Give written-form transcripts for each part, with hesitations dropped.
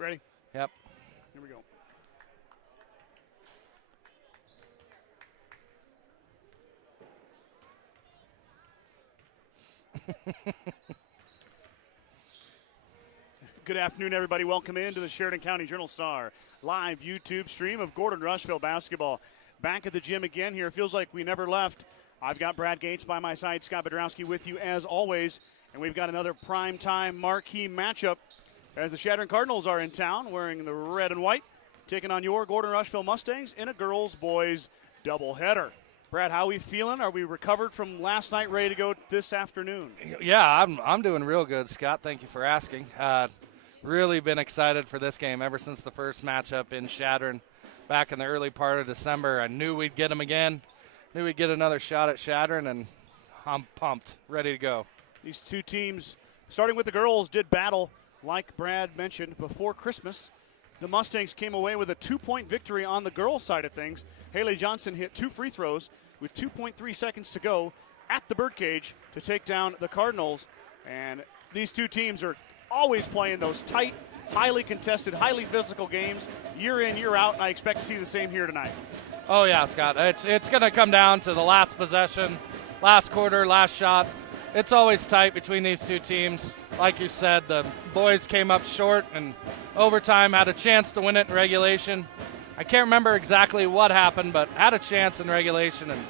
Ready? Yep. Here we go. Good afternoon, everybody. Welcome into the Sheridan County Journal-Star live YouTube stream of Gordon-Rushville Basketball. Back at the gym again here. Feels like we never left. I've got Brad Gates by my side, Scott Bedrowski with you as always. And we've got another primetime marquee matchup as the Chadron Cardinals are in town wearing the red and white, taking on your Gordon-Rushville Mustangs in a girls-boys doubleheader. Brad, how are we feeling? Are we recovered from last night, ready to go this afternoon? Yeah, I'm doing real good, Scott. Thank you for asking. Really been excited for this game ever since the first matchup in Chadron back in the early part of December. I knew we'd get them again, knew we'd get another shot at Chadron, and I'm pumped, ready to go. These two teams, starting with the girls, did battle, like Brad mentioned, before Christmas. The Mustangs came away with a 2-point victory on the girls' side of things. Haley Johnson hit 2 free throws with 2.3 seconds to go at the birdcage to take down the Cardinals. And these two teams are always playing those tight, highly contested, highly physical games year in, year out, and I expect to see the same here tonight. Oh, yeah, Scott. It's going to come down to the last possession, last quarter, last shot. It's always tight between these two teams. Like you said, the boys came up short and overtime, had a chance to win it in regulation. I can't remember exactly what happened, but had a chance in regulation and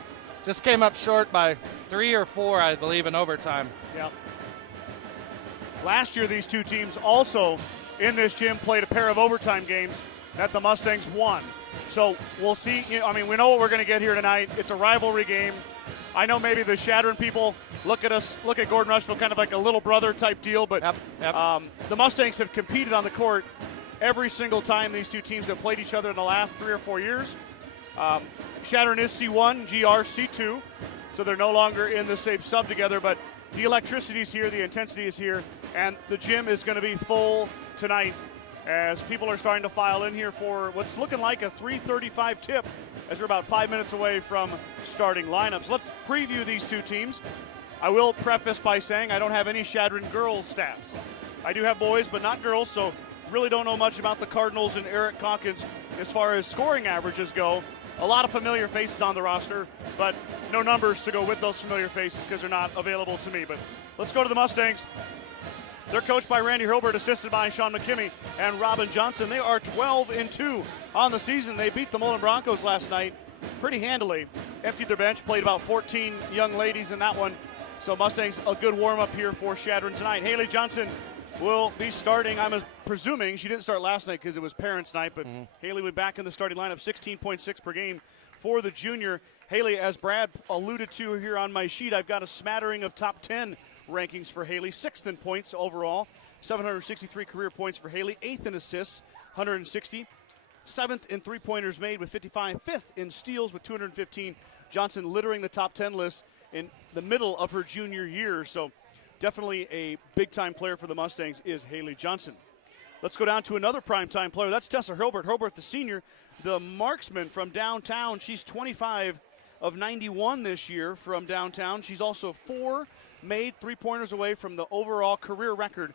just came up short by 3 or 4, I believe, in overtime. Yep. Last year, these two teams also in this gym played a pair of overtime games that the Mustangs won. So we'll see. I mean, we know what we're going to get here tonight. It's a rivalry game. I know maybe the Chadron people look at us, look at Gordon-Rushville kind of like a little brother type deal, but the Mustangs have competed on the court every single time these two teams have played each other in the last 3 or 4 years. Chadron is C1, GR C2, so they're no longer in the same sub together, but the electricity is here, the intensity is here, and the gym is going to be full tonight as people are starting to file in here for what's looking like a 3:35 tip as we're about 5 minutes away from starting lineups. Let's preview these two teams. I will preface by saying I don't have any Chadron girls stats. I do have boys, but not girls, so really don't know much about the Cardinals and Eric Calkins as far as scoring averages go. A lot of familiar faces on the roster, but no numbers to go with those familiar faces because they're not available to me. But let's go to the Mustangs. They're coached by Randy Hurlbert, assisted by Sean McKimmey and Robin Johnson. They are 12-2 on the season. They beat the Mullen Broncos last night pretty handily. Emptied their bench, played about 14 young ladies in that one. So Mustangs, a good warm-up here for Chadron tonight. Haley Johnson will be starting. I'm presuming she didn't start last night because it was parents' night, but Haley went back in the starting lineup, 16.6 per game for the junior. Haley, as Brad alluded to here on my sheet, I've got a smattering of top 10 rankings for Haley. 6th in points overall, 763 career points for Haley. 8th in assists, 160. 7th in three-pointers made with 55. 5th in steals with 215. Johnson littering the top 10 list in the middle of her junior year. So definitely a big-time player for the Mustangs is Haley Johnson. Let's go down to another prime-time player. That's Tessa Hurlbert. Hurlbert, the senior, the marksman from downtown. She's 25 of 91 this year from downtown. She's also 4 made three-pointers away from the overall career record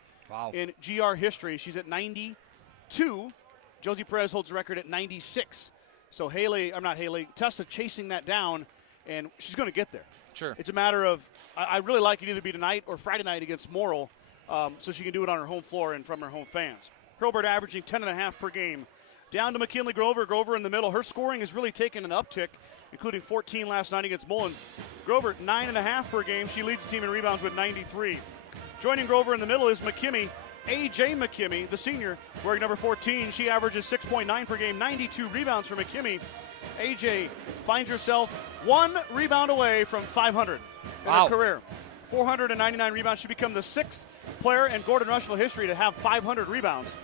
in GR history. She's at 92. Josie Perez holds the record at 96. So Tessa chasing that down, and she's going to get there. Sure. It's a matter of, I really like it either be tonight or Friday night against Morrill, so she can do it on her home floor and from her home fans. Hurlbert averaging 10.5 per game. Down to McKinley Grover. Grover in the middle. Her scoring has really taken an uptick, including 14 last night against Mullen. Grover, 9.5 per game. She leads the team in rebounds with 93. Joining Grover in the middle is McKimmey. A.J. McKimmey, the senior, wearing number 14. She averages 6.9 per game, 92 rebounds for McKimmey. A.J. finds herself 1 rebound away from 500 in her career. 499 rebounds. She became the 6th player in Gordon-Rushville history to have 500 rebounds.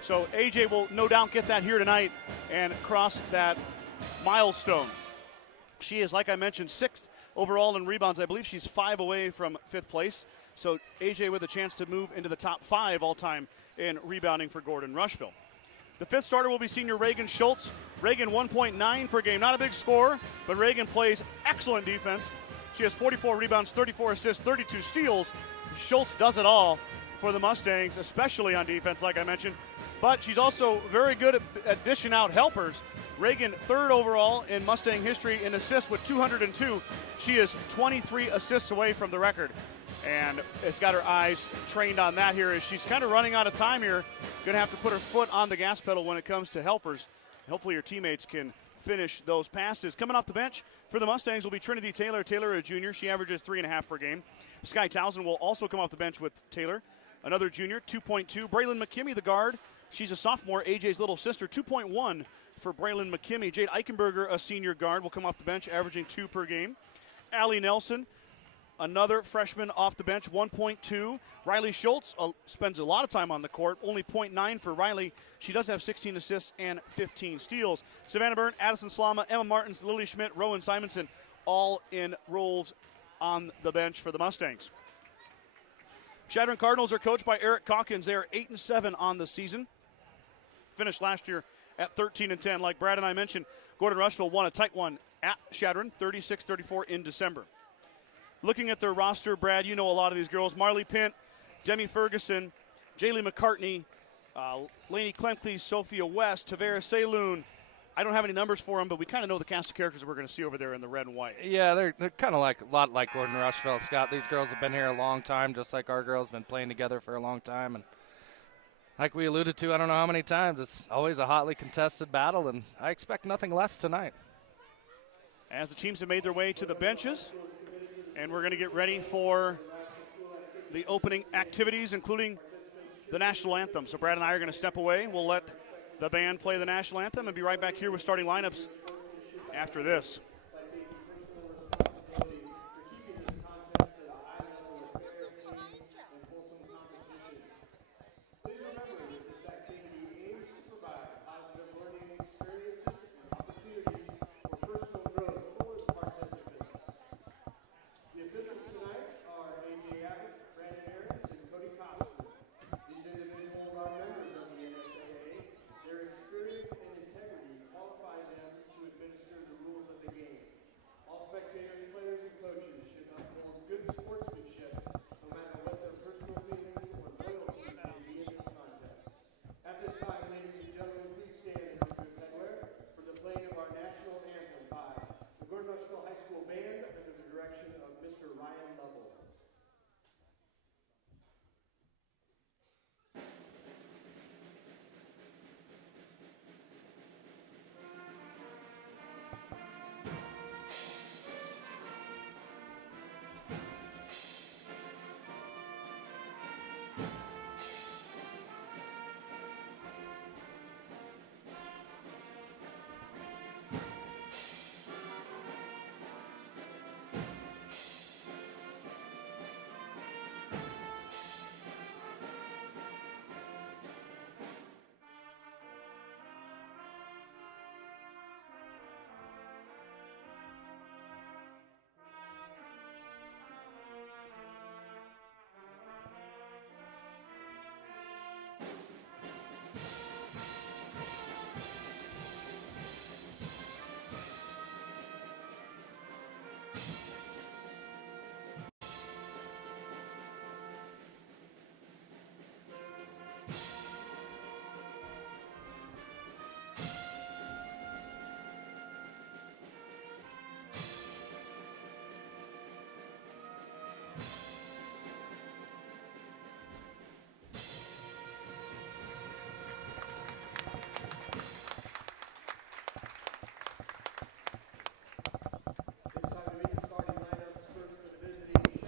So A.J. will no doubt get that here tonight and cross that milestone. She is, like I mentioned, 6th overall in rebounds. I believe she's 5 away from 5th place. So A.J. with a chance to move into the top 5 all-time in rebounding for Gordon-Rushville. The 5th starter will be senior Reagan Schultz. Reagan 1.9 per game. Not a big score, but Reagan plays excellent defense. She has 44 rebounds, 34 assists, 32 steals. Schultz does it all. for the Mustangs, especially on defense, like I mentioned. But she's also very good at dishing out helpers. Reagan, third overall in Mustang history in assists with 202. She is 23 assists away from the record. And has got her eyes trained on that here as she's kind of running out of time here. Going to have to put her foot on the gas pedal when it comes to helpers. Hopefully her teammates can finish those passes. Coming off the bench for the Mustangs will be Trinity Taylor. Taylor, a junior. She averages 3.5 per game. Sky Townsend will also come off the bench with Taylor. Another junior, 2.2. Braylon McKimmey, the guard. She's a sophomore, AJ's little sister, 2.1 for Braylon McKimmey. Jade Eichenberger, a senior guard, will come off the bench, averaging 2 per game. Allie Nelson, another freshman off the bench, 1.2. Riley Schultz spends a lot of time on the court, only 0.9 for Riley. She does have 16 assists and 15 steals. Savannah Byrne, Addison Slama, Emma Martins, Lily Schmidt, Rowan Simonson, all in roles on the bench for the Mustangs. Chadron Cardinals are coached by Eric Calkins. They are 8-7 on the season. Finished last year at 13-10. Like Brad and I mentioned, Gordon-Rushville won a tight one at Chadron, 36-34 in December. Looking at their roster, Brad, you know a lot of these girls. Marley Pint, Demi Ferguson, Jaylee McCartney, Lainey Klemke, Sophia West, Tavera Saloon. I don't have any numbers for them, but we kind of know the cast of characters that we're going to see over there in the red and white. Yeah, they're kind of a lot like Gordon-Rushville, Scott. These girls have been here a long time, just like our girls have been playing together for a long time. And like we alluded to, I don't know how many times, it's always a hotly contested battle, and I expect nothing less tonight. As the teams have made their way to the benches, and we're going to get ready for the opening activities, including the national anthem. So Brad and I are going to step away. We'll let the band play the national anthem and be right back here with starting lineups after this.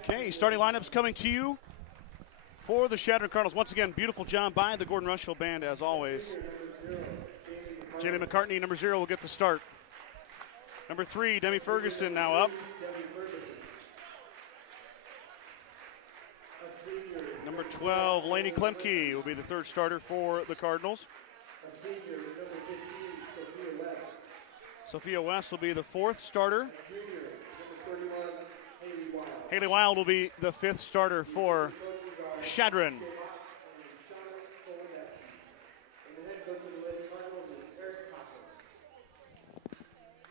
Okay, starting lineups coming to you for the Chadron Cardinals. Once again, beautiful job by the Gordon-Rushville band as always. Jaylee McCartney, number 0, will get the start. Number 3, Demi Ferguson now up. Number 12, Lainey Klemke will be the third starter for the Cardinals. Sophia West will be the fourth starter. Haley Wild will be the fifth starter for Chadron.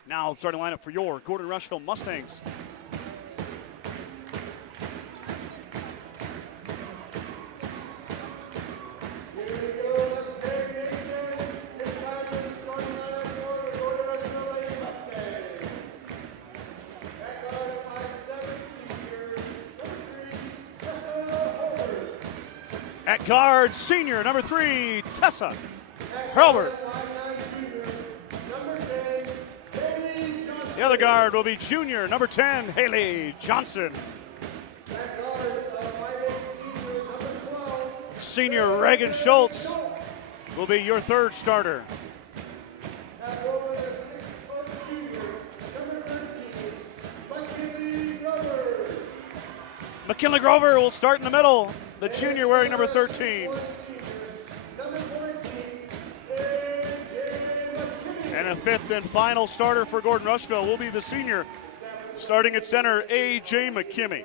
Now starting lineup for your Gordon-Rushville Mustangs. Guard, senior, number 3, Tessa Hurlbert. The other guard will be junior, number 10, Haley Johnson. Senior Reagan Schultz will be your third starter. McKinley Grover will start in the middle, the junior wearing number 13. And a fifth and final starter for Gordon-Rushville will be the senior, starting at center, A.J. McKimmey.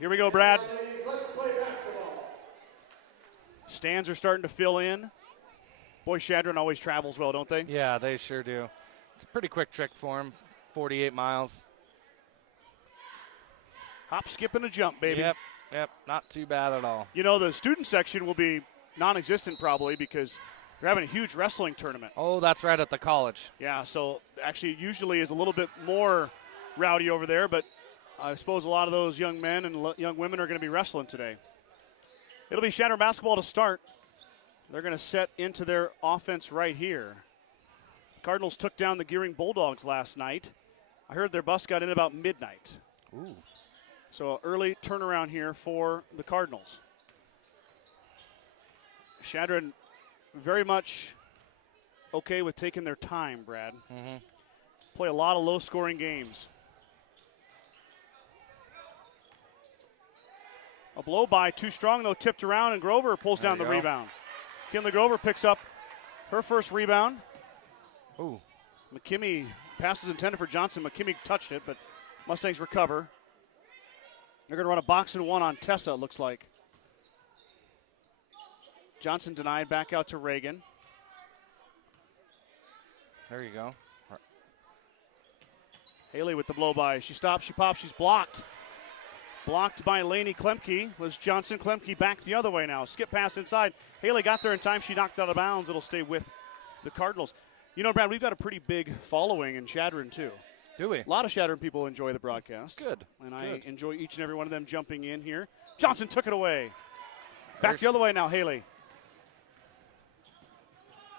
Here we go, Brad. Stands are starting to fill in. Boy, Chadron always travels well, don't they? Yeah, they sure do. It's a pretty quick trick for him, 48 miles. Hop, skip, and a jump, baby. Yep, not too bad at all. You know, the student section will be non-existent probably because they're having a huge wrestling tournament. Oh, that's right, at the college. Yeah, so actually usually is a little bit more rowdy over there, but I suppose a lot of those young men and young women are going to be wrestling today. It'll be Chadron basketball to start. They're going to set into their offense right here. Cardinals took down the Gearing Bulldogs last night. I heard their bus got in about midnight. Ooh. So early turnaround here for the Cardinals. Chadron very much okay with taking their time, Brad. Mm-hmm. Play a lot of low-scoring games. A blow by, too strong though, tipped around, and Grover pulls down the rebound. Kinley Grover picks up her first rebound. Ooh. McKimmey, pass was intended for Johnson. McKimmey touched it, but Mustangs recover. They're going to run a box and one on Tessa, it looks like. Johnson denied, back out to Reagan. There you go. Haley with the blow by. She stops, she pops, she's blocked. Blocked by Lainey Klemke. Was Johnson. Klemke back the other way now. Skip pass inside. Haley got there in time. She knocked out of bounds. It'll stay with the Cardinals. You know, Brad, we've got a pretty big following in Chadron, too. Do we? A lot of Chadron people enjoy the broadcast. Good. And I enjoy each and every one of them jumping in here. Johnson took it away. Back the other way now, Haley.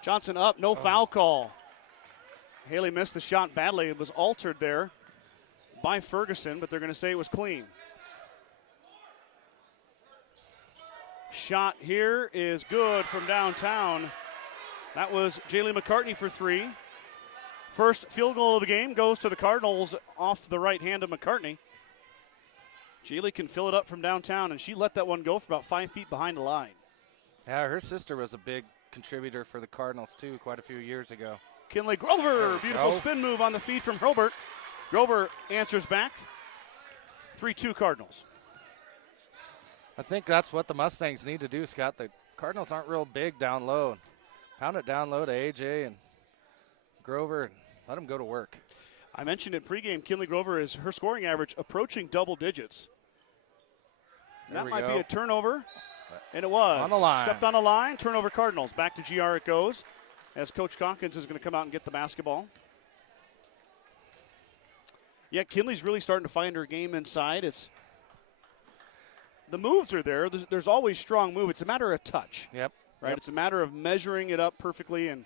Johnson up, no foul call. Haley missed the shot badly. It was altered there by Ferguson, but they're going to say it was clean. Shot here is good from downtown. That was Jaylee McCartney for 3. First field goal of the game goes to the Cardinals off the right hand of McCartney. Jaylee can fill it up from downtown, and she let that one go for about 5 feet behind the line. Yeah, her sister was a big contributor for the Cardinals, too, quite a few years ago. Kinley Grover, beautiful spin move on the feed from Hurlbert. Grover answers back. 3-2 Cardinals. I think that's what the Mustangs need to do, Scott. The Cardinals aren't real big down low. Pound it down low to AJ and Grover and let them go to work. I mentioned in pregame, Kinley Grover is her scoring average approaching double digits. That might be a turnover, and it was. On the line. Stepped on the line, turnover Cardinals. Back to GR it goes as Coach Calkins is going to come out and get the basketball. Yeah, Kinley's really starting to find her game inside. The moves are there. There's always strong move. It's a matter of touch. Yep. Right? Yep. It's a matter of measuring it up perfectly and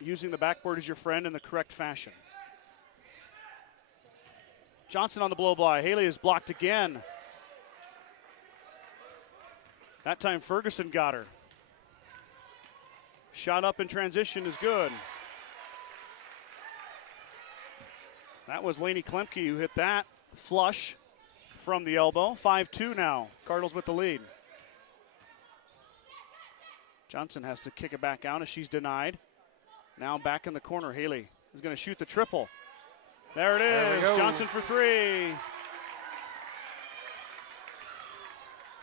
using the backboard as your friend in the correct fashion. Johnson on the blow by. Haley is blocked again. That time Ferguson got her. Shot up in transition is good. That was Lainey Klemke who hit that flush from the elbow. 5-2 now. Cardinals with the lead. Johnson has to kick it back out as she's denied. Now back in the corner. Haley is going to shoot the triple. There it is. Johnson for 3.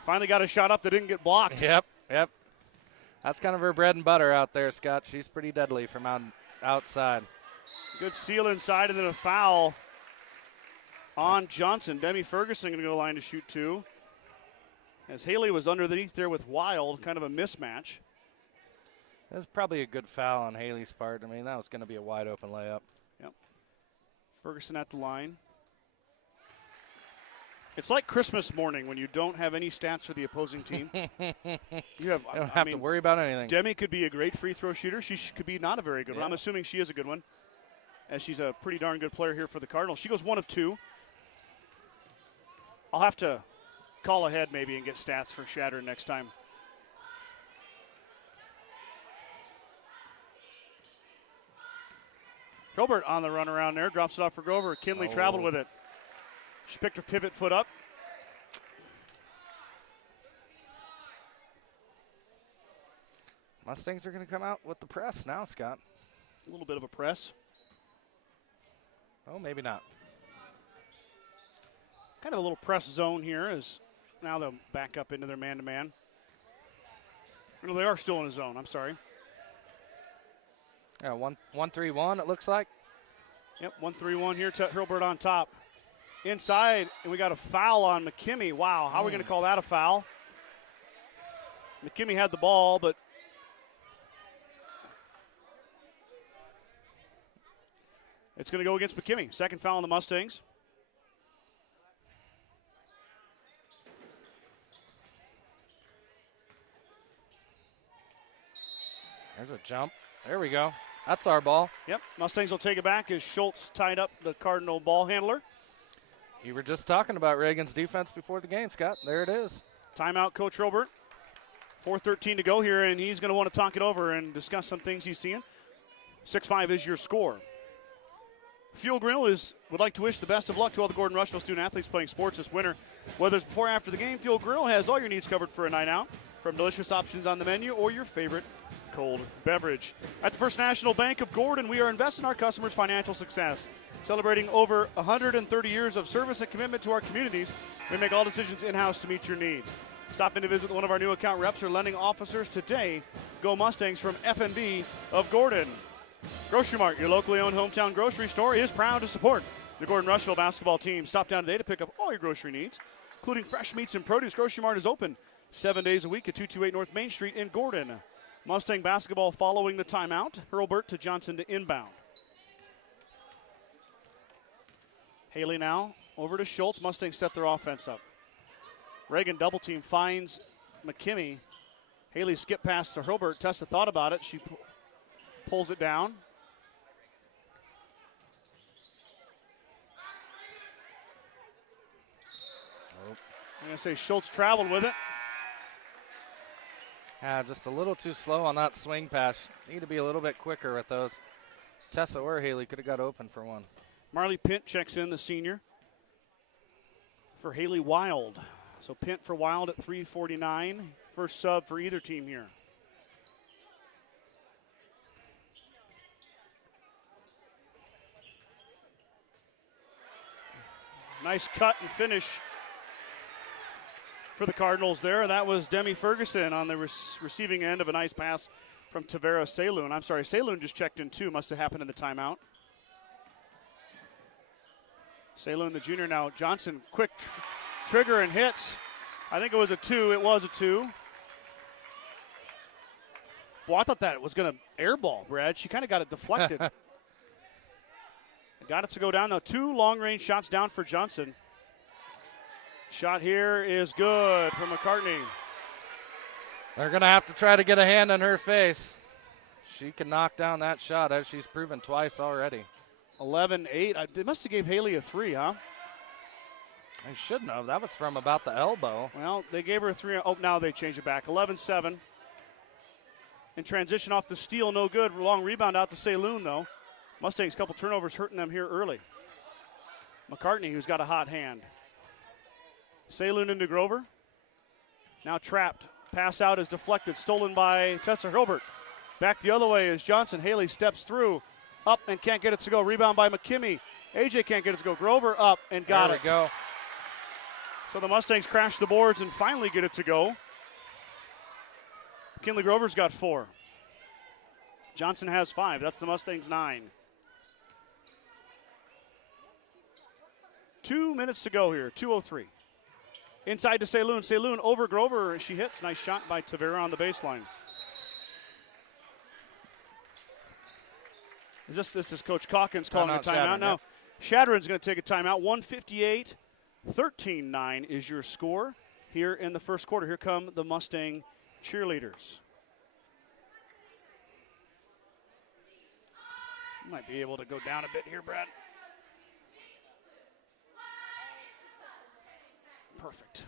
Finally got a shot up that didn't get blocked. Yep. That's kind of her bread and butter out there, Scott. She's pretty deadly from outside. Good seal inside and then a foul on Johnson. Demi Ferguson going to go to the line to shoot 2. As Haley was underneath there with Wild, kind of a mismatch. That's probably a good foul on Haley's part. I mean, that was going to be a wide open layup. Yep. Ferguson at the line. It's like Christmas morning when you don't have any stats for the opposing team. You don't have to worry about anything. Demi could be a great free throw shooter. She could be not a very good one. I'm assuming she is a good one, as she's a pretty darn good player here for the Cardinals. She goes 1 of 2. I'll have to call ahead maybe and get stats for Chadron next time. Hilbert on the run around there, drops it off for Grover. Kinley traveled with it. She picked her pivot foot up. Mustangs are going to come out with the press now, Scott. A little bit of a press. Oh, maybe not. Kind of a little press zone here as now they'll back up into their man-to-man. No, they are still in a zone. I'm sorry. Yeah, 1-3-1 it looks like. Yep, 1-3-1 here. Hilbert on top. Inside, and we got a foul on McKimmey. Wow, how are we going to call that a foul? McKimmey had the ball, but it's going to go against McKimmey. Second foul on the Mustangs. There's a jump. There we go. That's our ball. Yep, Mustangs will take it back as Schultz tied up the Cardinal ball handler. You were just talking about Reagan's defense before the game, Scott. There it is. Timeout, Coach Hilbert. 4:13 to go here, and he's going to want to talk it over and discuss some things he's seeing. 6-5 is your score. Fuel Grill would like to wish the best of luck to all the Gordon-Rushville student-athletes playing sports this winter. Whether it's before or after the game, Fuel Grill has all your needs covered for a night out, from delicious options on the menu or your favorite cold beverage. At the First National Bank of Gordon, we are investing in our customers' financial success. Celebrating over 130 years of service and commitment to our communities, we make all decisions in-house to meet your needs. Stop in to visit one of our new account reps or lending officers today. Go Mustangs from F&B of Gordon. Grocery Mart, your locally owned hometown grocery store, is proud to support the Gordon-Rushville basketball team. Stop down today to pick up all your grocery needs, including fresh meats and produce. Grocery Mart is open 7 days a week at 228 North Main Street in Gordon. Mustang basketball following the timeout. Hurlbert to Johnson to inbound. Haley now over to Schultz. Mustangs set their offense up. Reagan double team finds McKimmey. Haley skip pass to Hurlbert. Tessa thought about it. She pulls it down. I'm going to say Schultz traveled with it. Just a little too slow on that swing pass. Need to be a little bit quicker with those. Tessa or Haley could have got open for one. Marley Pint checks in, the senior, for Haley Wild. So Pint for Wild at 3:49. First sub for either team here. Nice cut and finish for the Cardinals there. That was Demi Ferguson on the receiving end of a nice pass from Tavera Saloon. I'm sorry, Saloon just checked in too. Must have happened in the timeout. Saloon, the junior now. Johnson, quick trigger and hits. I think it was a 2. It was a 2. Well, I thought that was going to airball, Brad. She kind of got it deflected. Got it to go down, though. 2 long-range shots down for Johnson. Shot here is good from McCartney. They're going to have to try to get a hand on her face. She can knock down that shot, as she's proven twice already. 11-8. They must have gave Haley a 3, huh? They shouldn't have. That was from about the elbow. Well, they gave her a 3. Oh, now they changed it back. 11-7. In transition off the steal, no good. Long rebound out to Saloon, though. Mustangs, couple turnovers hurting them here early. McCartney, who's got a hot hand. Saloon into Grover. Now trapped. Pass out is deflected. Stolen by Tessa Hurlbert. Back the other way is Johnson. Haley steps through. Up and can't get it to go. Rebound by McKimmey. AJ can't get it to go. Grover up and got it. There we go. So the Mustangs crash the boards and finally get it to go. McKinley Grover's got 4. Johnson has 5. That's the Mustangs' 9. 2 minutes to go here. 2:03. Inside to Saloon. Saloon over Grover. She hits. Nice shot by Tavera on the baseline. This is Coach Calkins calling a timeout. Now, Chadron's going to take a timeout. 158-13-9 is your score here in the first quarter. Here come the Mustang cheerleaders. Might be able to go down a bit here, Brad. Perfect.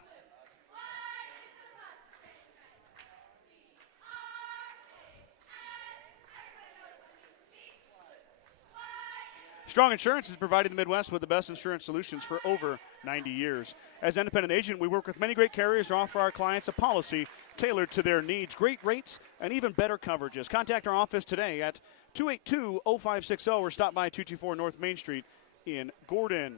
Strong Insurance has provided the Midwest with the best insurance solutions for over 90 years. As an independent agent, we work with many great carriers to offer our clients a policy tailored to their needs, great rates, and even better coverages. Contact our office today at 282-0560 or stop by 224 North Main Street in Gordon.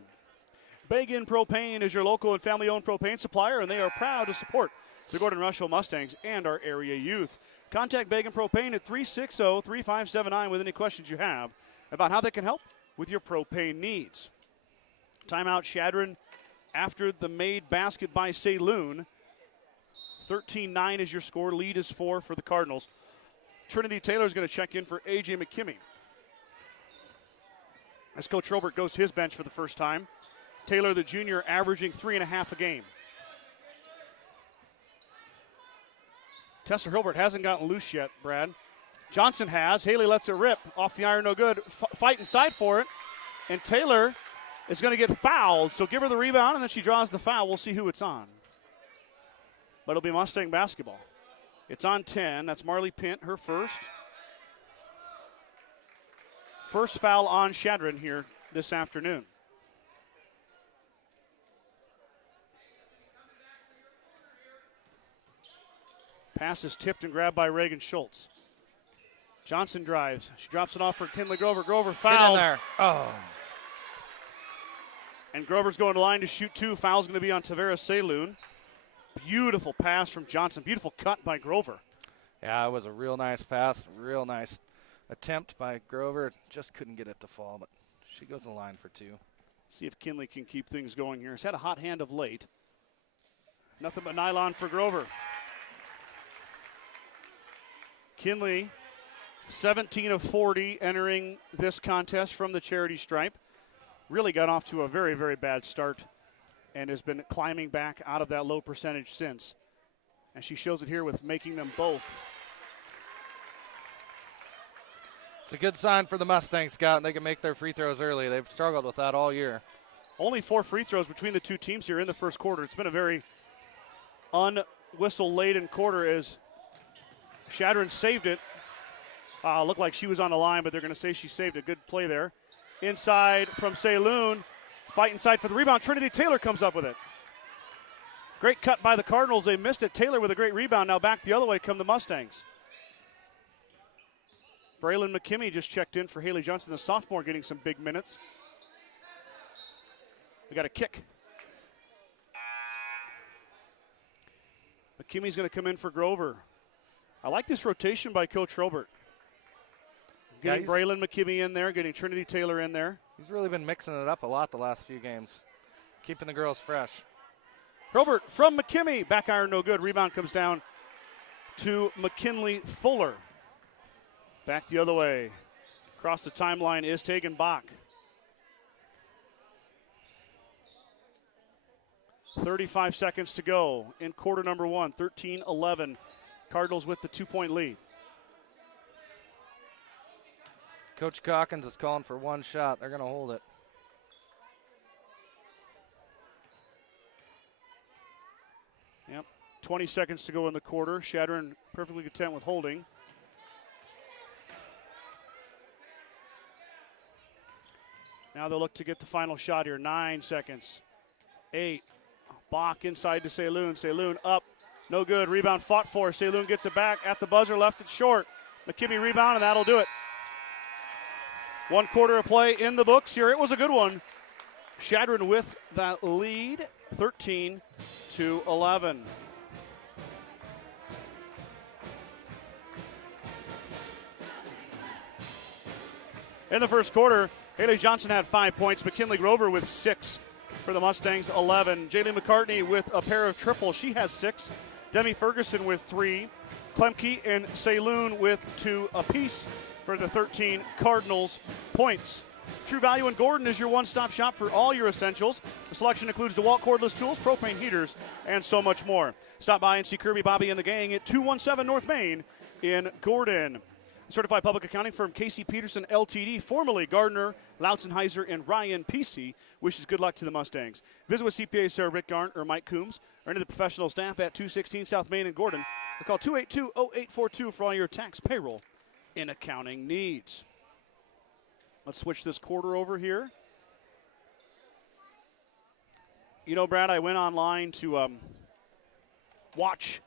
Bagan Propane is your local and family-owned propane supplier, and they are proud to support the Gordon-Rushville Mustangs and our area youth. Contact Bagan Propane at 360-3579 with any questions you have about how they can help with your propane needs. Timeout, Chadron after the made basket by Saloon. 13-9 is your score. Lead is 4 for the Cardinals. Trinity Taylor is going to check in for A.J. McKimmey. As Coach Robert goes to his bench for the first time. Taylor, the junior, averaging 3.5 a game. Tessa Hilbert hasn't gotten loose yet, Brad. Johnson has. Haley lets it rip. Off the iron, no good. Fight inside for it. And Taylor is going to get fouled. So give her the rebound, and then she draws the foul. We'll see who it's on. But it'll be Mustang basketball. It's on 10. That's Marley Pint, her first. First foul on Chadron here this afternoon. Pass is tipped and grabbed by Reagan Schultz. Johnson drives. She drops it off for Kinley Grover. Grover foul. Get in there. Oh. And Grover's going to line to shoot 2. Foul's going to be on Tavera Saloon. Beautiful pass from Johnson. Beautiful cut by Grover. Yeah, it was a real nice pass. Real nice attempt by Grover. Just couldn't get it to fall, but she goes in line for 2. See if Kinley can keep things going here. He's had a hot hand of late. Nothing but nylon for Grover. Kinley, 17 of 40 entering this contest from the charity stripe. Really got off to a very, very bad start and has been climbing back out of that low percentage since. And she shows it here with making them both. It's a good sign for the Mustangs, Scott, and they can make their free throws early. They've struggled with that all year. Only 4 free throws between the two teams here in the first quarter. It's been a very unwhistle-laden quarter as Chadron saved it. Looked like she was on the line, but they're going to say she saved a good play there. Inside from Saloon. Fight inside for the rebound. Trinity Taylor comes up with it. Great cut by the Cardinals. They missed it. Taylor with a great rebound. Now back the other way come the Mustangs. Braylon McKimmey just checked in for Haley Johnson, the sophomore, getting some big minutes. We got a kick. McKimmey's going to come in for Grover. I like this rotation by Coach Robert. Getting Braylon McKimmey in there, getting Trinity Taylor in there. He's really been mixing it up a lot the last few games, keeping the girls fresh. Robert from McKimmey. Back iron, no good. Rebound comes down to McKinley Fuller. Back the other way. Across the timeline is Tegan Bach. 35 seconds to go in quarter number 1. 13-11. Cardinals with the 2-point lead. Coach Calkins is calling for one shot. They're going to hold it. Yep. 20 seconds to go in the quarter. Chadron perfectly content with holding. Now they'll look to get the final shot here. 9 seconds. 8. Bach inside to Saloon. Saloon up. No good. Rebound fought for. Saloon gets it back at the buzzer. Left it short. McKimmey rebound, and that'll do it. 1 quarter of play in the books here. It was a good one. Chadron with that lead, 13-11. In the first quarter, Haley Johnson had 5 points. McKinley Grover with 6 for the Mustangs, 11. Jaylee McCartney with a pair of triples. She has 6. Demi Ferguson with 3. Klemke and Saloon with 2 apiece for the 13 Cardinals points True Value in Gordon is your one-stop shop for all your essentials. The selection includes DeWalt cordless tools, propane heaters, and so much more. Stop by and see Kirby, Bobby, and the gang at 217 North Main in Gordon. Certified public accounting firm Casey Peterson LTD, formerly Gardner, Lautzenheiser, and Ryan PC, wishes good luck to the Mustangs. Visit with CPA Sarah Rick Garn or Mike Coombs or any of the professional staff at 216 South Main in Gordon. Or call 282-0842 for all your tax, payroll, and accounting needs. Let's switch this quarter over here. You know, Brad, I went online to watch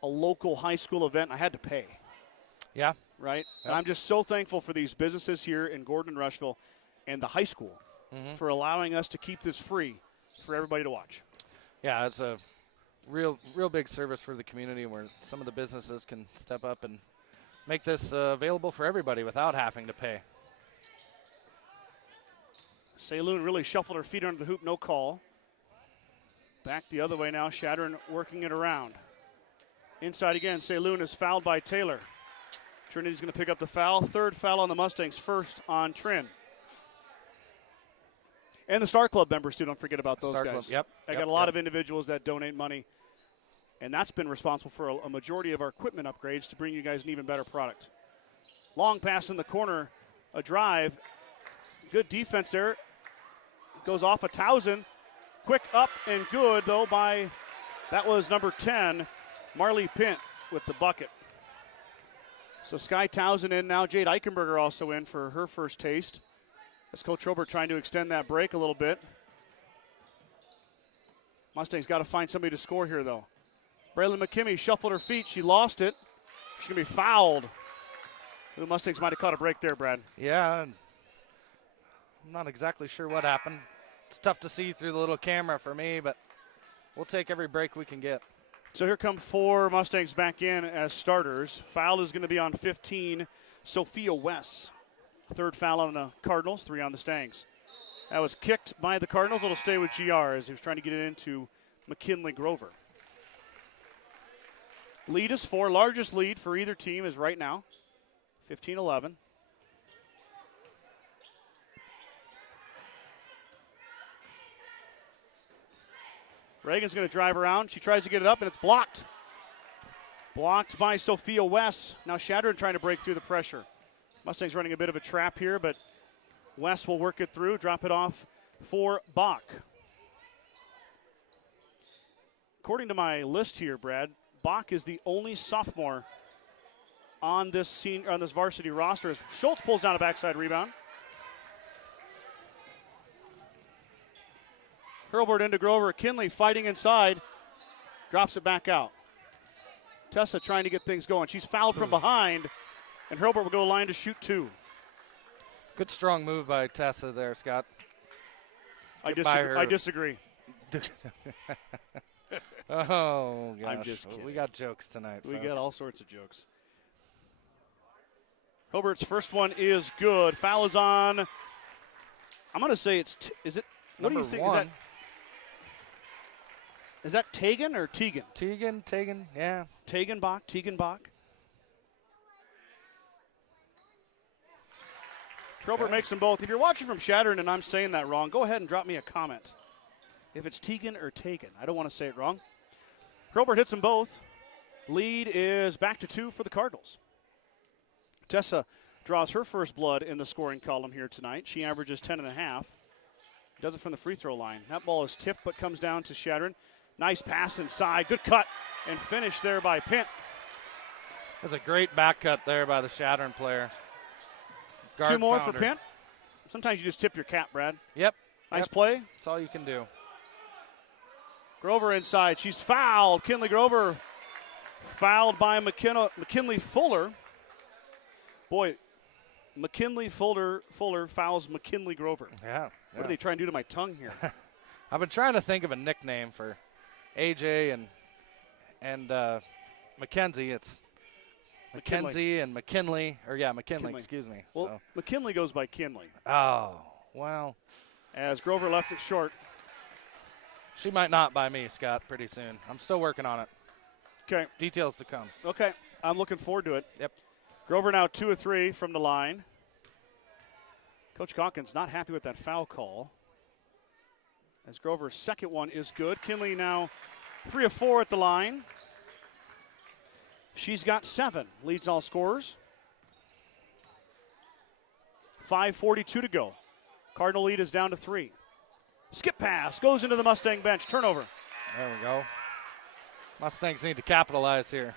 a local high school event. I had to pay. Yeah. Right? Yep. And I'm just so thankful for these businesses here in Gordon-Rushville and the high school for allowing us to keep this free for everybody to watch. Yeah, it's a real big service for the community where some of the businesses can step up and make this available for everybody without having to pay. Saloon really shuffled her feet under the hoop, no call. Back the other way now, Chadron working it around. Inside again, Saloon is fouled by Taylor. Trinity's going to pick up the foul. Third foul on the Mustangs, first on Trin. And the Star Club members, too. Don't forget about those Star guys. Club, I got a lot of individuals that donate money, and that's been responsible for a majority of our equipment upgrades to bring you guys an even better product. Long pass in the corner, a drive. Good defense there. Goes off a Towson. Quick up and good, though, by, that was number 10, Marley Pint with the bucket. So Sky Towson in now. Jade Eichenberger also in for her first taste. As Coach Robert trying to extend that break a little bit. Mustangs got to find somebody to score here, though. Braylon McKimmey shuffled her feet. She lost it. She's going to be fouled. The Mustangs might have caught a break there, Brad. Yeah. I'm not exactly sure what happened. It's tough to see through the little camera for me, but we'll take every break we can get. So here come 4 Mustangs back in as starters. Foul is going to be on 15, Sophia West. Third foul on the Cardinals, 3 on the Stangs. That was kicked by the Cardinals. It'll stay with GR as he was trying to get it into McKinley Grover. Lead is 4. Largest lead for either team is right now, 15-11. Reagan's going to drive around. She tries to get it up, and it's blocked. Blocked by Sophia West. Now Chadron trying to break through the pressure. Mustangs running a bit of a trap here, but West will work it through, drop it off for Bach. According to my list here, Brad, Bach is the only sophomore on this varsity roster as Schultz pulls down a backside rebound. Hurlburt into Grover. Kinley fighting inside. Drops it back out. Tessa trying to get things going. She's fouled from behind, and Hurlburt will go line to shoot 2. Good strong move by Tessa there, Scott. I disagree. Oh, gosh. I'm just kidding. We got jokes tonight, We folks. got all sorts of jokes. Hurlburt's first one is good. Foul is on. I'm going to say is it? What do you think? 1. Is that Tegan or Tegan? Tegan, yeah. Tegan Bach. Hurlburt makes them both. If you're watching from Chadron and I'm saying that wrong, go ahead and drop me a comment. If it's Tegan or Tegan, I don't want to say it wrong. Hurlburt hits them both. Lead is back to 2 for the Cardinals. Tessa draws her first blood in the scoring column here tonight. She averages 10.5. Does it from the free throw line. That ball is tipped but comes down to Chadron. Nice pass inside. Good cut and finish there by Pint. That's a great back cut there by the Chadron player. Guard 2 more founder. for Pint. Sometimes you just tip your cap, Brad. Yep. Nice play. That's all you can do. Grover inside. She's fouled. Kinley Grover fouled by McKinley Fuller. Boy, McKinley Fuller fouls McKinley Grover. Yeah. What do they try and do to my tongue here? I've been trying to think of a nickname for AJ and Mackenzie. It's Mackenzie and McKinley. McKinley, excuse me. Well, so. McKinley goes by Kinley. Oh, well. As Grover left it short. She might not by me, Scott, pretty soon. I'm still working on it. Okay. Details to come. Okay. I'm looking forward to it. Yep. Grover now 2 of 3 from the line. Coach Calkins not happy with that foul call. As Grover's second one is good. Kinley now 3 of 4 at the line. She's got 7, leads all scorers. 5:42 to go. Cardinal lead is down to 3. Skip pass, goes into the Mustang bench, turnover. There we go. Mustangs need to capitalize here.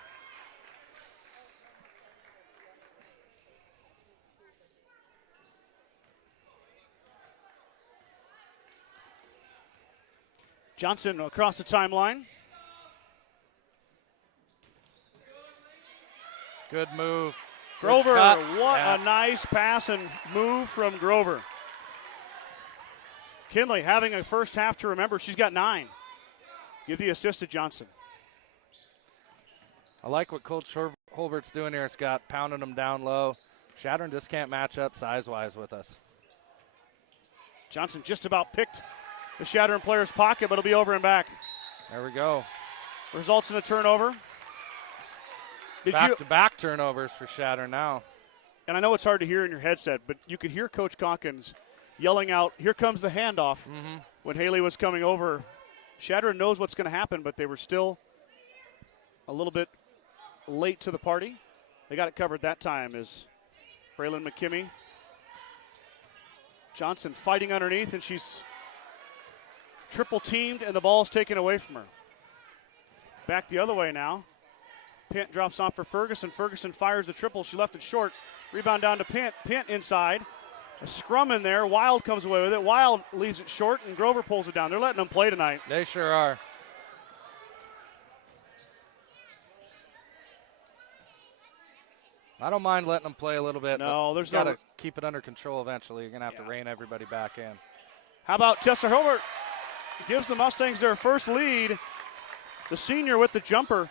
Johnson across the timeline. Good move. Grover, Good what a nice pass and move from Grover. Kinley having a first half to remember. She's got 9. Give the assist to Johnson. I like what Coach Holbert's doing here, Scott, pounding them down low. Chadron just can't match up size-wise with us. Johnson just about picked the Chadron player's pocket, but it'll be over and back. There we go. Results in a turnover. Back-to-back turnovers for Chadron now. And I know it's hard to hear in your headset, but you could hear Coach Calkins yelling out, "Here comes the handoff," when Haley was coming over. Chadron knows what's going to happen, but they were still a little bit late to the party. They got it covered that time as Braylon McKimmie. Johnson fighting underneath, and she's triple teamed, and the ball's taken away from her. Back the other way now. Pint drops off for Ferguson. Ferguson fires the triple. She left it short. Rebound down to Pint. Pint inside. A scrum in there. Wild comes away with it. Wild leaves it short, and Grover pulls it down. They're letting them play tonight. They sure are. I don't mind letting them play a little bit. No, there's got to keep it under control eventually. You're going to have to rein everybody back in. How about Tessa Hilbert? Gives the Mustangs their first lead. The senior with the jumper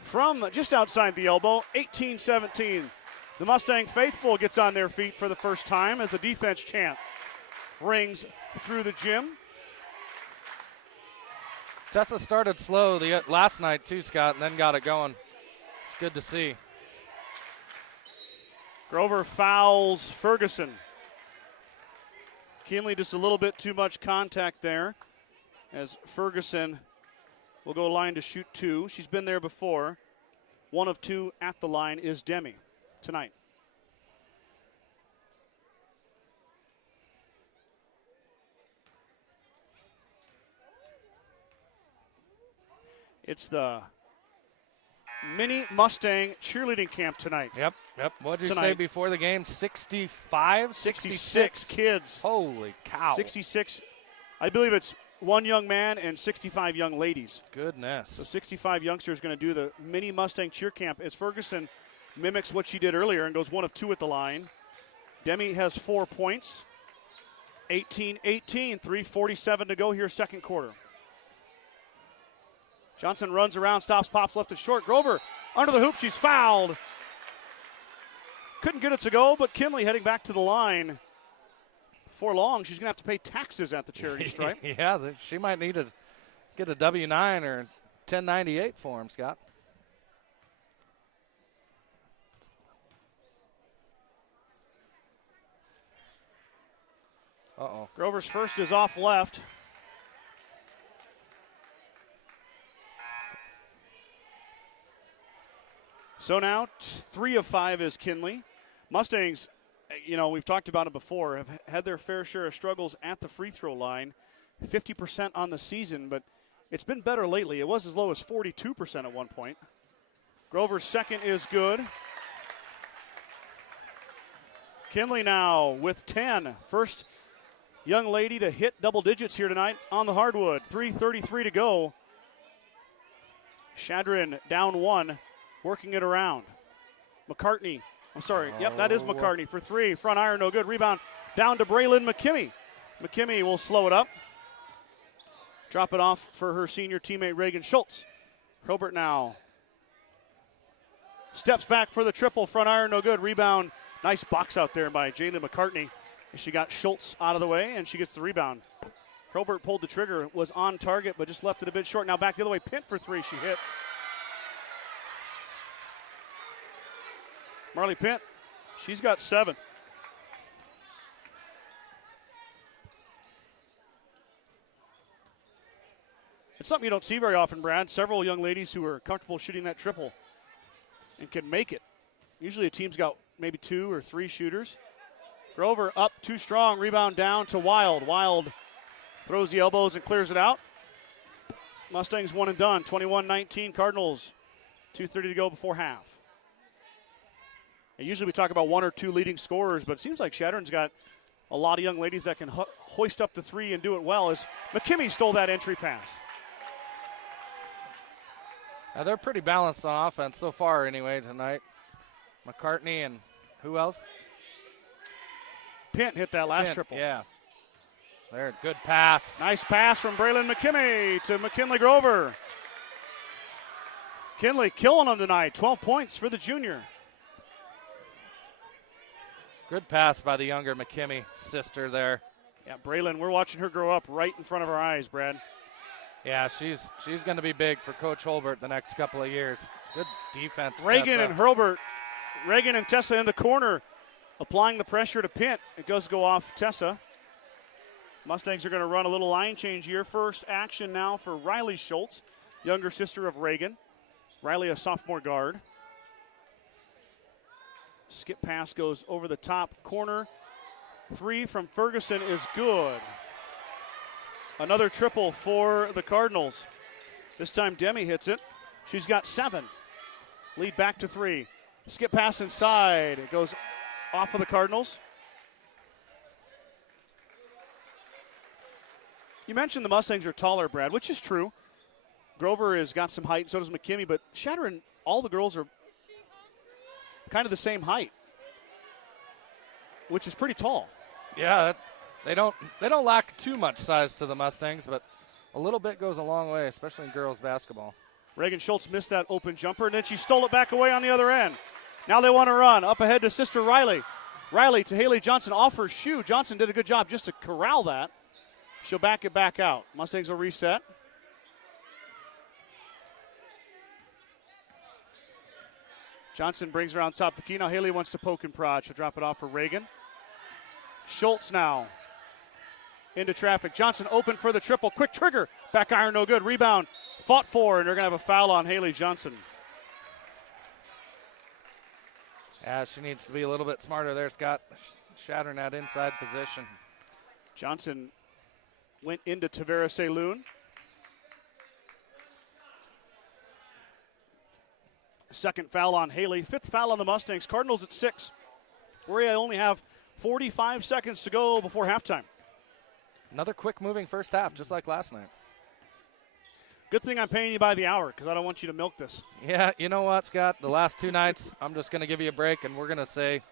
from just outside the elbow, 18-17. The Mustang faithful gets on their feet for the first time as the defense chant rings through the gym. Tessa started slow last night too, Scott, and then got it going. It's good to see. Grover fouls Ferguson. Kinley just a little bit too much contact there as Ferguson will go line to shoot 2. She's been there before. 1 of 2 at the line is Demi tonight. It's the Mini Mustang cheerleading camp tonight. Yep. What did you say before the game? 65? 66 kids. Holy cow. 66. I believe it's 1 young man and 65 young ladies. Goodness. So 65 youngsters going to do the Mini Mustang cheer camp as Ferguson mimics what she did earlier and goes 1 of 2 at the line. Demi has 4 points. 18-18, 3:47 to go here, second quarter. Johnson runs around, stops, pops, left it short. Grover under the hoop, she's fouled. Couldn't get it to go, but Kinley heading back to the line. Before long, she's going to have to pay taxes at the charity stripe. Yeah, she might need to get a W-9 or 1098 for him, Scott. Uh-oh. Grover's first is off left. So now 3 of 5 is Kinley. Mustangs, we've talked about it before, have had their fair share of struggles at the free throw line. 50% on the season, but it's been better lately. It was as low as 42% at one point. Grover's second is good. Kinley now with 10. First young lady to hit double digits here tonight on the hardwood. 3:33 to go. Chadron down 1, working it around. McCartney. I'm sorry. Yep, that is McCartney for 3. Front iron, no good. Rebound down to Braylon McKimmie. McKimmie will slow it up. Drop it off for her senior teammate Reagan Schultz. Hilbert now steps back for the triple. Front iron, no good. Rebound. Nice box out there by Jaylen McCartney. And she got Schultz out of the way, and she gets the rebound. Hilbert pulled the trigger, was on target, but just left it a bit short. Now back the other way. Pint for 3. She hits. Marley Pint, she's got 7. It's something you don't see very often, Brad. Several young ladies who are comfortable shooting that triple and can make it. Usually a team's got maybe 2 or 3 shooters. Grover up too strong. Rebound down to Wild. Wild throws the elbows and clears it out. Mustangs one and done. 21-19 Cardinals. 2:30 to go before half. And usually we talk about 1 or 2 leading scorers, but it seems like Chadron's got a lot of young ladies that can hoist up the 3 and do it well, as McKimmey stole that entry pass. Now they're pretty balanced on offense so far anyway tonight. McCartney and who else? Pint hit that last Pint, triple. Yeah. There, good pass. Nice pass from Braylon McKimmey to McKinley Grover. McKinley killing them tonight. 12 points for the junior. Good pass by the younger McKimmey sister there. Yeah, Braylon, we're watching her grow up right in front of our eyes, Brad. Yeah, she's going to be big for Coach Holbert the next couple of years. Good defense. Reagan Tessa. and Hurlbert. Reagan and Tessa in the corner, applying the pressure to Pint. It goes to go off Tessa. Mustangs are going to run a little line change here. First action now for Riley Schultz, younger sister of Reagan. Riley, a sophomore guard. Skip pass goes over the top corner. 3 from Ferguson is good. Another triple for the Cardinals. This time Demi hits it. She's got 7. Lead back to 3. Skip pass inside. It goes off of the Cardinals. You mentioned the Mustangs are taller, Brad, which is true. Grover has got some height, and so does McKimmey, but Chadron, all the girls are kind of the same height, which is pretty tall. Yeah, they don't lack too much size to the Mustangs, but a little bit goes a long way, especially in girls basketball. Reagan Schultz missed that open jumper, and then she stole it back away on the other end. Now they want to run. Up ahead to sister Riley. Riley to Haley Johnson off her shoe. Johnson did a good job just to corral that. She'll back it back out. Mustangs will reset. Johnson brings her on top of the key. Now Haley wants to poke and prod. She'll drop it off for Reagan. Schultz now into traffic. Johnson open for the triple. Quick trigger. Back iron, no good. Rebound fought for, and they're going to have a foul on Haley Johnson. Yeah, she needs to be a little bit smarter there, Scott. Shattering that inside position. Johnson went into Tavera Saloon. Second foul on Haley. 5th foul on the Mustangs. Cardinals at 6. We only have 45 seconds to go before halftime. Another quick moving first half, just like last night. Good thing I'm paying you by the hour, because I don't want you to milk this. Yeah, you know what, Scott? The last 2 nights, I'm just going to give you a break, and we're going to say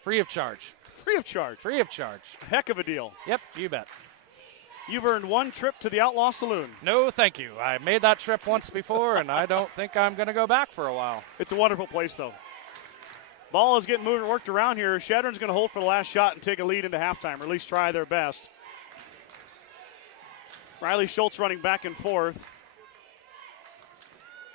free of charge. Free of charge. Free of charge. Heck of a deal. Yep, you bet. You've earned 1 trip to the Outlaw Saloon. No, thank you. I made that trip once before, and I don't think I'm going to go back for a while. It's a wonderful place, though. Ball is getting moved and worked around here. Chadron's going to hold for the last shot and take a lead into halftime, or at least try their best. Riley Schultz running back and forth.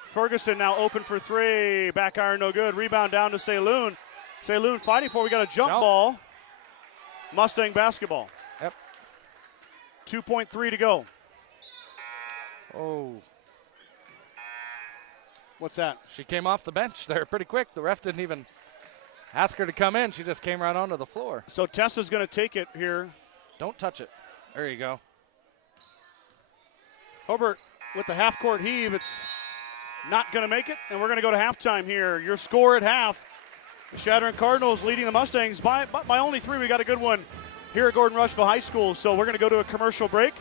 Ferguson now open for 3. Back iron, no good. Rebound down to Saloon. Saloon fighting for. We got a jump ball. Mustang basketball. Yep. 2.3 to go. Oh. What's that? She came off the bench there pretty quick. The ref didn't even ask her to come in. She just came right onto the floor. So Tessa's going to take it here. Don't touch it. There you go. Hobart with the half-court heave. It's not going to make it, and we're going to go to halftime here. Your score at half. The Chadron Cardinals leading the Mustangs by only 3. We got a good one here at Gordon-Rushville High School. So we're going to go to a commercial break.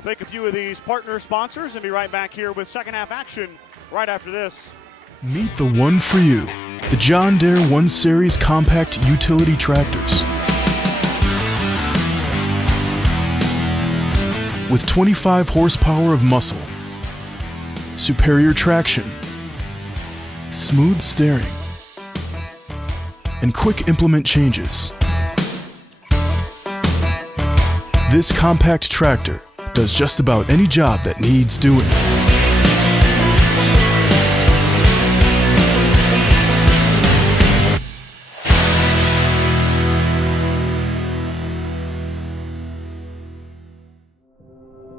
Thank a few of these partner sponsors and be right back here with second half action right after this. Meet the one for you. The John Deere 1 Series Compact Utility Tractors. With 25 horsepower of muscle, superior traction, smooth steering, and quick implement changes. This compact tractor does just about any job that needs doing.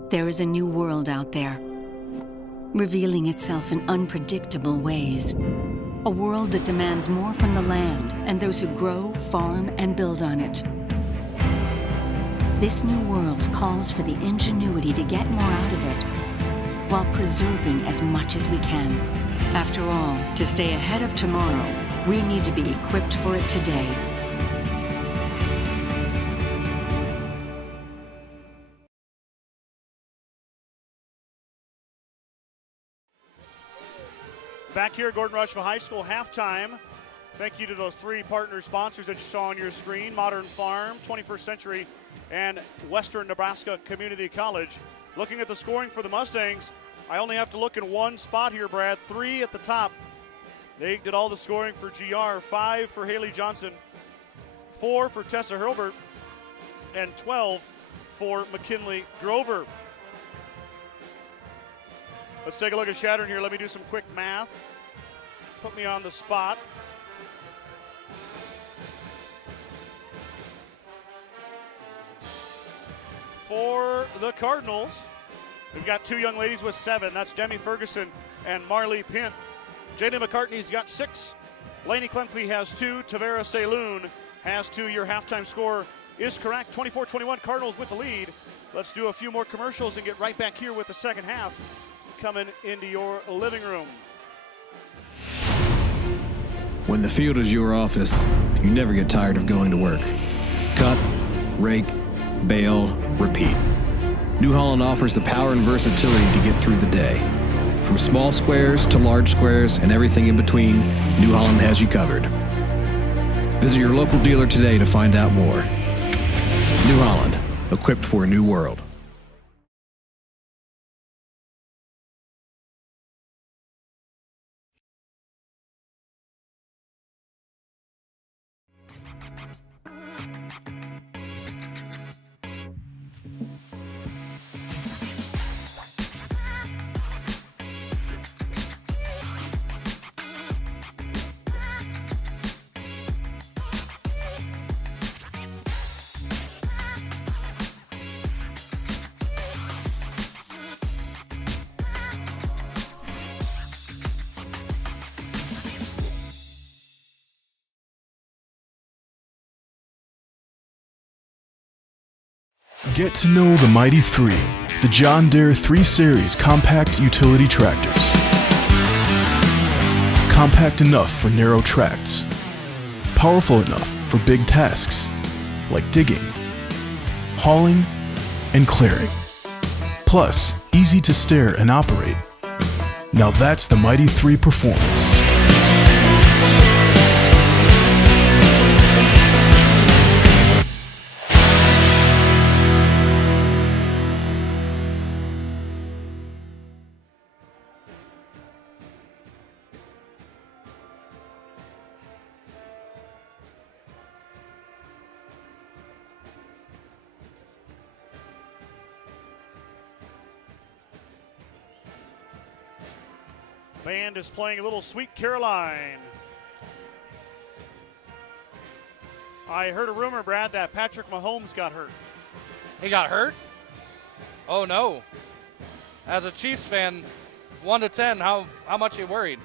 There is a new world out there, revealing itself in unpredictable ways. A world that demands more from the land and those who grow, farm, and build on it. This new world calls for the ingenuity to get more out of it, while preserving as much as we can. After all, to stay ahead of tomorrow, we need to be equipped for it today. Back here at Gordon-Rushville High School, halftime. Thank you to those three partner sponsors that you saw on your screen, Modern Farm, 21st Century, and Western Nebraska Community College. Looking at the scoring for the Mustangs, I only have to look in one spot here, Brad. 3 at the top. They did all the scoring for GR. 5 for Haley Johnson, 4 for Tessa Hurlbert, and 12 for McKinley Grover. Let's take a look at Chadron here. Let me do some quick math. Put me on the spot. For the Cardinals, we've got 2 young ladies with 7. That's Demi Ferguson and Marley Pint. Jaylee McCartney's got 6. Lainey Klemke has 2. Tavera Saloon has 2. Your halftime score is correct. 24-21, Cardinals with the lead. Let's do a few more commercials and get right back here with the second half coming into your living room. When the field is your office, you never get tired of going to work. Cut, rake, bale, repeat. New Holland offers the power and versatility to get through the day. From small squares to large squares and everything in between, New Holland has you covered. Visit your local dealer today to find out more. New Holland, equipped for a new world. Get to know the Mighty 3, the John Deere 3 Series compact utility tractors. Compact enough for narrow tracts, powerful enough for big tasks like digging, hauling, and clearing. Plus, easy to steer and operate. Now that's the Mighty 3 performance. Band is playing a little Sweet Caroline. I heard a rumor, Brad, that Patrick Mahomes got hurt. He got hurt? Oh, no. As a Chiefs fan, 1 to 10, how much are you worried?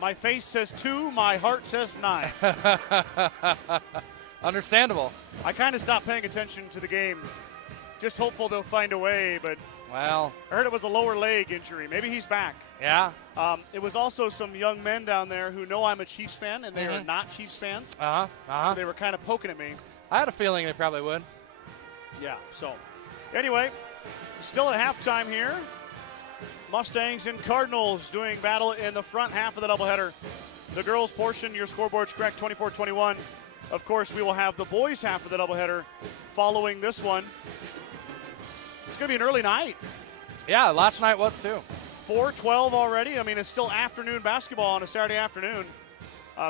My face says 2, my heart says 9. Understandable. I kind of stopped paying attention to the game. Just hopeful they'll find a way, but Well, I heard it was a lower leg injury. Maybe he's back. yeah. It was also some young men down there who know I'm a Chiefs fan, and they are not Chiefs fans. So they were kind of poking at me. I had a feeling they probably would. Yeah, so anyway, still at halftime here. Mustangs and Cardinals doing battle in the front half of the doubleheader. The girls' portion, your scoreboard's correct, 24-21. Of course, we will have the boys' half of the doubleheader following this one. It's going to be an early night. Yeah, last night was too. 4:12 already. I mean, it's still afternoon basketball on a Saturday afternoon.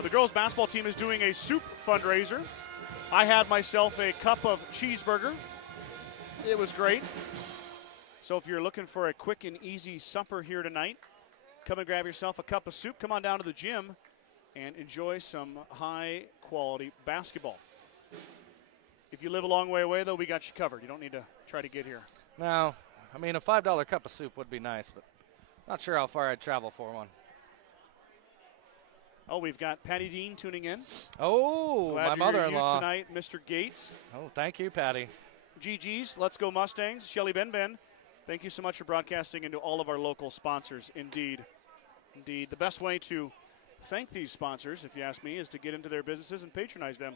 The girls' basketball team is doing a soup fundraiser. I had myself a cup of cheeseburger. It was great. So if you're looking for a quick and easy supper here tonight, come and grab yourself a cup of soup. Come on down to the gym and enjoy some high-quality basketball. If you live a long way away, though, we got you covered. You don't need to try to get here. No, I mean, a $5 cup of soup would be nice, but not sure how far I'd travel for one. Oh, we've got Patty Dean tuning in. Oh, Glad my you're mother-in-law. here tonight, Mr. Gates. Oh, thank you, Patty. GG's, Let's Go Mustangs, Shelly Ben. Thank you so much for broadcasting into all of our local sponsors. Indeed. The best way to thank these sponsors, if you ask me, is to get into their businesses and patronize them.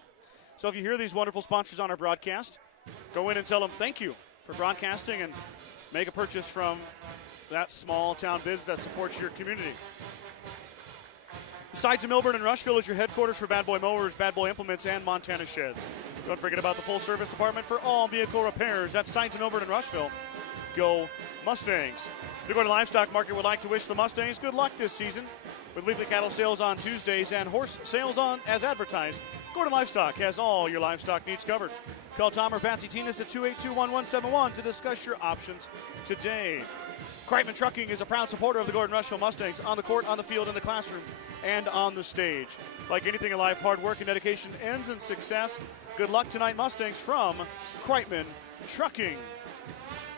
So if you hear these wonderful sponsors on our broadcast, go in and tell them thank you for broadcasting and make a purchase from that small town business that supports your community. Besides of Milburn and Rushville is your headquarters for Bad Boy Mowers, Bad Boy Implements, and Montana Sheds. Don't forget about the full service department for all vehicle repairs. That's Sides of Milburn and Rushville. Go Mustangs. The Gordon Livestock Market would like to wish the Mustangs good luck this season with weekly cattle sales on Tuesdays and horse sales on as advertised. Gordon Livestock has all your livestock needs covered. Call Tom or Patsy Tinas at 282-1171 to discuss your options today. Kreitman Trucking is a proud supporter of the Gordon-Rushville Mustangs on the court, on the field, in the classroom, and on the stage. Like anything in life, hard work and dedication ends in success. Good luck tonight, Mustangs, from Kreitman Trucking.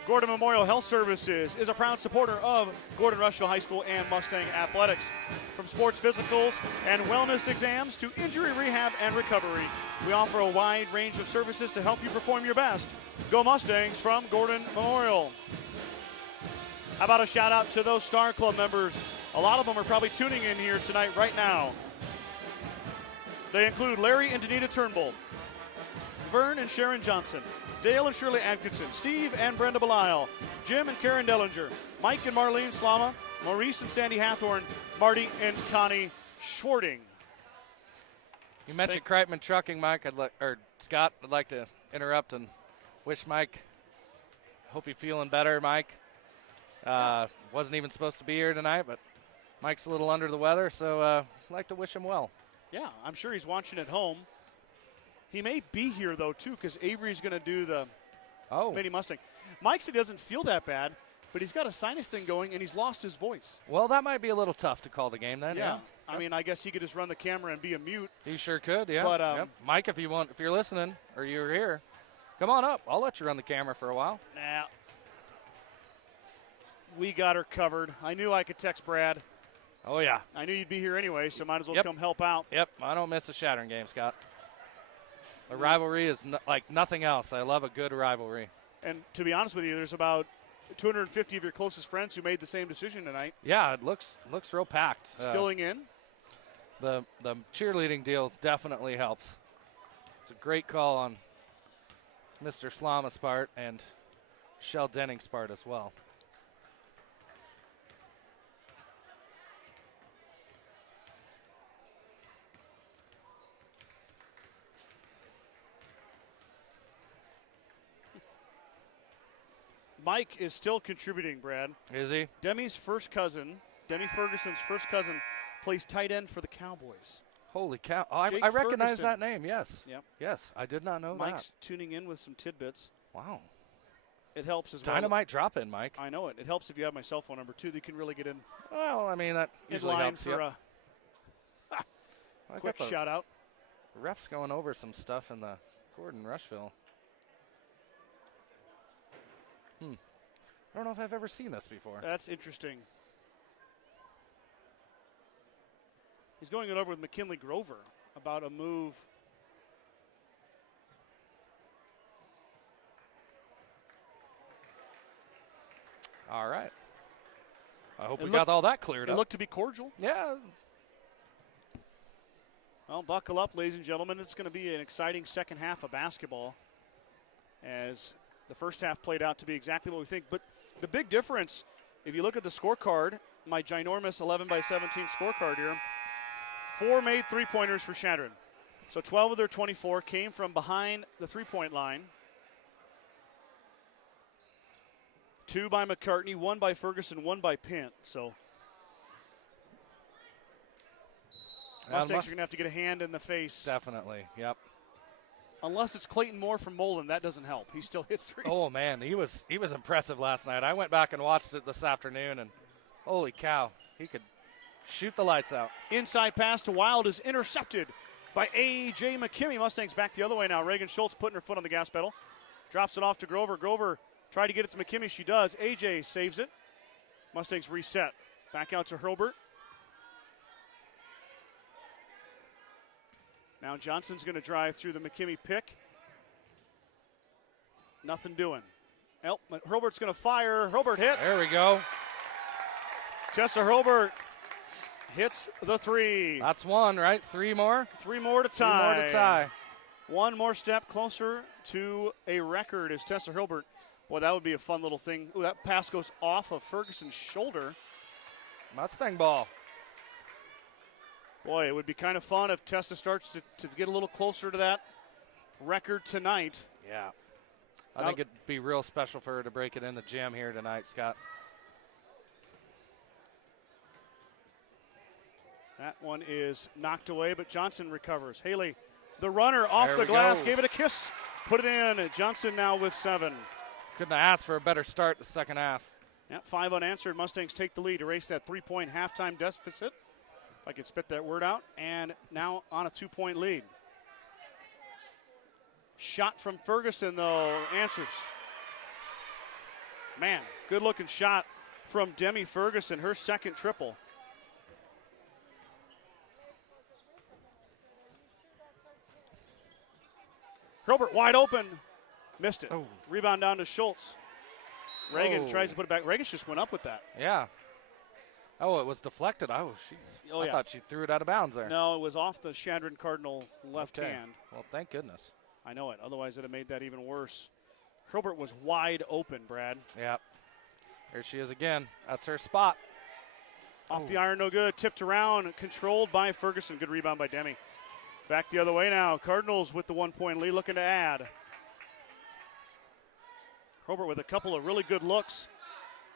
Gordon Memorial Health Services is a proud supporter of Gordon-Rushville High School and Mustang Athletics. From sports physicals and wellness exams to injury rehab and recovery, we offer a wide range of services to help you perform your best. Go Mustangs from Gordon Memorial. How about a shout out to those Star Club members? A lot of them are probably tuning in here tonight right now. They include Larry and Danita Turnbull, Vern and Sharon Johnson, Dale and Shirley Atkinson, Steve and Brenda Belisle, Jim and Karen Dellinger, Mike and Marlene Slama, Maurice and Sandy Hathorn, Marty and Connie Schwarting. You mentioned Kreitman Trucking, Mike. Scott, I'd like to interrupt and wish Mike, hope you're feeling better, Mike. Wasn't even supposed to be here tonight, but Mike's a little under the weather, so I'd like to wish him well. Yeah, I'm sure he's watching at home. He may be here, though, too, because Avery's going to do the Mini Mustang. Mike said he doesn't feel that bad, but he's got a sinus thing going, and he's lost his voice. Well, that might be a little tough to call the game then. Yeah. I mean, I guess he could just run the camera and be a mute. He sure could, yeah. But, yep. Mike, if you're listening or you're here, come on up. I'll let you run the camera for a while. Nah. We got her covered. I knew I could text Brad. Oh, yeah. I knew you'd be here anyway, so might as well come help out. Yep, I don't miss a Chadron game, Scott. The rivalry is like nothing else. I love a good rivalry. And to be honest with you, there's about 250 of your closest friends who made the same decision tonight. Yeah, it looks real packed. It's filling in. The cheerleading deal definitely helps. It's a great call on Mr. Slama's part and Shell Denning's part as well. Mike is still contributing, Brad. Is he? Demi Ferguson's first cousin, plays tight end for the Cowboys. Holy cow. Oh, I recognize that name, yes. Yep. Yes, I did not know Mike's tuning in with some tidbits. Wow. It helps as well. Dynamite drop in, Mike. I know it. It helps if you have my cell phone number, too. You can really get in. Well, I mean, that usually line helps. for a quick shout-out. Ref's going over some stuff in the Gordon-Rushville. I don't know if I've ever seen this before. That's interesting. He's going it over with McKinley Grover about a move. All right. I hope we got all that cleared up. It looked to be cordial. Yeah. Well, buckle up, ladies and gentlemen. It's going to be an exciting second half of basketball as the first half played out to be exactly what we think. But the big difference, if you look at the scorecard, my ginormous 11-by-17 scorecard here, 4 made three-pointers for Chadron. So 12 of their 24 came from behind the three-point line. 2 by McCartney, 1 by Ferguson, 1 by Pint. So Mustangs are going to have to get a hand in the face. Definitely, yep. Unless it's Clayton Moore from Mullen, that doesn't help. He still hits threes. Oh, man, he was impressive last night. I went back and watched it this afternoon, and holy cow, he could shoot the lights out. Inside pass to Wild is intercepted by A.J. McKimmey. Mustangs back the other way now. Reagan Schultz putting her foot on the gas pedal. Drops it off to Grover. Grover tried to get it to McKimmey. She does. A.J. saves it. Mustangs reset. Back out to Hurlburt. Now Johnson's going to drive through the McKimmey pick. Nothing doing. Hurlburt's going to fire. Hurlburt hits. There we go. Tessa Hurlburt hits the three. That's one, right? Three more? Three more to tie. 3 more to tie. One more step closer to a record is Tessa Hurlburt. Boy, that would be a fun little thing. Ooh, that pass goes off of Ferguson's shoulder. Mustang ball. Boy, it would be kind of fun if Tessa starts to get a little closer to that record tonight. Yeah. I think it'd be real special for her to break it in the gym here tonight, Scott. That one is knocked away, but Johnson recovers. Haley, the runner, off the glass, gave it a kiss, put it in. Johnson now with 7. Couldn't have asked for a better start the second half. Yeah, 5 unanswered. Mustangs take the lead, erase that 3-point halftime deficit, if I could spit that word out, and now on a 2-point lead. Shot from Ferguson, though, answers. Man, good-looking shot from Demi Ferguson, her second triple. Hurlburt wide open, missed it. Oh. Rebound down to Schultz. Reagan tries to put it back. Reagan just went up with that. Yeah. Oh, it was deflected. I thought she threw it out of bounds there. No, it was off the Chadron Cardinal left hand. Well, thank goodness. I know it. Otherwise, it would have made that even worse. Hurlburt was wide open, Brad. Yep. Here she is again. That's her spot. Off the iron, no good. Tipped around, controlled by Ferguson. Good rebound by Demi. Back the other way now. Cardinals with the 1-point lead, looking to add. Hurlburt with a couple of really good looks.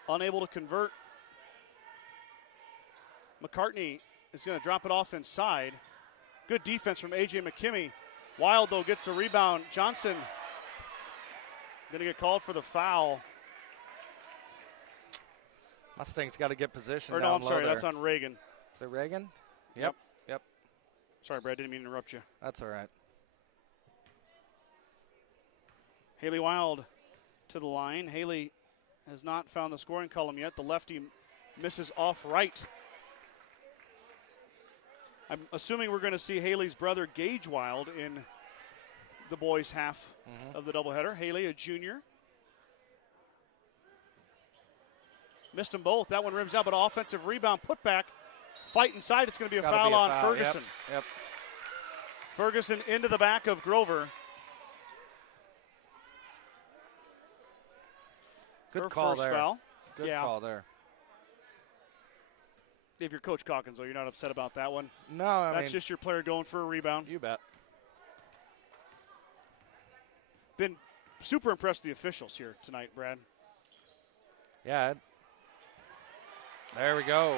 Unable to convert. McCartney is going to drop it off inside. Good defense from A.J. McKimmey. Wild, though, gets the rebound. Johnson going to get called for the foul. Mustang's got to get position. Or no, I'm sorry, that's on Reagan. Is it Reagan? Yep. Sorry, Brad, didn't mean to interrupt you. That's all right. Haley Wild to the line. Haley has not found the scoring column yet. The lefty misses off right. I'm assuming we're going to see Haley's brother, Gage Wild, in the boys' half of the doubleheader. Haley, a junior. Missed them both. That one rims out, but offensive rebound, put back. Fight inside. It's going to be a foul on Ferguson. Yep. Ferguson into the back of Grover. Good call there. Foul. Good call there. If you're Coach Calkins, though, you're not upset about that one. No, I mean, that's just your player going for a rebound. You bet. Been super impressed with the officials here tonight, Brad. Yeah. There we go.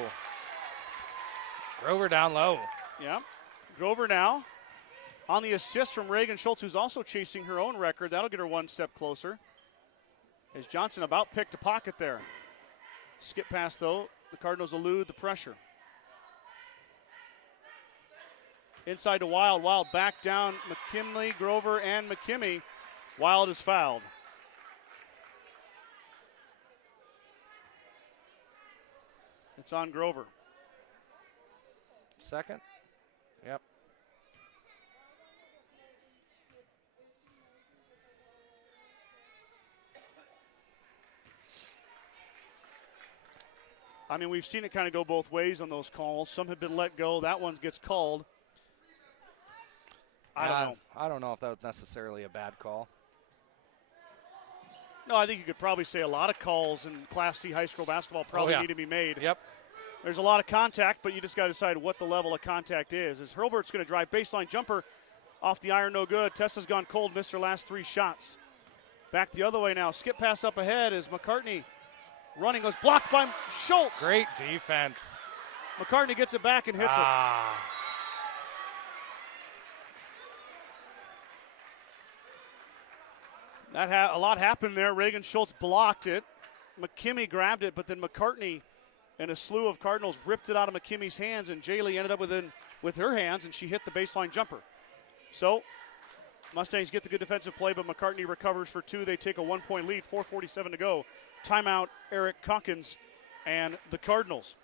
Grover down low. Yeah. Grover now on the assist from Reagan Schultz, who's also chasing her own record. That'll get her one step closer. As Johnson about picked a pocket there. Skip pass, though. The Cardinals elude the pressure. Inside to Wild. Wild back down. McKinley, Grover, and McKimmey. Wild is fouled. It's on Grover. Second. Yep. I mean, we've seen it kind of go both ways on those calls. Some have been let go. That one gets called. I don't know. I don't know if that was necessarily a bad call. No, I think you could probably say a lot of calls in Class C high school basketball probably need to be made. Yep. There's a lot of contact, but you just got to decide what the level of contact is. As Hurlburt's going to drive baseline jumper off the iron, no good. Tessa's gone cold, missed her last 3 shots. Back the other way now. Skip pass up ahead as McCartney running, goes blocked by Schultz. Great defense. McCartney gets it back and hits it. A lot happened there. Reagan Schultz blocked it. McKimmey grabbed it, but then McCartney and a slew of Cardinals ripped it out of McKimmey's hands, and Jaylee ended up within with her hands, and she hit the baseline jumper. So Mustangs get the good defensive play, but McCartney recovers for 2. They take a 1-point lead, 4:47 to go. Timeout, Eric Calkins and the Cardinals.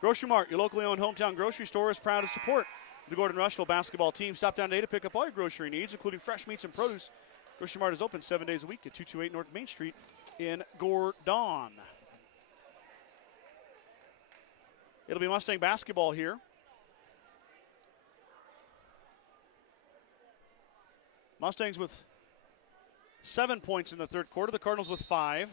Grocery Mart, your locally owned hometown grocery store, is proud to support the Gordon-Rushville basketball team. Stop down today to pick up all your grocery needs, including fresh meats and produce. Grocery Mart is open 7 days a week at 228 North Main Street in Gordon. It'll be Mustang basketball here. Mustangs with 7 points in the third quarter. The Cardinals with 5.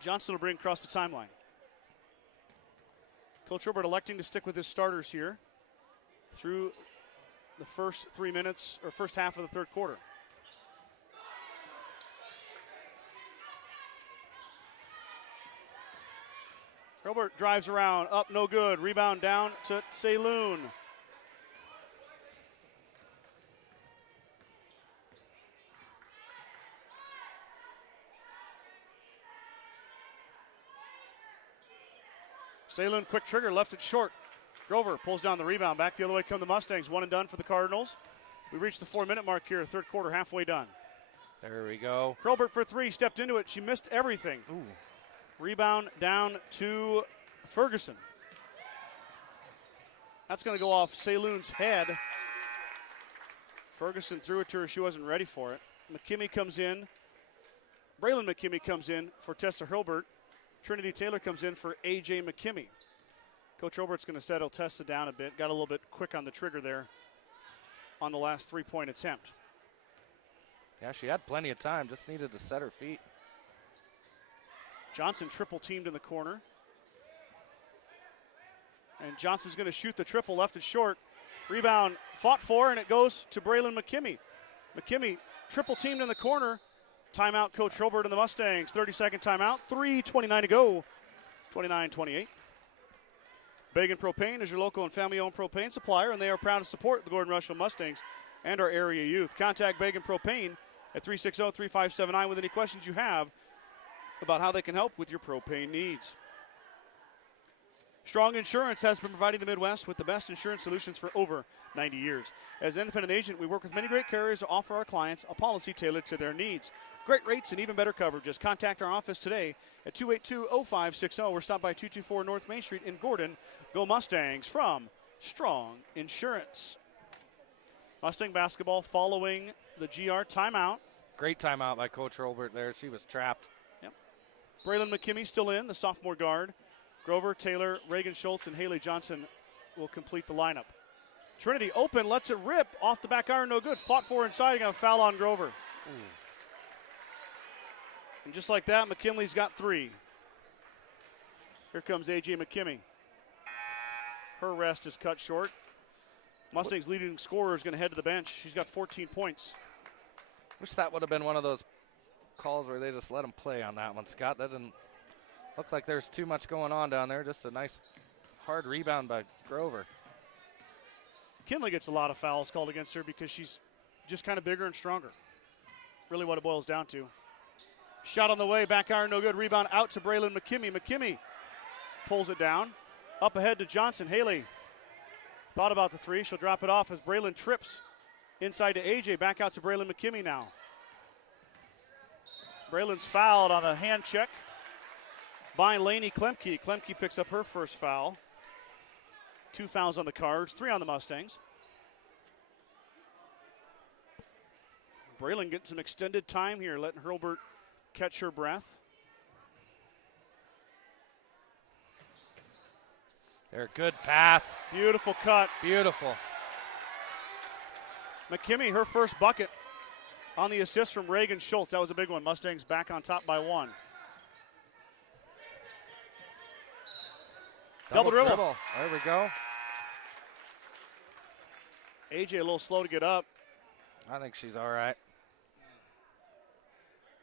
Johnson will bring across the timeline. Coach Herbert electing to stick with his starters here through the first 3 minutes, or first half of the third quarter. Herbert drives around, up no good. Rebound down to Saloon. Saloon, quick trigger, left it short. Grover pulls down the rebound. Back the other way come the Mustangs. 1 and done for the Cardinals. We reached the 4-minute mark here, third quarter, halfway done. There we go. Hurlbert for 3, stepped into it. She missed everything. Ooh. Rebound down to Ferguson. That's going to go off Saloon's head. Ferguson threw it to her. She wasn't ready for it. McKimmey comes in. Braylon McKimmey comes in for Tessa Hurlbert. Trinity Taylor comes in for A.J. McKimmey. Coach Hurlbert's going to settle Tessa down a bit. Got a little bit quick on the trigger there on the last 3-point attempt. Yeah, she had plenty of time. Just needed to set her feet. Johnson triple teamed in the corner. And Johnson's going to shoot the triple, left it short. Rebound fought for, and it goes to Braylon McKimmey. McKimmey triple teamed in the corner. Timeout, Coach Hurlbert and the Mustangs. 30-second timeout, 3:29 to go. 29-28. Bagan Propane is your local and family-owned propane supplier, and they are proud to support the Gordon-Rushville Mustangs and our area youth. Contact Bagan Propane at 360-3579 with any questions you have about how they can help with your propane needs. Strong Insurance has been providing the Midwest with the best insurance solutions for over 90 years. As an independent agent, we work with many great carriers to offer our clients a policy tailored to their needs. Great rates and even better coverage. Just contact our office today at 282-0560 or stop by 224 North Main Street in Gordon. Go Mustangs from Strong Insurance. Mustang basketball following the GR timeout. Great timeout by Coach Hurlbert there. She was trapped. Yep. Braylon McKimmey still in, the sophomore guard. Grover, Taylor, Reagan Schultz, and Haley Johnson will complete the lineup. Trinity open, lets it rip. Off the back iron, no good. Fought for inside, got a foul on Grover. Ooh. And just like that, McKinley's got 3. Here comes A.J. McKimmey. Her rest is cut short. Mustangs' leading scorer is going to head to the bench. She's got 14 points. Wish that would have been one of those calls where they just let him play on that one, Scott. That didn't look like there's too much going on down there. Just a nice hard rebound by Grover. McKinley gets a lot of fouls called against her because she's just kind of bigger and stronger. Really what it boils down to. Shot on the way, back iron, no good. Rebound out to Braylon McKimmey. McKimmey pulls it down. Up ahead to Johnson. Haley thought about the 3. She'll drop it off as Braylon trips inside to A.J. Back out to Braylon McKimmey now. Braylon's fouled on a hand check by Lainey Klemke. Klemke picks up her first foul. 2 fouls on the Cards, 3 on the Mustangs. Braylon getting some extended time here, letting Hurlbert catch her breath. There, good pass. Beautiful cut. Beautiful. McKimmey, her first bucket on the assist from Reagan Schultz. That was a big one. Mustangs back on top by 1. Double dribble. There we go. AJ a little slow to get up. I think she's all right.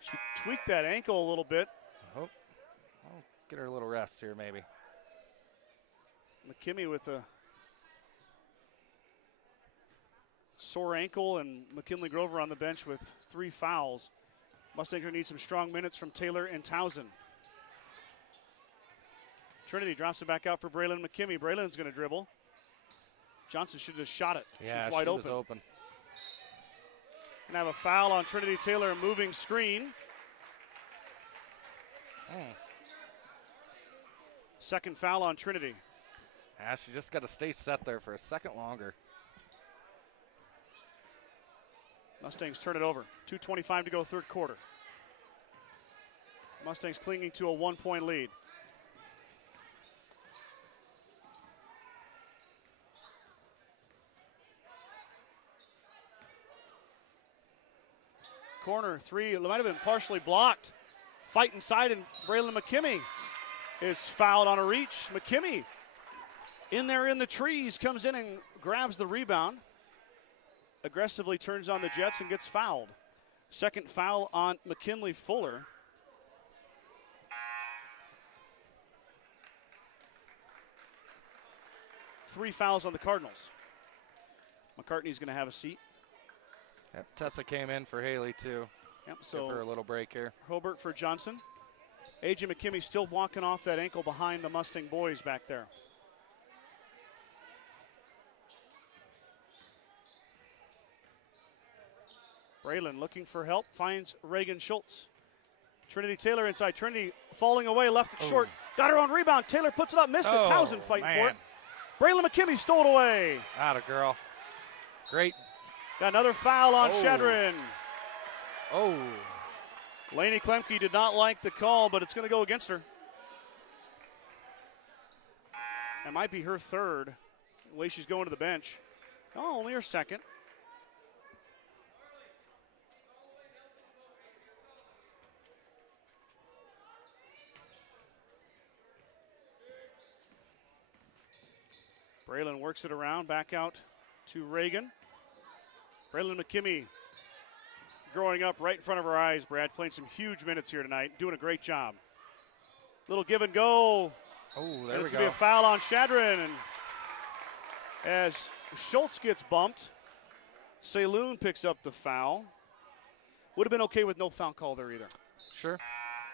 She tweaked that ankle a little bit. Oh, I'll get her a little rest here maybe. McKimmey with a sore ankle, and McKinley Grover on the bench with 3 fouls. Mustangs need some strong minutes from Taylor and Townsend. Trinity drops it back out for Braylon McKimmey. Braylon's going to dribble. Johnson should have shot it. Yeah, she's wide she open. was open. Gonna have a foul on Trinity Taylor, moving screen. Second foul on Trinity. Yeah, she just got to stay set there for a second longer. Mustangs turn it over. 2:25 to go, third quarter. Mustangs clinging to a 1-point lead. Corner three, it might have been partially blocked. Fight inside, and Braylon McKimmey is fouled on a reach. McKimmey in there in the trees, comes in and grabs the rebound. Aggressively turns on the Jets and gets fouled. Second foul on McKinley Fuller. Three fouls on the Cardinals. McCartney's going to have a seat. Yep, Tessa came in for Haley, too. Yep, so give her a little break here. Hobart for Johnson. A.J. McKimmey still walking off that ankle behind the Mustang boys back there. Braylon looking for help, finds Reagan Schultz. Trinity Taylor inside. Trinity falling away, left it short. Got her own rebound. Taylor puts it up, missed it. Townsend fighting for it. Braylon McKimmey stole it away. Atta girl. Great. Got another foul on Chadron. Oh. Lainey Klemke did not like the call, but it's going to go against her. That might be her third, the way she's going to the bench. Oh, only her second. Braylon works it around, back out to Reagan. Braylon McKimmey growing up right in front of our eyes, Brad, playing some huge minutes here tonight, doing a great job. Little give and go. Oh, there we go. It's going to be a foul on Chadron. And as Schultz gets bumped, Saloon picks up the foul. Would have been okay with no foul call there either. Sure. Yep.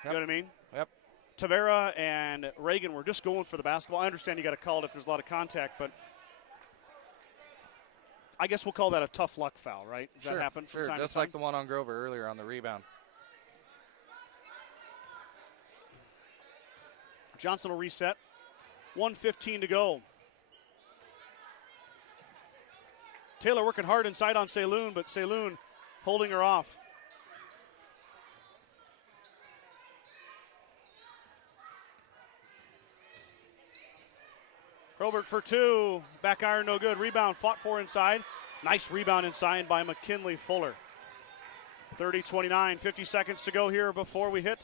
You know what I mean? Yep. Tavera and Reagan were just going for the basketball. I understand you got to call it if there's a lot of contact, but I guess we'll call that a tough luck foul, right? Does that happen from time just to time? like the one on Grover earlier on the rebound. Johnson will reset. 1:15 to go. Taylor working hard inside on Saloon, but Saloon holding her off. Robert for two. Back iron, no good. Rebound fought for inside. Nice rebound inside by McKinley Fuller. 30-29, 50 seconds to go here before we hit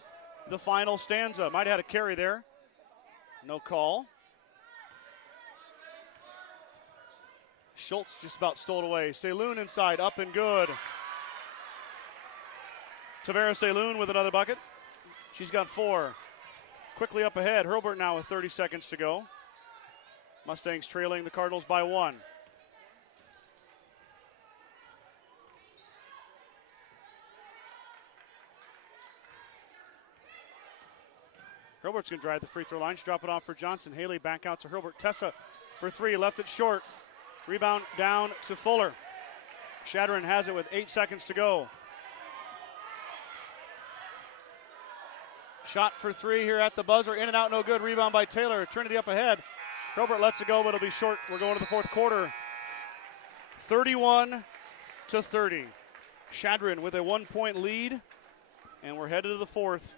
the final stanza. Might have had a carry there. No call. Schultz just about stole it away. Saloon inside, up and good. Tavera Saloon with another bucket. She's got four. Quickly up ahead. Herbert now with 30 seconds to go. Mustangs trailing the Cardinals by one. Herbert's going to drive the free throw line. Drop it off for Johnson. Haley back out to Herbert. Tessa for three, left it short. Rebound down to Fuller. Chadron has it with 8 seconds to go. Shot for three here at the buzzer. In and out, no good. Rebound by Taylor. Trinity up ahead. Herbert lets it go, but it'll be short. We're going to the fourth quarter. 31-30. Chadron with a 1-point lead, and we're headed to the fourth.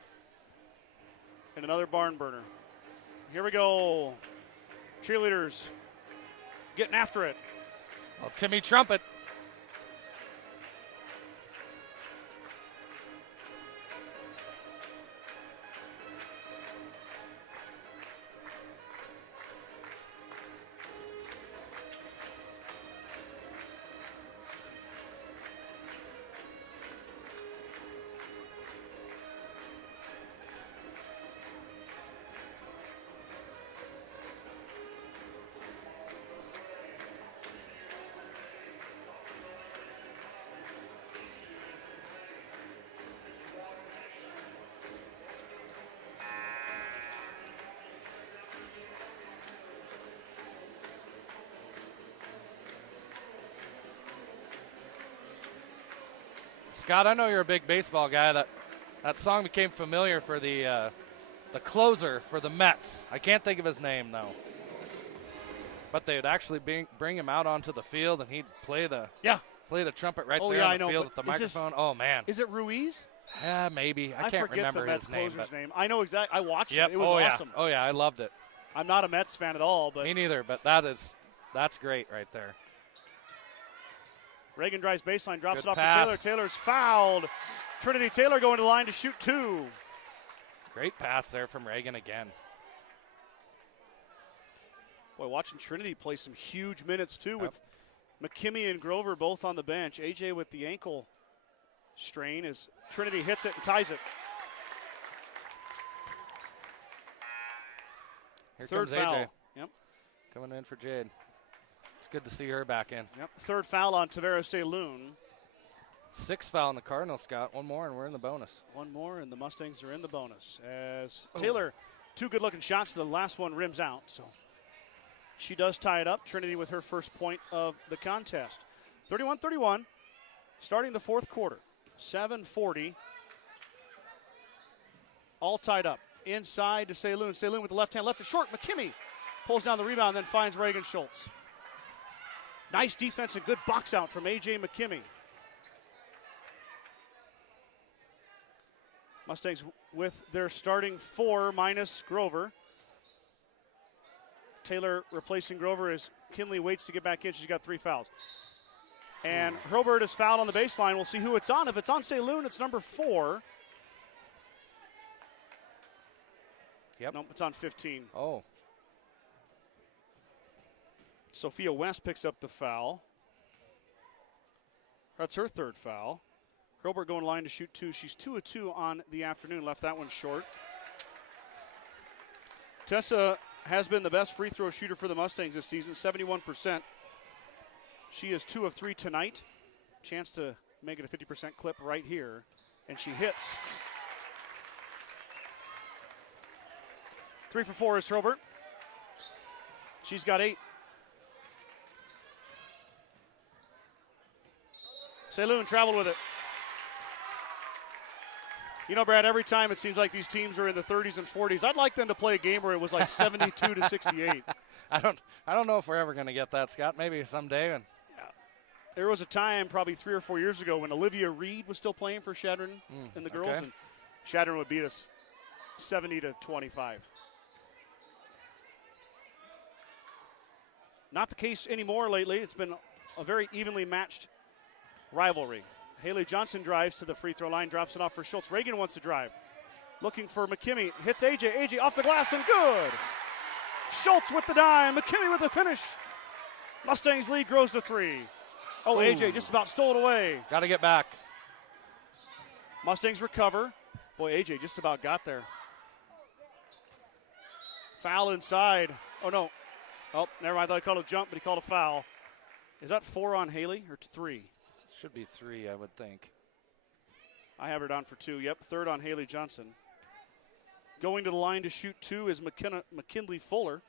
And another barn burner. Here we go. Cheerleaders getting after it. Well, Timmy Trumpet. Scott, I know you're a big baseball guy. That song became familiar for the closer for the Mets. I can't think of his name, though. But they'd actually bring him out onto the field, and he'd play the trumpet right there on the field with the microphone. Oh, man. Is it Ruiz? Yeah, maybe. I can't remember the Mets his name. Closer's name. I know exactly. I watched Yep. it. It was awesome. Yeah. Oh, yeah, I loved it. I'm not a Mets fan at all. But me neither, but that's great right there. Reagan drives baseline, drops Good it off pass. to Taylor. Taylor's fouled. Trinity Taylor going to the line to shoot 2. Great pass there from Reagan again. Boy, watching Trinity play some huge minutes, too, with McKimmey and Grover both on the bench. AJ with the ankle strain as Trinity hits it and ties it. Here Third comes foul. AJ. Yep. Coming in for Jade. It's good to see her back in. Yep. Third foul on Tavera Saloon. 6th foul on the Cardinals, Scott. One more, and we're in the bonus. One more, and the Mustangs are in the bonus. As Taylor, 2 good-looking shots. The last one rims out, so she does tie it up. Trinity with her first point of the contest. 31-31, starting the 4th quarter. 7:40, all tied up. Inside to Saloon. Saloon with the left hand, left to short. McKimmey pulls down the rebound, then finds Reagan Schultz. Nice defense and good box out from A.J. McKimmey. Mustangs with their starting 4 minus Grover. Taylor replacing Grover as Kinley waits to get back in. She's got 3 fouls. And Hurlburt is fouled on the baseline. We'll see who it's on. If it's on Saloon, it's number 4. Yep. Nope, it's on 15. Oh. Sophia West picks up the foul. That's her 3rd foul. Hurlburt going line to shoot 2. She's 2 of 2 on the afternoon. Left that one short. Tessa has been the best free throw shooter for the Mustangs this season, 71%. She is 2 of 3 tonight. Chance to make it a 50% clip right here. And she hits. 3 for 4 is Hurlburt. She's got 8. Saloon traveled with it. You know, Brad, every time it seems like these teams are in the 30s and 40s. I'd like them to play a game where it was like 72 to 68. I don't know if we're ever going to get that, Scott. Maybe someday. And there was a time probably 3 or 4 years ago when Olivia Reed was still playing for Chadron and the girls, and Chadron would beat us 70 to 25. Not the case anymore lately. It's been a very evenly matched rivalry. Haley Johnson drives to the free throw line, drops it off for Schultz. Reagan wants to drive. Looking for McKimmey. Hits AJ. AJ off the glass and good. Schultz with the dime. McKimmey with the finish. Mustangs lead grows to 3. Oh, AJ just about stole it away. Got to get back. Mustangs recover. Boy, AJ just about got there. Foul inside. Oh, no. Oh, never mind. I thought he called a jump, but he called a foul. Is that 4 on Haley or 3? Should be 3, I would think. I have her down for 2. Yep, 3rd on Haley Johnson. Going to the line to shoot 2 is McKinley Fuller.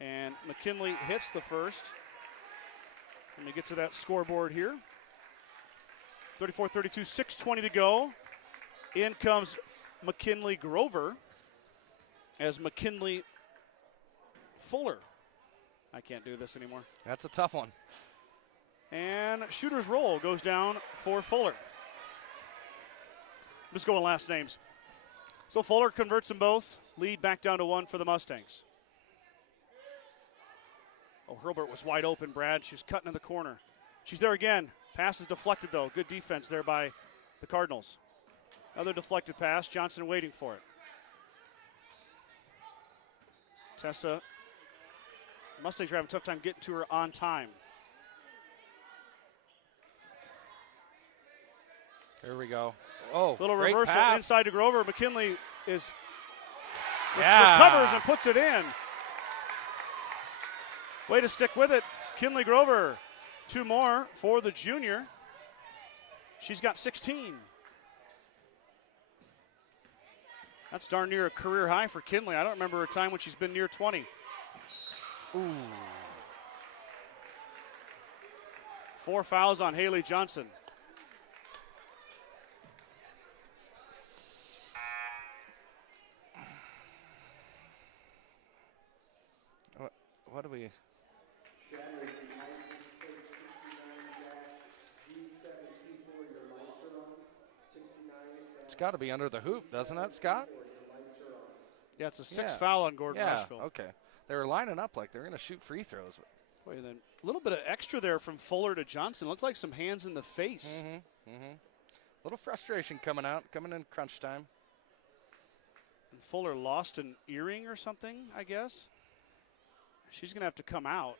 And McKinley hits the first. Let me get to that scoreboard here. 34-32, 6:20 to go. In comes McKinley Grover as McKinley Fuller. I can't do this anymore. That's a tough one. And shooter's roll goes down for Fuller. Just going last names. So Fuller converts them both. Lead back down to 1 for the Mustangs. Oh, Hurlburt was wide open, Brad. She's cutting in the corner. She's there again. Pass is deflected, though. Good defense there by the Cardinals. Another deflected pass. Johnson waiting for it. Tessa. Mustangs are having a tough time getting to her on time. Here we go. Oh, little great reversal pass. inside to Grover. McKinley recovers and puts it in. Way to stick with it. Kinley Grover, 2 more for the junior. She's got 16. That's darn near a career high for Kinley. I don't remember a time when she's been near 20. Ooh. 4 fouls on Haley Johnson. What do we? It's got to be under the hoop, doesn't it, Scott? Yeah, it's a 6th foul on Gordon-Rushville. Yeah, okay. They were lining up like they were going to shoot free throws. Boy, and then a little bit of extra there from Fuller to Johnson. Looked like some hands in the face. A little frustration coming in crunch time. And Fuller lost an earring or something, I guess. She's going to have to come out.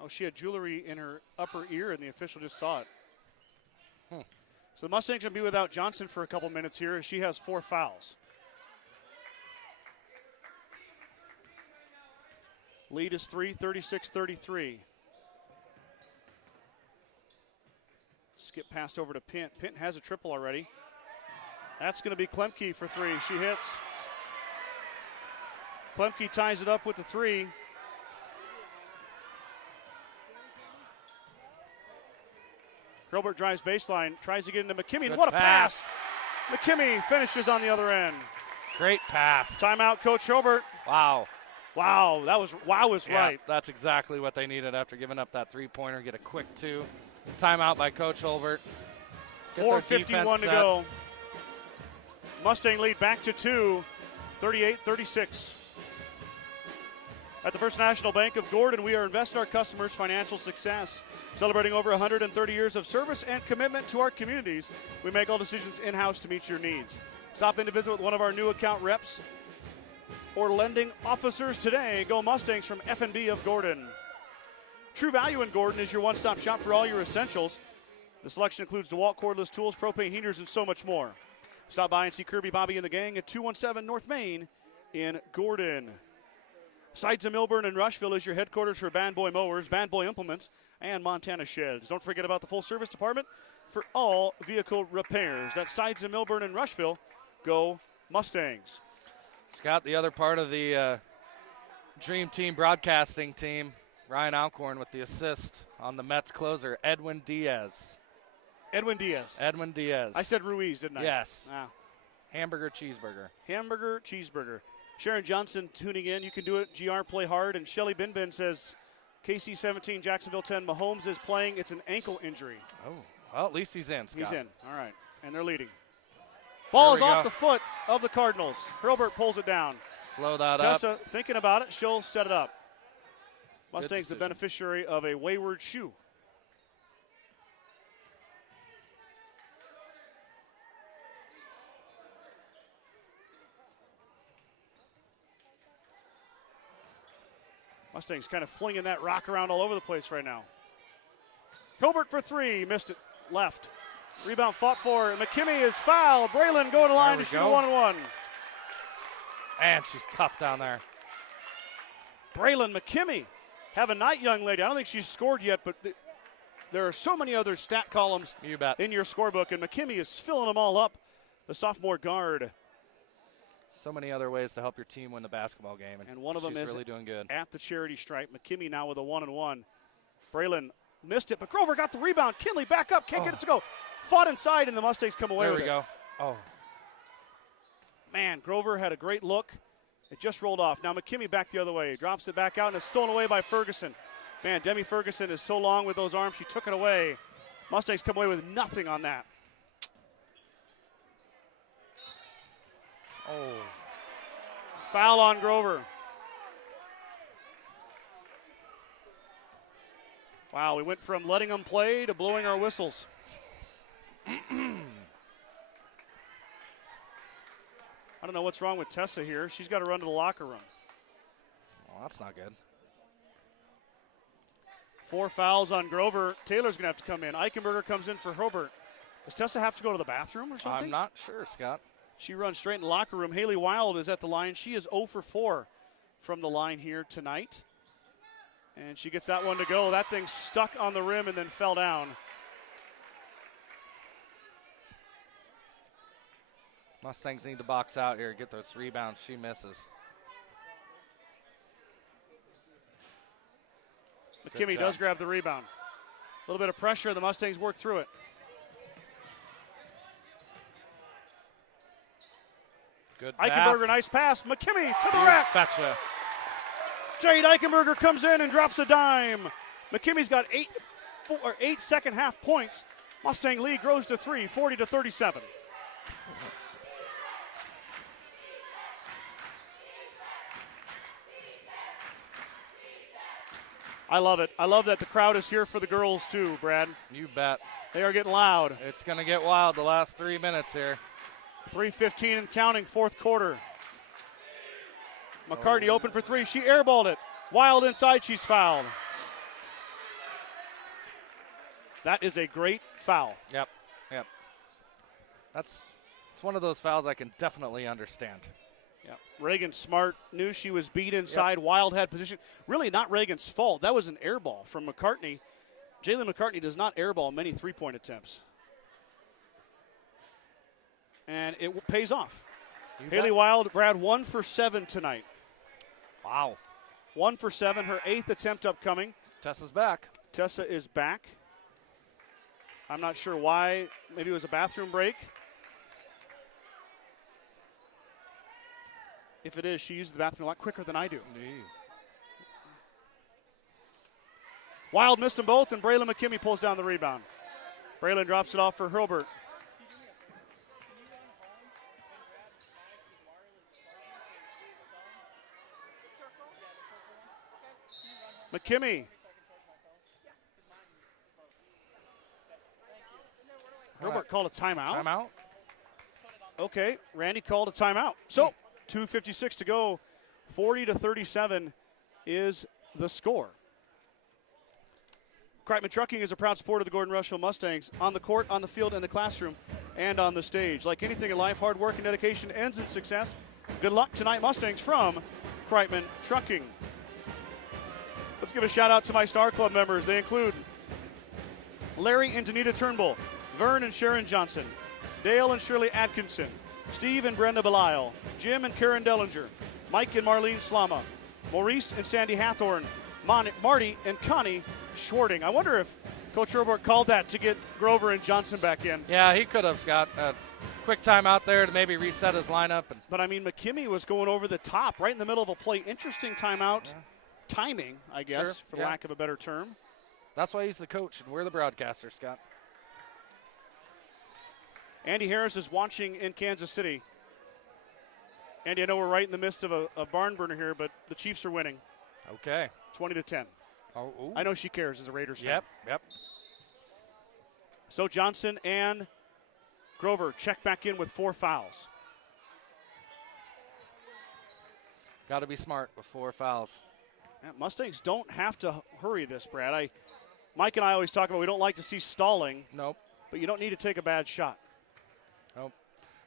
Oh, she had jewelry in her upper ear, and the official just saw it. So the Mustangs going to be without Johnson for a couple minutes here as she has 4 fouls. Lead is 3, 36-33. Skip pass over to Pint. Pint has a triple already. That's going to be Klemke for 3. She hits. Klemke ties it up with the 3. Gilbert drives baseline, tries to get into McKimmey. Good What a pass. pass. McKimmey finishes on the other end. Great pass. Timeout, Coach Hilbert. Wow. Wow, wow was Yeah, right. that's exactly what they needed after giving up that three-pointer. Get a quick 2. Timeout by Coach Hilbert. Get their 4:51 defense to set. go. Mustang lead back to 2, 38-36. At the First National Bank of Gordon, we are investing our customers' financial success. Celebrating over 130 years of service and commitment to our communities, we make all decisions in-house to meet your needs. Stop in to visit with one of our new account reps or lending officers today. Go Mustangs from F&B of Gordon. True Value in Gordon is your one-stop shop for all your essentials. The selection includes DeWalt cordless tools, propane heaters, and so much more. Stop by and see Kirby, Bobby, and the gang at 217 North Main in Gordon. Sides of Milburn and Rushville is your headquarters for Band Boy Mowers, Band Boy Implements, and Montana Sheds. Don't forget about the full-service department for all vehicle repairs. That's Sides of Milburn and Rushville. Go Mustangs. Scott, the other part of the Dream Team broadcasting team, Ryan Alcorn with the assist on the Mets closer, Edwin Diaz. Edwin Diaz. Edwin Diaz. I said Ruiz, didn't I? Yes. Ah. Hamburger cheeseburger. Hamburger cheeseburger. Sharon Johnson tuning in. You can do it. GR play hard. And Shelly Binbin says KC 17, Jacksonville 10. Mahomes is playing. It's an ankle injury. Oh, well, at least he's in, Scott. He's in. All right. And they're leading. Ball is we off go. the foot of the Cardinals. Hurlbert pulls it down. Slow that up. Tessa thinking about it. She'll set it up. Mustangs the decision. beneficiary of a wayward shoe. Mustangs kind of flinging that rock around all over the place right now. Hilbert for 3, missed it, left. Rebound fought for, McKimmey is fouled. Braylon going to line to shoot a 1-1. And she's tough down there. Braylon McKimmey, have a night, young lady. I don't think she's scored yet, but there are so many other stat columns You bet. in your scorebook, and McKimmey is filling them all up, the sophomore guard. So many other ways to help your team win the basketball game. And one of them she's is really doing good. at the charity stripe. McKimmey now with a 1-1. Braylon missed it, but Grover got the rebound. Kinley back up, can't get it to go. Fought inside, and the Mustangs come away There with we it. go. Oh, Man, Grover had a great look. It just rolled off. Now McKimmey back the other way. Drops it back out, and it's stolen away by Ferguson. Man, Demi Ferguson is so long with those arms. She took it away. Mustangs come away with nothing on that. oh. Foul on Grover. Wow, we went from letting them play to blowing our whistles. I don't know what's wrong with Tessa here. She's got to run to the locker room. Well, that's not good. 4 fouls on Grover. Taylor's going to have to come in. Eichenberger comes in for Hobart. Does Tessa have to go to the bathroom or something? I'm not sure, Scott. She runs straight in the locker room. Haley Wild is at the line. She is 0 for 4 from the line here tonight. And she gets that one to go. That thing stuck on the rim and then fell down. Mustangs need to box out here, get those rebounds. She misses. McKimmey does grab the rebound. A little bit of pressure. The Mustangs work through it. Good Eichenberger, pass. nice pass. McKimmey to the rack. Betcha. Jade Eichenberger comes in and drops a dime. McKimmey's got 8 second half points. Mustang lead grows to 3, 40-37. I love it. I love that the crowd is here for the girls too, Brad. You bet. They are getting loud. It's going to get wild the last 3 minutes here. 3:15 and counting, fourth quarter. McCartney open for three. She airballed it. Wild inside, she's fouled. That is a great foul. Yep. It's one of those fouls I can definitely understand. Yep. Reagan Smart knew she was beat inside. Yep. Wild had position. Really not Reagan's fault. That was an air ball from McCartney. Jalen McCartney does not airball many three-point attempts. And it pays off. Haley Wild, Brad, 1 for 7 tonight. Wow. 1 for 7, her 8th attempt upcoming. Tessa's back. Tessa is back. I'm not sure why. Maybe it was a bathroom break. If it is, she uses the bathroom a lot quicker than I do. Wild missed them both, and Braylon McKimmey pulls down the rebound. Braylon drops it off for Hurlbert. McKimmey. Hurlbert called a timeout. Timeout. Okay, Randy called a timeout. So, 2:56 to go. 40-37 is the score. Kreitman Trucking is a proud supporter of the Gordon-Rushville Mustangs on the court, on the field, in the classroom, and on the stage. Like anything in life, hard work and dedication ends in success. Good luck tonight, Mustangs, from Kreitman Trucking. Let's give a shout out to my Star Club members. They include Larry and Danita Turnbull, Vern and Sharon Johnson, Dale and Shirley Atkinson, Steve and Brenda Belisle, Jim and Karen Dellinger, Mike and Marlene Slama, Maurice and Sandy Hathorn, Marty and Connie Schwarting. I wonder if Coach Hurlbert called that to get Grover and Johnson back in. Yeah, he could have, Scott. Quick time out there to maybe reset his lineup. But, I mean, McKimmey was going over the top right in the middle of a play. Interesting timeout. Yeah. Timing, I guess, for lack of a better term. That's why he's the coach, and we're the broadcasters, Scott. Andy Harris is watching in Kansas City. Andy, I know we're right in the midst of a barn burner here, but the Chiefs are winning. Okay. 20-10. Oh, I know she cares as a Raiders fan. Yep. So Johnson and Grover check back in with 4 fouls. Got to be smart with 4 fouls. Yeah, Mustangs don't have to hurry this, Brad. Mike and I always talk about we don't like to see stalling. Nope. But you don't need to take a bad shot. Nope.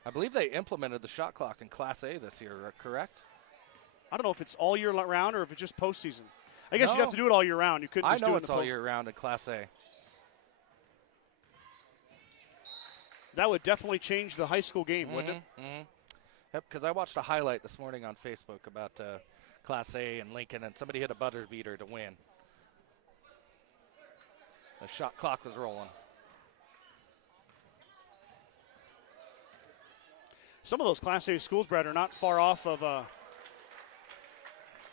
I believe they implemented the shot clock in Class A this year, correct? I don't know if it's all year round or if it's just postseason. I guess you'd have to do it all year round. You couldn't just do it in the all year round in Class A. That would definitely change the high school game, wouldn't it? Mm-hmm. Yep, because I watched a highlight this morning on Facebook about Class A and Lincoln, and somebody hit a buzzer beater to win. The shot clock was rolling. Some of those Class A schools, Brad, are not far off of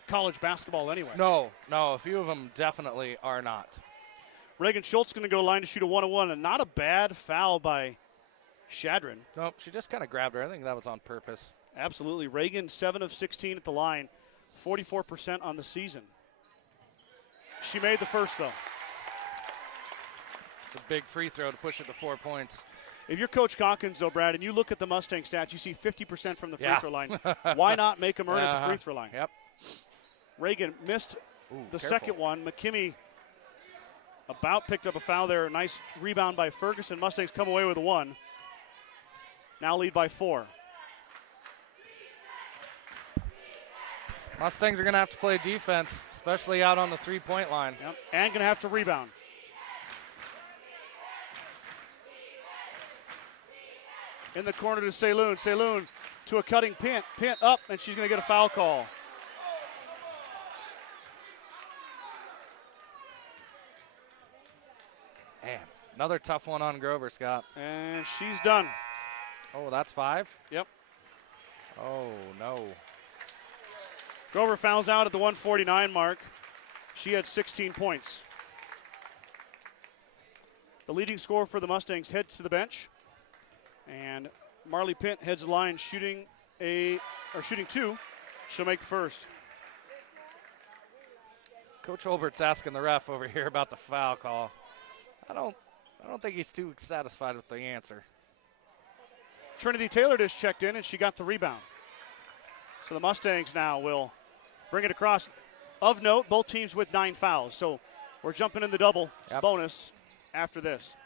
college basketball anyway. No, a few of them definitely are not. Reagan Schultz going to go line to shoot a 1-on-1, and not a bad foul by Chadron. Nope, she just kind of grabbed her. I think that was on purpose. Absolutely. Reagan, 7 of 16 at the line, 44% on the season. She made the first, though. It's a big free throw to push it to 4 points. If you're Coach Calkins, though, Brad, and you look at the Mustang stats, you see 50% from the free throw line. Why not make them earn at the free throw line? Yep. Reagan missed the second one. McKimmey about picked up a foul there. Nice rebound by Ferguson. Mustangs come away with a 1. Now lead by 4. Mustangs are going to have to play defense, especially out on the three-point line. Yep. And going to have to rebound. In the corner to Saloon. Saloon to a cutting Pint. Pint up, and she's going to get a foul call. Another tough one on Grover, Scott. And she's done. Oh, that's 5? Yep. Oh, no. Grover fouls out at the 149 mark. She had 16 points. The leading scorer for the Mustangs heads to the bench. And Marley Pint heads the line shooting 2. She'll make the first. Coach Holbert's asking the ref over here about the foul call. I don't think he's too satisfied with the answer. Trinity Taylor just checked in, and she got the rebound. So the Mustangs now will bring it across. Of note, both teams with 9 fouls. So we're jumping in the double bonus after this.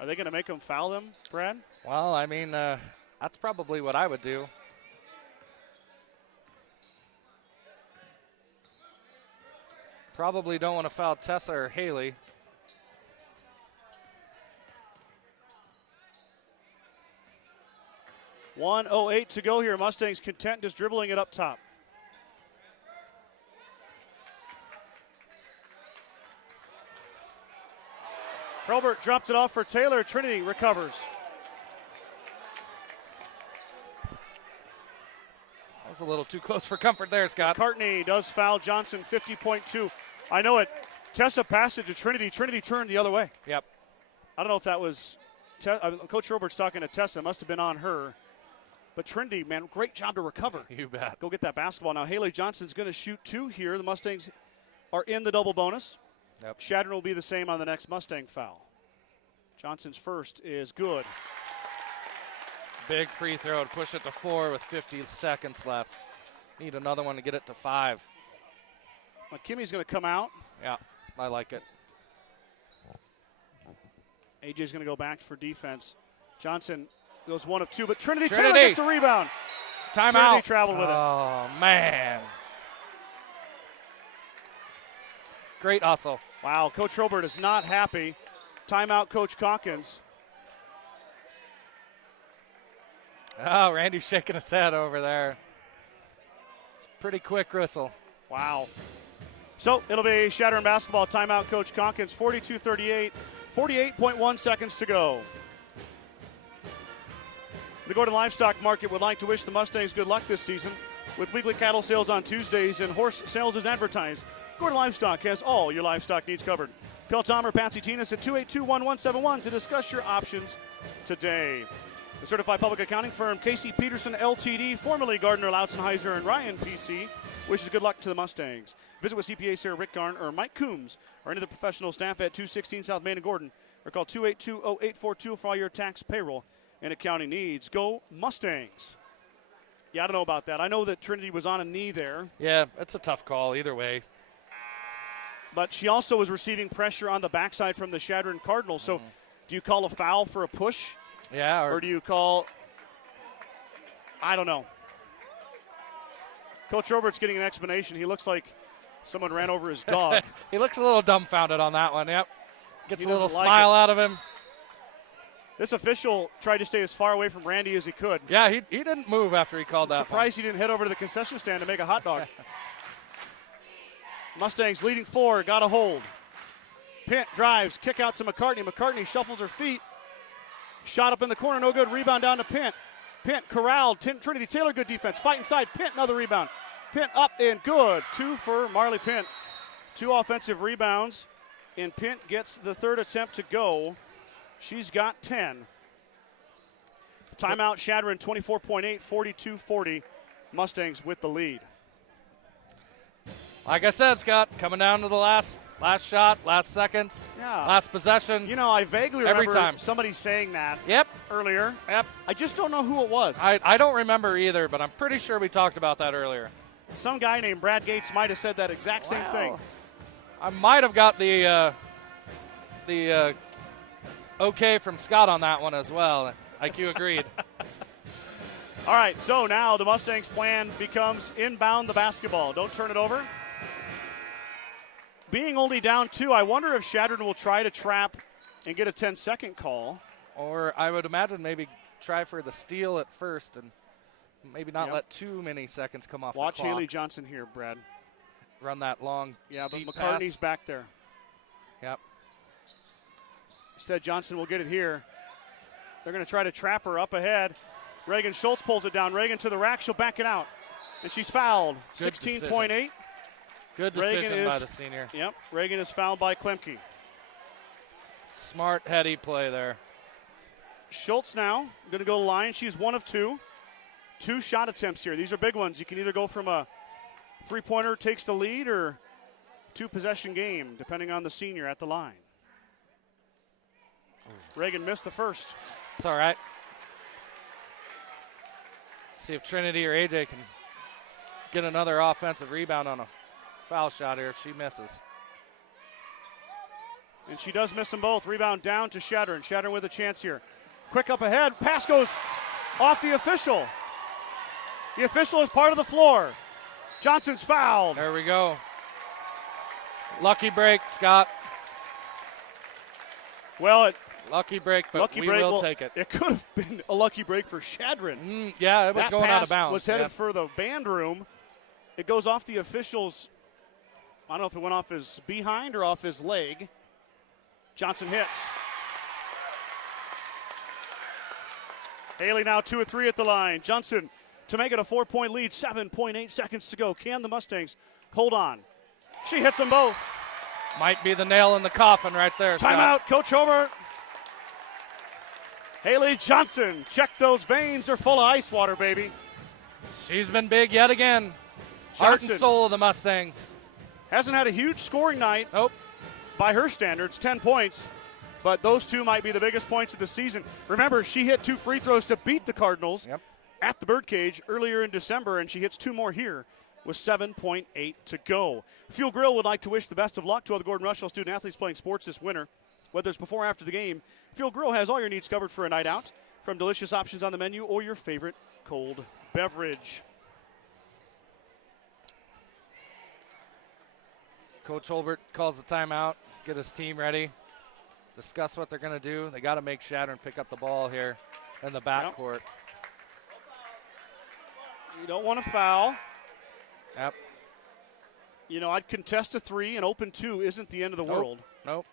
Are they going to make them foul them, Brad? Well, I mean, that's probably what I would do. Probably don't want to foul Tessa or Haley. .108 to go here. Mustangs content just dribbling it up top. Hurlbert drops it off for Taylor. Trinity recovers. That was a little too close for comfort there, Scott. McCartney does foul Johnson, 50.2. I know it. Tessa passed it to Trinity. Trinity turned the other way. Yep. I don't know if that was Coach Hurlbert's talking to Tessa. It must have been on her. But Trinity, man, great job to recover. You bet. Go get that basketball. Now Haley Johnson's going to shoot 2 here. The Mustangs are in the double bonus. Yep. Chadron will be the same on the next Mustang foul. Johnson's first is good. Big free throw to push it to 4 with 50 seconds left. Need another one to get it to 5. Kimmy's going to come out. Yeah, I like it. AJ's going to go back for defense. Johnson goes 1 of 2, but Trinity Taylor gets the rebound. Timeout. Trinity traveled with it. Oh, man. Great hustle. Wow, Coach Hurlbert is not happy. Timeout, Coach Calkins. Oh, Randy's shaking his head over there. It's a pretty quick whistle. Wow. So it'll be Chadron basketball. Timeout, Coach Calkins. 42-38, 48.1 seconds to go. The Gordon Livestock Market would like to wish the Mustangs good luck this season. With weekly cattle sales on Tuesdays and horse sales as advertised, Gordon Livestock has all your livestock needs covered. Call Tom or Patsy Tinas at 282-1171 to discuss your options today. The certified public accounting firm Casey Peterson LTD, formerly Gardner Lautzenheiser and Ryan PC, wishes good luck to the Mustangs. Visit with CPA Sarah Rick Garn or Mike Coombs or any of the professional staff at 216 South Main and Gordon, or call 282-0842 for all your tax, payroll, and accounting needs. Go Mustangs. Yeah, I don't know about that. I know that Trinity was on a knee there. Yeah, it's a tough call either way. But she also was receiving pressure on the backside from the Chadron Cardinals. So do you call a foul for a push? Yeah. Or do you call, I don't know. Coach Robert's getting an explanation. He looks like someone ran over his dog. He looks a little dumbfounded on that one, yep. Gets He a little doesn't like smile it. out of him. This official tried to stay as far away from Randy as he could. Yeah, he didn't move after he called that. Surprised he didn't head over to the concession stand to make a hot dog. Mustangs leading 4, got a hold. Pint drives, kick out to McCartney. McCartney shuffles her feet. Shot up in the corner, no good. Rebound down to Pint. Pint corralled. Trinity Taylor, good defense. Fight inside. Pint, another rebound. Pint up and good. 2 for Marley Pint. 2 offensive rebounds, and Pint gets the third attempt to go. She's got 10. Timeout, Chadron 24.8, 42-40. Mustangs with the lead. Like I said, Scott, coming down to the last shot, last seconds, last possession. You know, I vaguely remember every time somebody saying that earlier. Yep. I just don't know who it was. I don't remember either, but I'm pretty sure we talked about that earlier. Some guy named Brad Gates might have said that exact same thing. I might have got the okay from Scott on that one as well. Like you agreed. All right, so now the Mustangs' plan becomes inbound the basketball. Don't turn it over. Being only down 2, I wonder if Chadron will try to trap and get a 10-second call. Or I would imagine maybe try for the steal at first and maybe not let too many seconds come off Watch the clock. Haley Johnson here, Brad. Run that long, yeah, but deep McCartney's pass. back there. Yep. Instead, Johnson will get it here. They're going to try to trap her up ahead. Reagan Schultz pulls it down. Reagan to the rack. She'll back it out. And she's fouled. 16.8. Good decision by the senior. Yep. Reagan is fouled by Klemke. Smart, heady play there. Schultz now going to go to the line. She's 1 of 2. 2 shot attempts here. These are big ones. You can either go from a three-pointer, takes the lead, or 2-possession game, depending on the senior at the line. Reagan missed the first. It's all right. See if Trinity or AJ can get another offensive rebound on a foul shot here if she misses. And she does miss them both. Rebound down to Chadron. Chadron with a chance here. Quick up ahead. Pass goes off the official. The official is part of the floor. Johnson's fouled. There we go. Lucky break, Scott. Well, lucky break, but we will take it. It could have been a lucky break for Chadron. Yeah, it was going out of bounds. Was headed for the band room. It goes off the official's, I don't know if it went off his behind or off his leg. Johnson hits. Haley now 2 of 3 at the line. Johnson to make it a 4-point lead. 7.8 seconds to go. Can the Mustangs hold on? She hits them both. Might be the nail in the coffin right there. Timeout, Coach Hobart. Haley Johnson, check those veins. They're full of ice water, baby. She's been big yet again. Johnson Heart and soul of the Mustangs. Hasn't had a huge scoring night. Nope. By her standards, 10 points. But those 2 might be the biggest points of the season. Remember, she hit 2 free throws to beat the Cardinals at the Birdcage earlier in December, and she hits 2 more here with 7.8 to go. Fuel Grill would like to wish the best of luck to all the Gordon-Rushville student athletes playing sports this winter. Whether it's before or after the game, Fuel Grill has all your needs covered for a night out, from delicious options on the menu or your favorite cold beverage. Coach Holbert calls the timeout, get his team ready, discuss what they're going to do. They got to make Chadron pick up the ball here in the backcourt. You don't want to foul. Yep. You know, I'd contest a 3 and open 2 isn't the end of the world. Nope.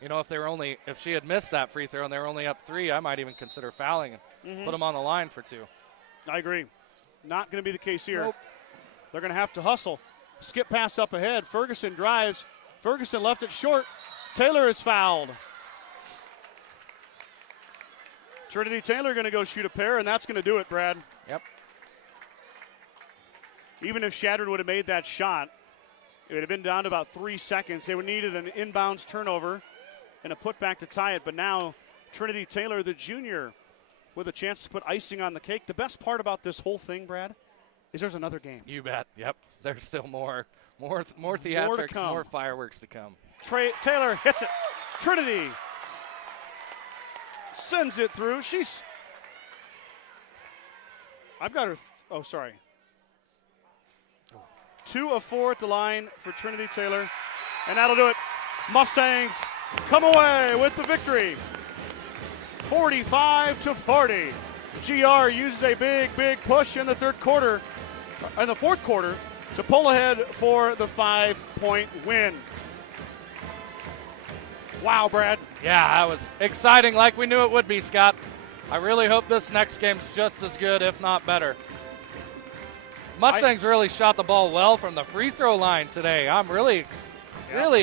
You know, if she had missed that free throw and they were only up 3, I might even consider fouling and put them on the line for 2. I agree. Not going to be the case here. Nope. They're going to have to hustle. Skip pass up ahead. Ferguson drives. Ferguson left it short. Taylor is fouled. Trinity Taylor going to go shoot a pair, and that's going to do it, Brad. Yep. Even if Chadron would have made that shot, it would have been down to about 3 seconds. They would have needed an inbounds turnover and a putback to tie it. But now Trinity Taylor, the junior, with a chance to put icing on the cake. The best part about this whole thing, Brad, is there's another game. You bet. Yep. There's still more theatrics, more fireworks to come. Taylor hits it. Trinity sends it through. I've got her. Sorry. 2 of 4 at the line for Trinity Taylor. And that'll do it. Mustangs come away with the victory. 45-40. GR uses a big push in the fourth quarter to pull ahead for the 5-point win. Wow, Brad. Yeah, that was exciting like we knew it would be, Scott. I really hope this next game's just as good, if not better. Mustangs really shot the ball well from the free throw line today. I'm really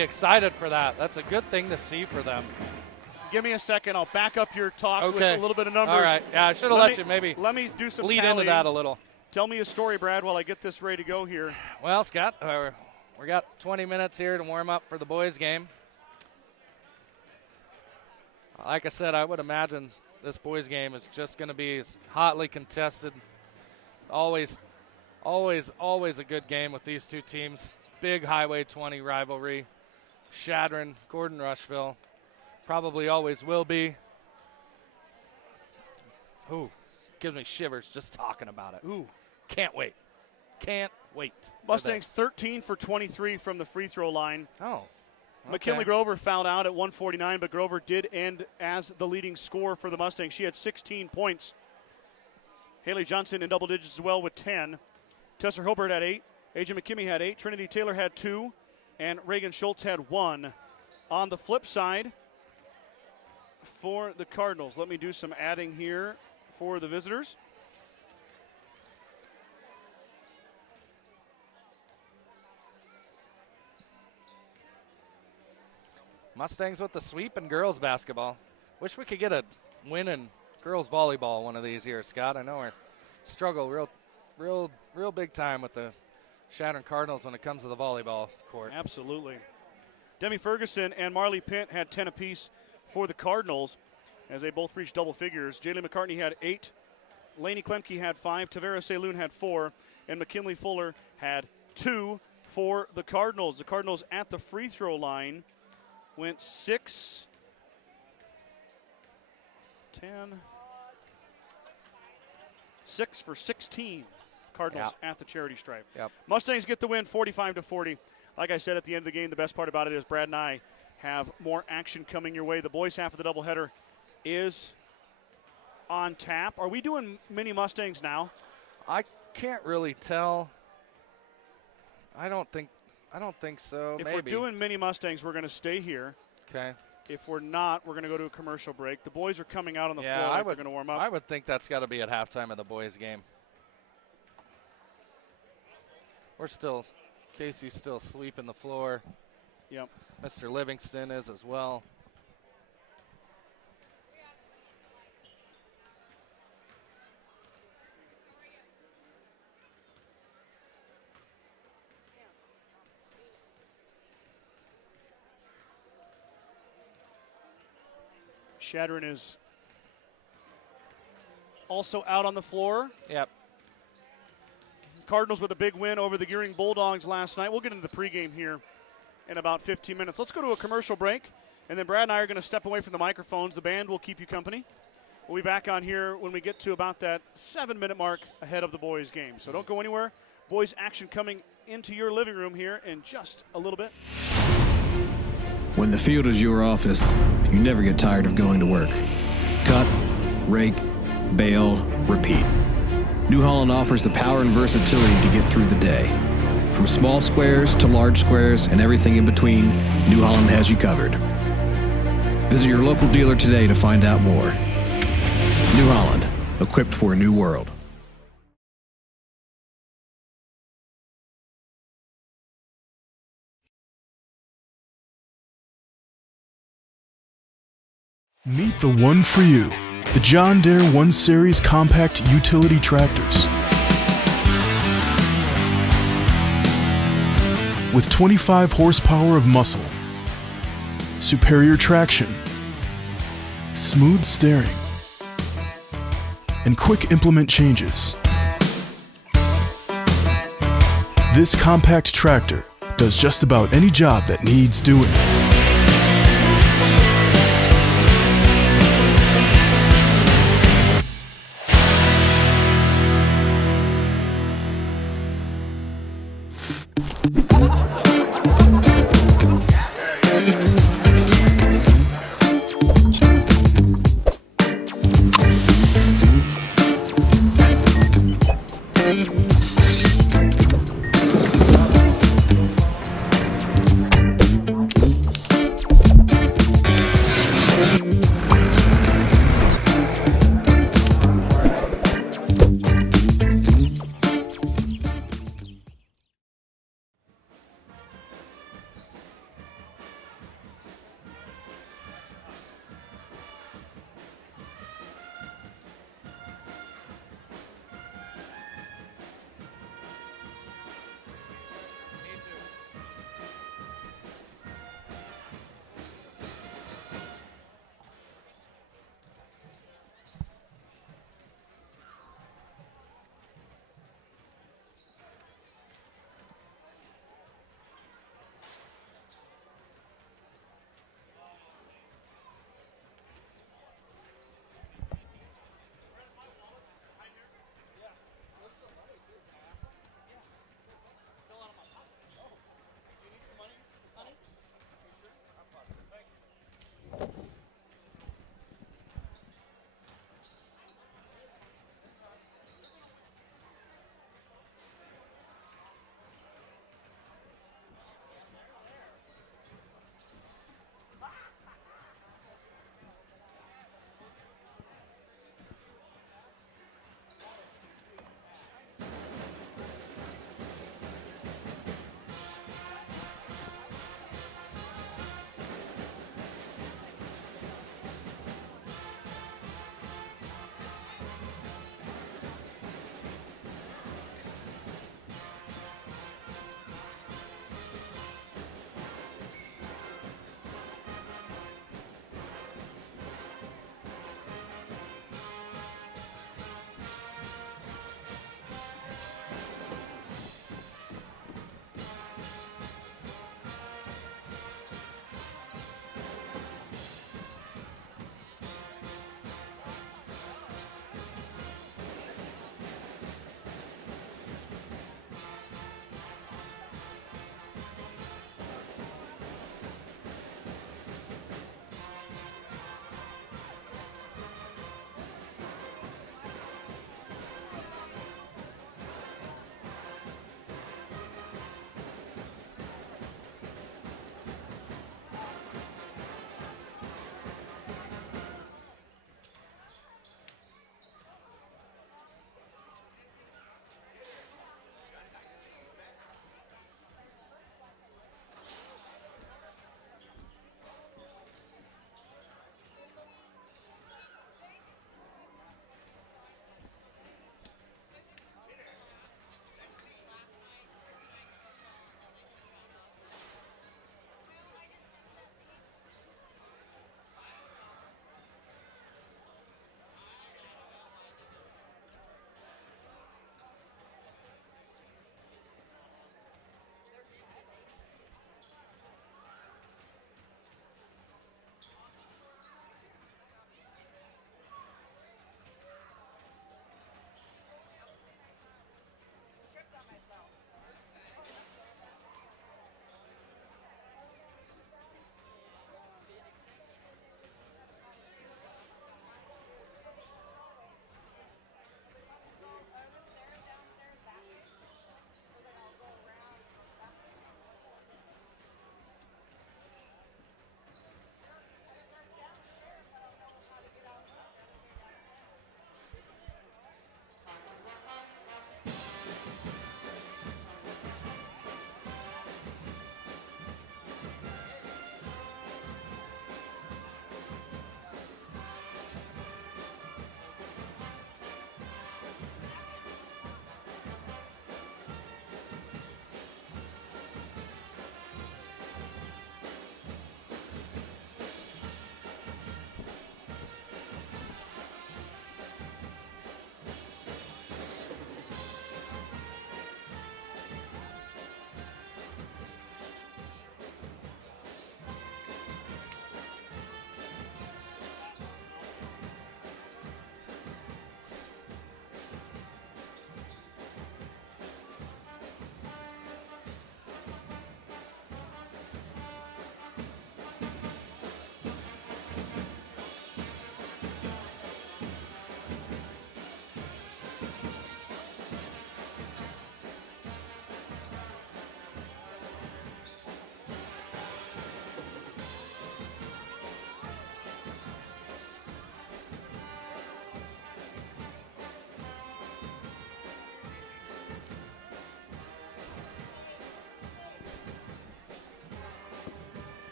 excited for that. That's a good thing to see for them. Give me a second. I'll back up your talk with a little bit of numbers. All right. Yeah, I should have let you maybe let me do some lead into that a little. Tell me a story, Brad, while I get this ready to go here. Well, Scott, we got 20 minutes here to warm up for the boys' game. Like I said, I would imagine this boys' game is just going to be hotly contested. Always a good game with these two teams. Big Highway 20 rivalry. Chadron, Gordon-Rushville. Probably always will be. Ooh, gives me shivers just talking about it. Ooh, can't wait. Can't wait. Mustangs 13 for 23 from the free throw line. Oh, McKinley Grover fouled out at 1:49, but Grover did end as the leading scorer for the Mustangs. She had 16 points. Haley Johnson in double digits as well with 10. Tessa Hobart had 8. AJ McKimmey had 8. Trinity Taylor had 2. And Reagan Schultz had 1. On the flip side, for the Cardinals, let me do some adding here for the visitors. Mustangs with the sweep in girls basketball. Wish we could get a win in girls volleyball one of these years, Scott. I know we struggle real big time with the Chadron Cardinals when it comes to the volleyball court. Absolutely. Demi Ferguson and Marley Pint had 10 apiece for the Cardinals as they both reached double figures. Jaylee McCartney had 8. Lainey Klemke had 5. Tavera Saloon had 4. And McKinley Fuller had 2 for the Cardinals. The Cardinals at the free throw line went 6, 10, 6 for 16. Cardinals at the charity stripe. Yep. Mustangs get the win 45-40. Like I said at the end of the game, the best part about it is Brad and I have more action coming your way. The boys' half of the doubleheader is on tap. Are we doing mini Mustangs now? I can't really tell. I don't think so. If Maybe. we're doing mini Mustangs, we're going to stay here. Okay. If we're not, we're going to go to a commercial break. The boys are coming out on the floor. They're going to warm up. I would think that's got to be at halftime of the boys' game. Casey's still sweeping the floor. Yep. Mr. Livingston is as well. Chadron is also out on the floor. Yep. Cardinals with a big win over the Gearing Bulldogs last night. We'll get into the pregame here in about 15 minutes. Let's go to a commercial break, and then Brad and I are going to step away from the microphones. The band will keep you company. We'll be back on here when we get to about that 7-minute mark ahead of the boys' game. So don't go anywhere. Boys' action coming into your living room here in just a little bit. When the field is your office, you never get tired of going to work. Cut, rake, bale, repeat. New Holland offers the power and versatility to get through the day. From small squares to large squares and everything in between, New Holland has you covered. Visit your local dealer today to find out more. New Holland, equipped for a new world. Meet the one for you, the John Deere 1 Series compact utility tractors. With 25 horsepower of muscle, superior traction, smooth steering, and quick implement changes. This compact tractor does just about any job that needs doing.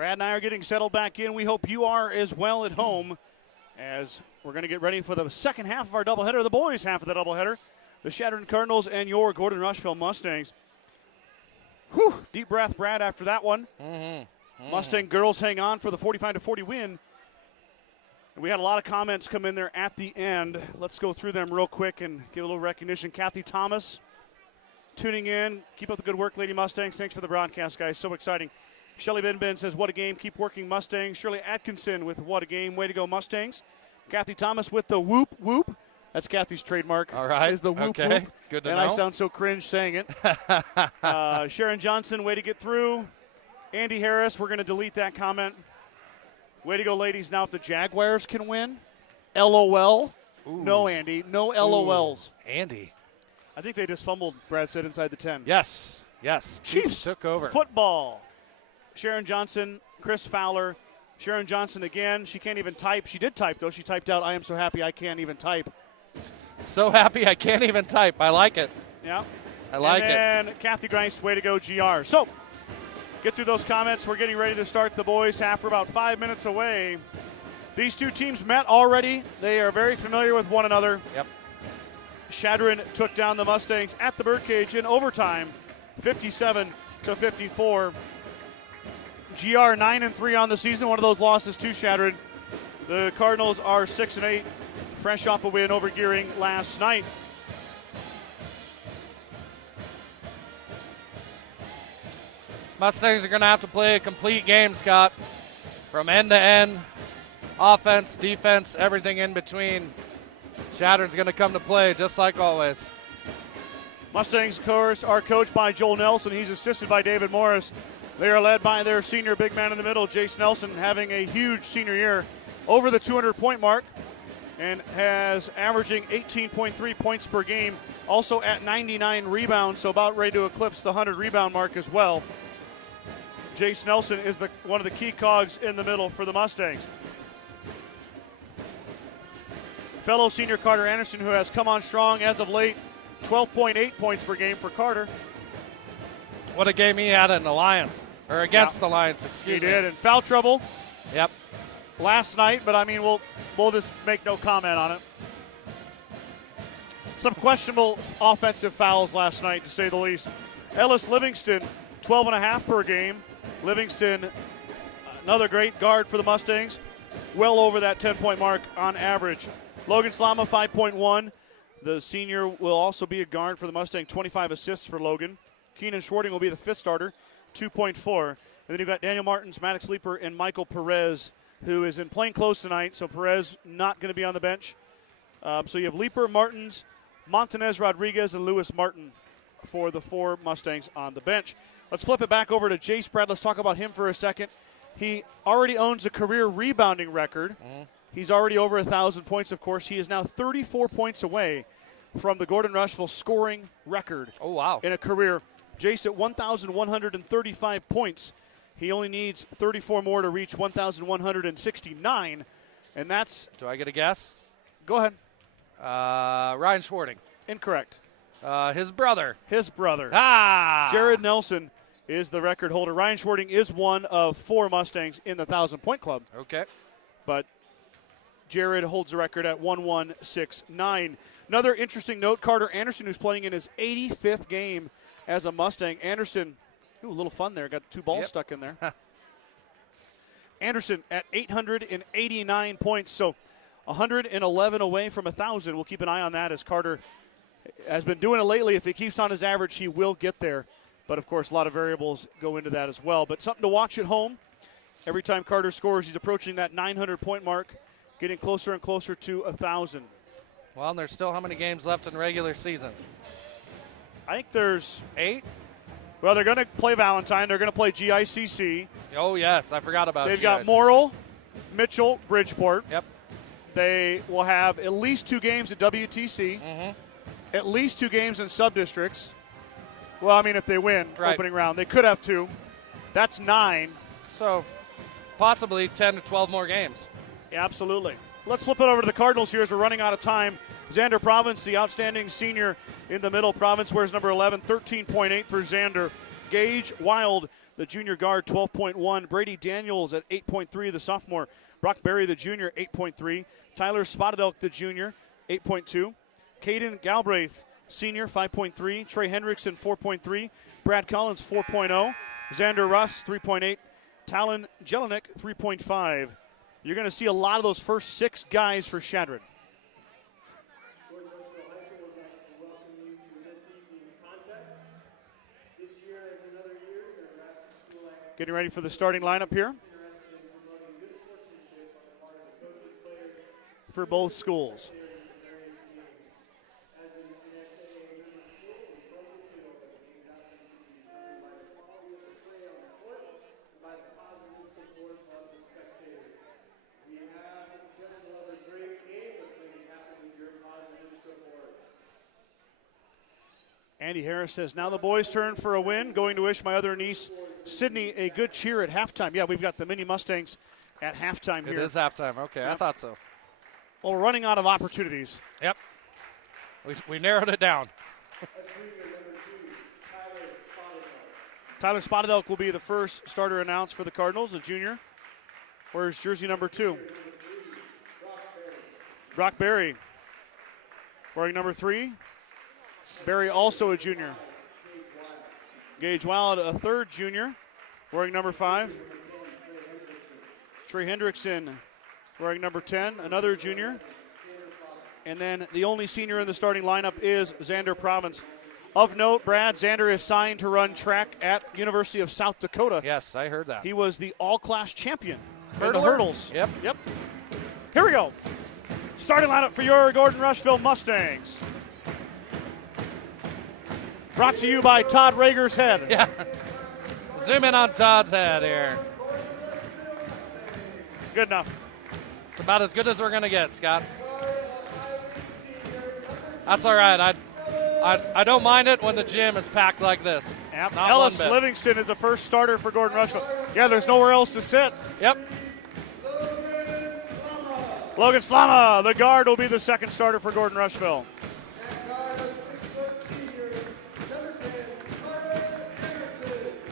Brad and I are getting settled back in. We hope you are as well at home as we're going to get ready for the second half of our doubleheader, the boys' half of the doubleheader, the Chadron Cardinals and your Gordon-Rushville Mustangs. Whew, deep breath, Brad, after that one. Mustang girls hang on for the 45-40 win. And we had a lot of comments come in there at the end. Let's go through them real quick and give a little recognition. Kathy Thomas tuning in. Keep up the good work, Lady Mustangs. Thanks for the broadcast, guys. So exciting. Shelly Benben says, what a game. Keep working, Mustangs. Shirley Atkinson with what a game. Way to go, Mustangs. Kathy Thomas with the whoop, whoop. That's Kathy's trademark. All right. Is the whoop, okay. whoop. Good to and know. I sound so cringe saying it. Sharon Johnson, way to get through. Andy Harris, we're going to delete that comment. Way to go, ladies. Now if the Jaguars can win, LOL. Ooh. No, Andy. No LOLs. Ooh. Andy. I think they just fumbled, Brad said, inside the 10. Yes. Chiefs took over. Football. Sharon Johnson, Chris Fowler. Sharon Johnson again. She can't even type. She did type, though. She typed out, I am so happy I can't even type. So happy I can't even type. I like it. Yeah. I like it. And Kathy Grice, way to go, GR. So, get through those comments. We're getting ready to start the boys' half. We're about 5 minutes away. These two teams met already. They are very familiar with one another. Yep. Chadron took down the Mustangs at the Birdcage in overtime, 57-54. GR 9-3 on the season. One of those losses to Chadron. The Cardinals are 6-8, fresh off a win over Gearing last night. Mustangs are going to have to play a complete game, Scott, from end to end. Offense, defense, everything in between. Chadron's going to come to play just like always. Mustangs, of course, are coached by Joel Nelson. He's assisted by David Morris. They are led by their senior big man in the middle, Jace Nelson, having a huge senior year, over the 200-point mark, and has averaging 18.3 points per game, also at 99 rebounds, so about ready to eclipse the 100-rebound mark as well. Jace Nelson is one of the key cogs in the middle for the Mustangs. Fellow senior Carter Anderson, who has come on strong as of late, 12.8 points per game for Carter. What a game he had in Alliance, or against Alliance, excuse me. He did, in foul trouble. Yep. Last night, but I mean, we'll just make no comment on it. Some questionable offensive fouls last night, to say the least. Ellis Livingston, 12.5 per game. Livingston, another great guard for the Mustangs, well over that 10-point mark on average. Logan Slama, 5.1. The senior will also be a guard for the Mustang, 25 assists for Logan. Keenan Schwarting will be the fifth starter, 2.4. And then you've got Daniel Martins, Maddox Leeper, and Michael Perez, who is in plain clothes tonight, so Perez not going to be on the bench. So you have Leeper, Martins, Montanez Rodriguez, and Lewis Martin for the four Mustangs on the bench. Let's flip it back over to Jace Brad. Let's talk about him for a second. He already owns a career rebounding record. He's already over 1,000 points, of course. He is now 34 points away from the Gordon-Rushville scoring record. Oh, wow. In a career. Jace at 1,135 points. He only needs 34 more to reach 1,169, and that's... Do I get a guess? Go ahead. Ryan Schwarting. Incorrect. His brother. Jared Nelson is the record holder. Ryan Schwarting is one of four Mustangs in the 1,000-point club. Okay. But Jared holds the record at 1,169. Another interesting note, Carter Anderson, who's playing in his 85th game as a Mustang. Anderson, a little fun there, got two balls stuck in there. Anderson at 889 points, so 111 away from 1,000. We'll keep an eye on that as Carter has been doing it lately. If he keeps on his average, he will get there. But, of course, a lot of variables go into that as well. But something to watch at home. Every time Carter scores, he's approaching that 900-point mark, getting closer and closer to 1,000. Well, and there's still how many games left in regular season? I think there's 8. Well, they're going to play Valentine. They're going to play GICC. Oh, yes. I forgot about They've got Morrill, Mitchell, Bridgeport. Yep. They will have at least 2 games at WTC, at least 2 games in sub-districts. Well, I mean, if they win opening round, they could have 2. That's 9. So possibly 10 to 12 more games. Yeah, absolutely. Let's flip it over to the Cardinals here as we're running out of time. Xander Province, the outstanding senior in the middle. Province wears number 11, 13.8 for Xander. Gage Wild, the junior guard, 12.1. Brady Daniels at 8.3, the sophomore. Brock Berry, the junior, 8.3. Tyler Spotted the junior, 8.2. Caden Galbraith, senior, 5.3. Trey Hendrickson, 4.3. Brad Collins, 4.0. Xander Russ, 3.8. Talon Jelinek, 3.5. You're going to see a lot of those first 6 guys for Chadron. Getting ready for the starting lineup here for both schools. Andy Harris says, now the boys' turn for a win. Going to wish my other niece, Sydney, a good cheer at halftime. Yeah, we've got the mini Mustangs at halftime here. It is halftime. Okay, yep. I thought so. Well, we're running out of opportunities. Yep. We narrowed it down. Tyler Spotted will be the first starter announced for the Cardinals, a junior. Where's jersey number 2? Brock Berry. Wearing number 3. Berry also a junior. Gage Wild, a third junior, wearing number 5. Trey Hendrickson wearing number 10, another junior. And then the only senior in the starting lineup is Xander Province. Of note, Brad, Xander is signed to run track at University of South Dakota. Yes, I heard that. He was the all-class champion in the Hurdler? hurdles. Yep. Here we go. Starting lineup for your Gordon-Rushville Mustangs. Brought to you by Todd Rager's head. Yeah. Zoom in on Todd's head here. Good enough. It's about as good as we're going to get, Scott. That's all right. I don't mind it when the gym is packed like this. Yep. Not Ellis one bit. Livingston is the first starter for Gordon-Rushville. Yeah, there's nowhere else to sit. Yep. Logan Slama, the guard, will be the second starter for Gordon-Rushville.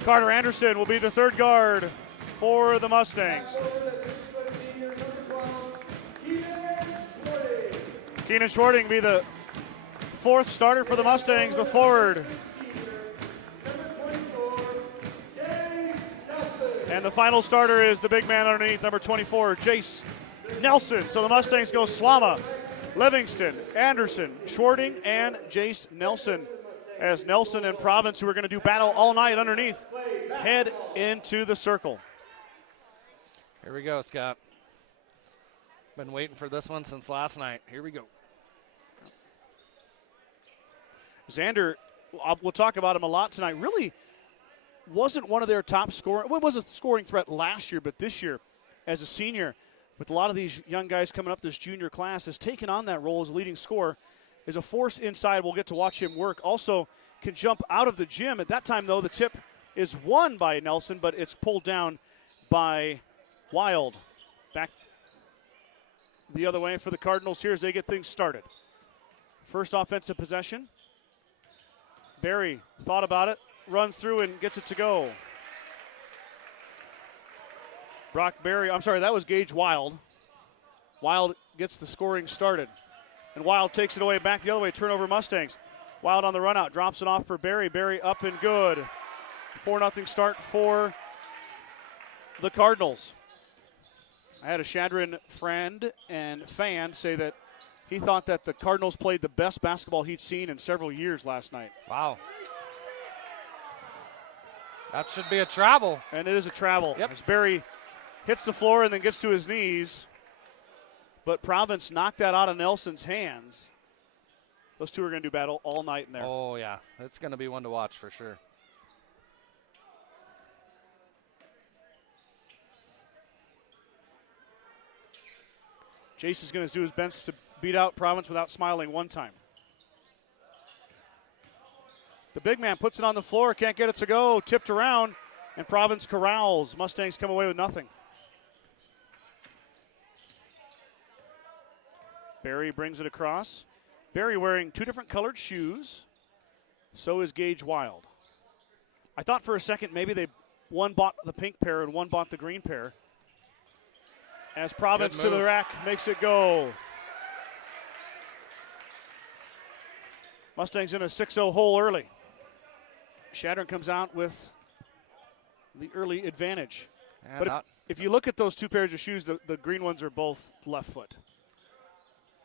Carter Anderson will be the third guard for the Mustangs. Keenan Schwarting will be the fourth starter for the Mustangs, the forward. And the final starter is the big man underneath, number 24, Jace Nelson. So the Mustangs go Slama, Livingston, Anderson, Schwarting, and Jace Nelson. As Nelson and Province, who are going to do battle all night underneath, head into the circle. Here we go, Scott. Been waiting for this one since last night. Here we go. Xander, we'll talk about him a lot tonight, really wasn't one of their top scoring. Well, it was a scoring threat last year, but this year, as a senior, with a lot of these young guys coming up this junior class, has taken on that role as a leading scorer. Is a force inside. We'll get to watch him work. Also can jump out of the gym. At that time, though, the tip is won by Nelson, but it's pulled down by Wild. Back the other way for the Cardinals here as they get things started. First offensive possession. Berry thought about it, runs through and gets it to go. Brock Berry, I'm sorry, that was Gage Wild. Wild gets the scoring started. And Wild takes it away back the other way, turnover Mustangs. Wild on the run out, drops it off for Berry. Berry up and good. 4-0 start for the Cardinals. I had a Chadron friend and fan say that he thought that the Cardinals played the best basketball he'd seen in several years last night. Wow. That should be a travel. And it is a travel. Yep. As Berry hits the floor and then gets to his knees. But Province knocked that out of Nelson's hands. Those two are going to do battle all night in there. Oh, yeah. It's going to be one to watch for sure. Jace is going to do his best to beat out Province without smiling one time. The big man puts it on the floor, can't get it to go, tipped around, and Province corrals. Mustangs come away with nothing. Berry brings it across. Berry wearing two different colored shoes. So is Gage Wild. I thought for a second maybe one bought the pink pair and one bought the green pair. As Province to the rack makes it go. Mustangs in a 6-0 hole early. Chadron comes out with the early advantage. And but if you look at those two pairs of shoes, the green ones are both left foot.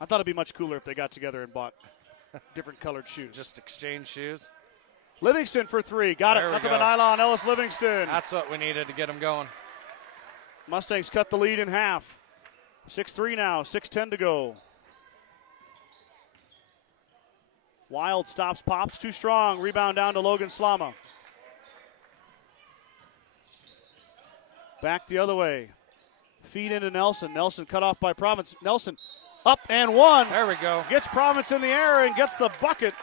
I thought it'd be much cooler if they got together and bought different colored shoes. Just exchange shoes. Livingston for three. Got it. Nothing but nylon. Ellis Livingston. That's what we needed to get them going. Mustangs cut the lead in half. 6-3 now. 6:10 to go. Wild stops, pops. Too strong. Rebound down to Logan Slama. Back the other way. Feed into Nelson. Nelson cut off by Province. Nelson up and one. There we go. Gets Province in the air and gets the bucket.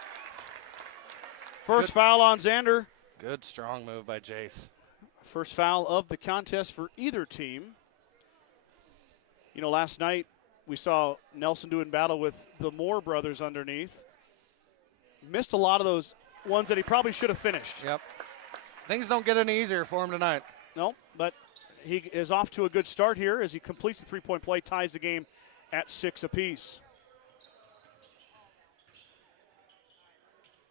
First foul on Xander. Good strong move by Jace. First foul of the contest for either team. You know, last night we saw Nelson doing battle with the Moore brothers underneath. Missed a lot of those ones that he probably should have finished. Yep. Things don't get any easier for him tonight. No, but he is off to a good start here as he completes the three-point play, ties the game at 6 apiece.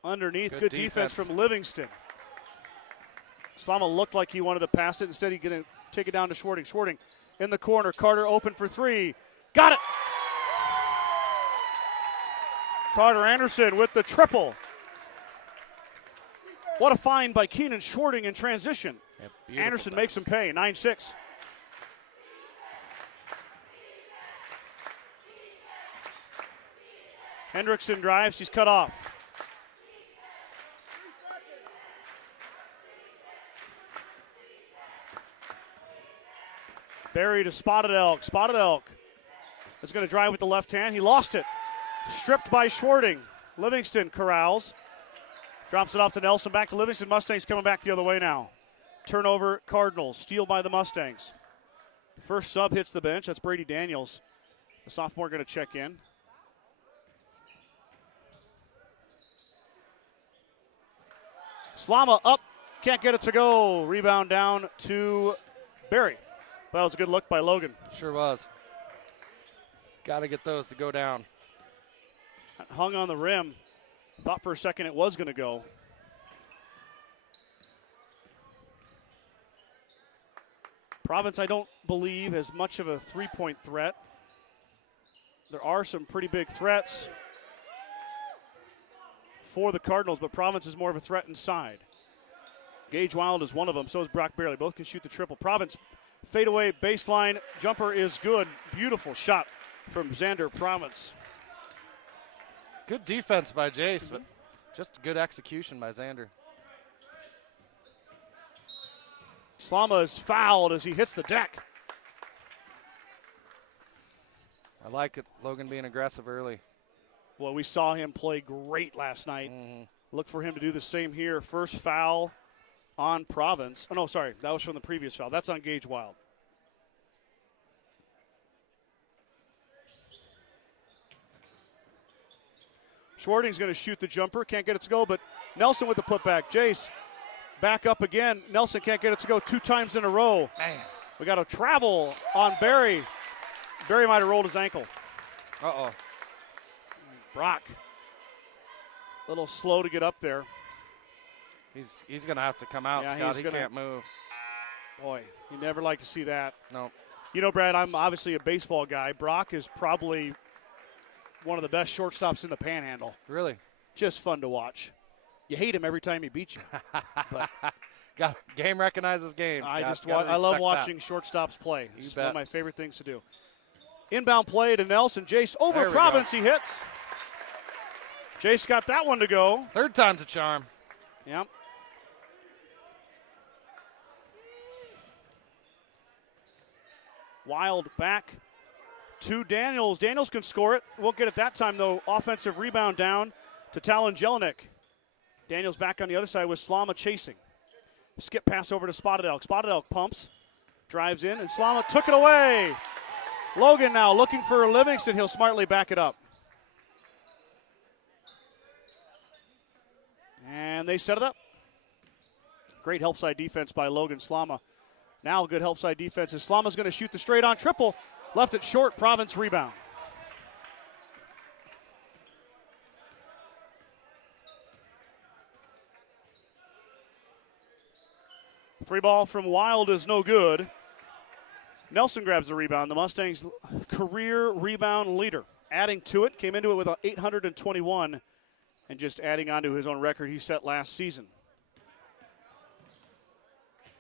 Underneath, good defense from Livingston. Slama looked like he wanted to pass it. Instead, he's going to take it down to Schwarting. Schwarting in the corner. Carter open for three. Got it! Carter Anderson with the triple. What a find by Keenan Schwarting in transition. Yeah, Anderson makes him pay, 9-6. Hendrickson drives, he's cut off. Barry to Spotted Elk. Spotted Elk is going to drive with the left hand. He lost it. Stripped by Schwarting. Livingston corrals. Drops it off to Nelson. Back to Livingston. Mustangs coming back the other way now. Turnover, Cardinals. Steal by the Mustangs. First sub hits the bench. That's Brady Daniels. The sophomore going to check in. Slama up. Can't get it to go. Rebound down to Barry. That was a good look by Logan. Sure was. Got to get those to go down. Hung on the rim. Thought for a second it was going to go. Province, I don't believe, has much of a three-point threat. There are some pretty big threats for the Cardinals, but Province is more of a threat inside. Gage Wild is one of them, so is Brock Barely. Both can shoot the triple. Province fadeaway baseline jumper is good. Beautiful shot from Xander Province. Good defense by Jace, but just good execution by Xander. Slama is fouled as he hits the deck. I like it, Logan being aggressive early. Well, we saw him play great last night. Look for him to do the same here. First foul on Province. Oh, no, sorry. That was from the previous foul. That's on Gage Wild. Schwarting's going to shoot the jumper. Can't get it to go, but Nelson with the putback. Jace back up again. Nelson can't get it to go 2 times in a row. Man. We got a travel on Barry. Barry might have rolled his ankle. Uh-oh. Brock. A little slow to get up there. He's going to have to come out, Yeah, Scott. He can't move. Boy, you never like to see that. No. You know, Brad, I'm obviously a baseball guy. Brock is probably one of the best shortstops in the Panhandle. Really? Just fun to watch. You hate him every time he beats you. But game recognizes games. I love watching shortstops play. It's one of my favorite things to do. Inbound play to Nelson. Jace over Province. He hits. Jace got that one to go. Third time's a charm. Yep. Wild back to Daniels. Daniels can score it. Won't get it that time, though. Offensive rebound down to Talon Jelinek. Daniels back on the other side with Slama chasing. Skip pass over to Spotted Elk. Spotted Elk pumps, drives in, and Slama took it away. Logan now looking for Livingston. He'll smartly back it up. And they set it up. Great help side defense by Logan Slama. Now good help side defense as Slama's going to shoot the straight on triple. Left it short, Province rebound. Three ball from Wild is no good. Nelson grabs the rebound. The Mustangs' career rebound leader. Adding to it, came into it with an 821 and just adding on to his own record he set last season.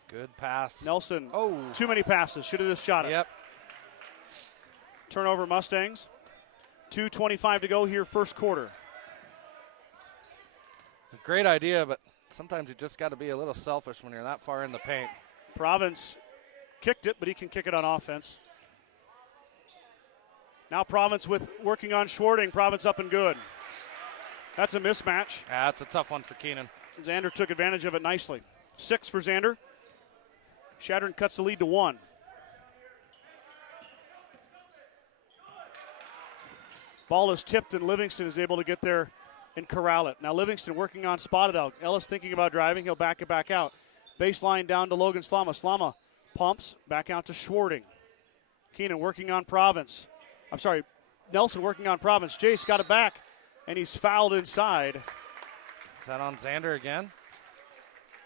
Good pass. Nelson, Oh. Too many passes. Should have just shot it. Yep. Turnover Mustangs. 2:25 to go here, first quarter. It's a great idea, but sometimes you just got to be a little selfish when you're that far in the paint. Province kicked it, but he can kick it on offense. Now Province with working on Schwarting. Province up and good. That's a mismatch. Yeah, that's a tough one for Keenan. Xander took advantage of it nicely. 6 for Xander. Chadron cuts the lead to 1. Ball is tipped and Livingston is able to get there and corral it. Now Livingston working on spotted out. Ellis thinking about driving. He'll back it back out. Baseline down to Logan Slama. Slama pumps back out to Schwarting. Keenan working on Province. I'm sorry, Nelson working on Province. Jace got it back, and he's fouled inside. Is that on Xander again?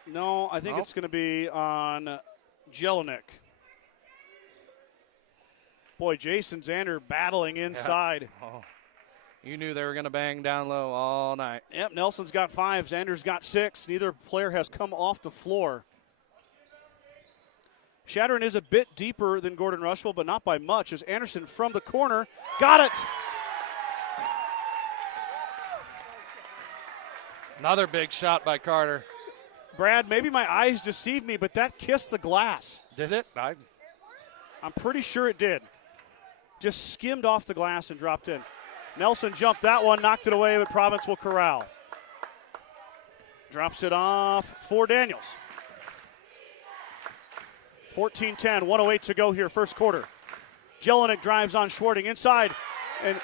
No, I think it's going to be on Jelinek. Boy, Jason Xander battling inside. Yeah. Oh. You knew they were going to bang down low all night. Yep, Nelson's got 5, Xander's got 6. Neither player has come off the floor. Chadron is a bit deeper than Gordon-Rushville, but not by much, as Anderson from the corner got it. Another big shot by Carter. Brad, maybe my eyes deceived me, but that kissed the glass. Did it? I'm pretty sure it did. Just skimmed off the glass and dropped in. Nelson jumped that one, knocked it away, but Province will corral. Drops it off for Daniels. 14-10, 1:08 to go here, first quarter. Jelinek drives on Schwarting inside, and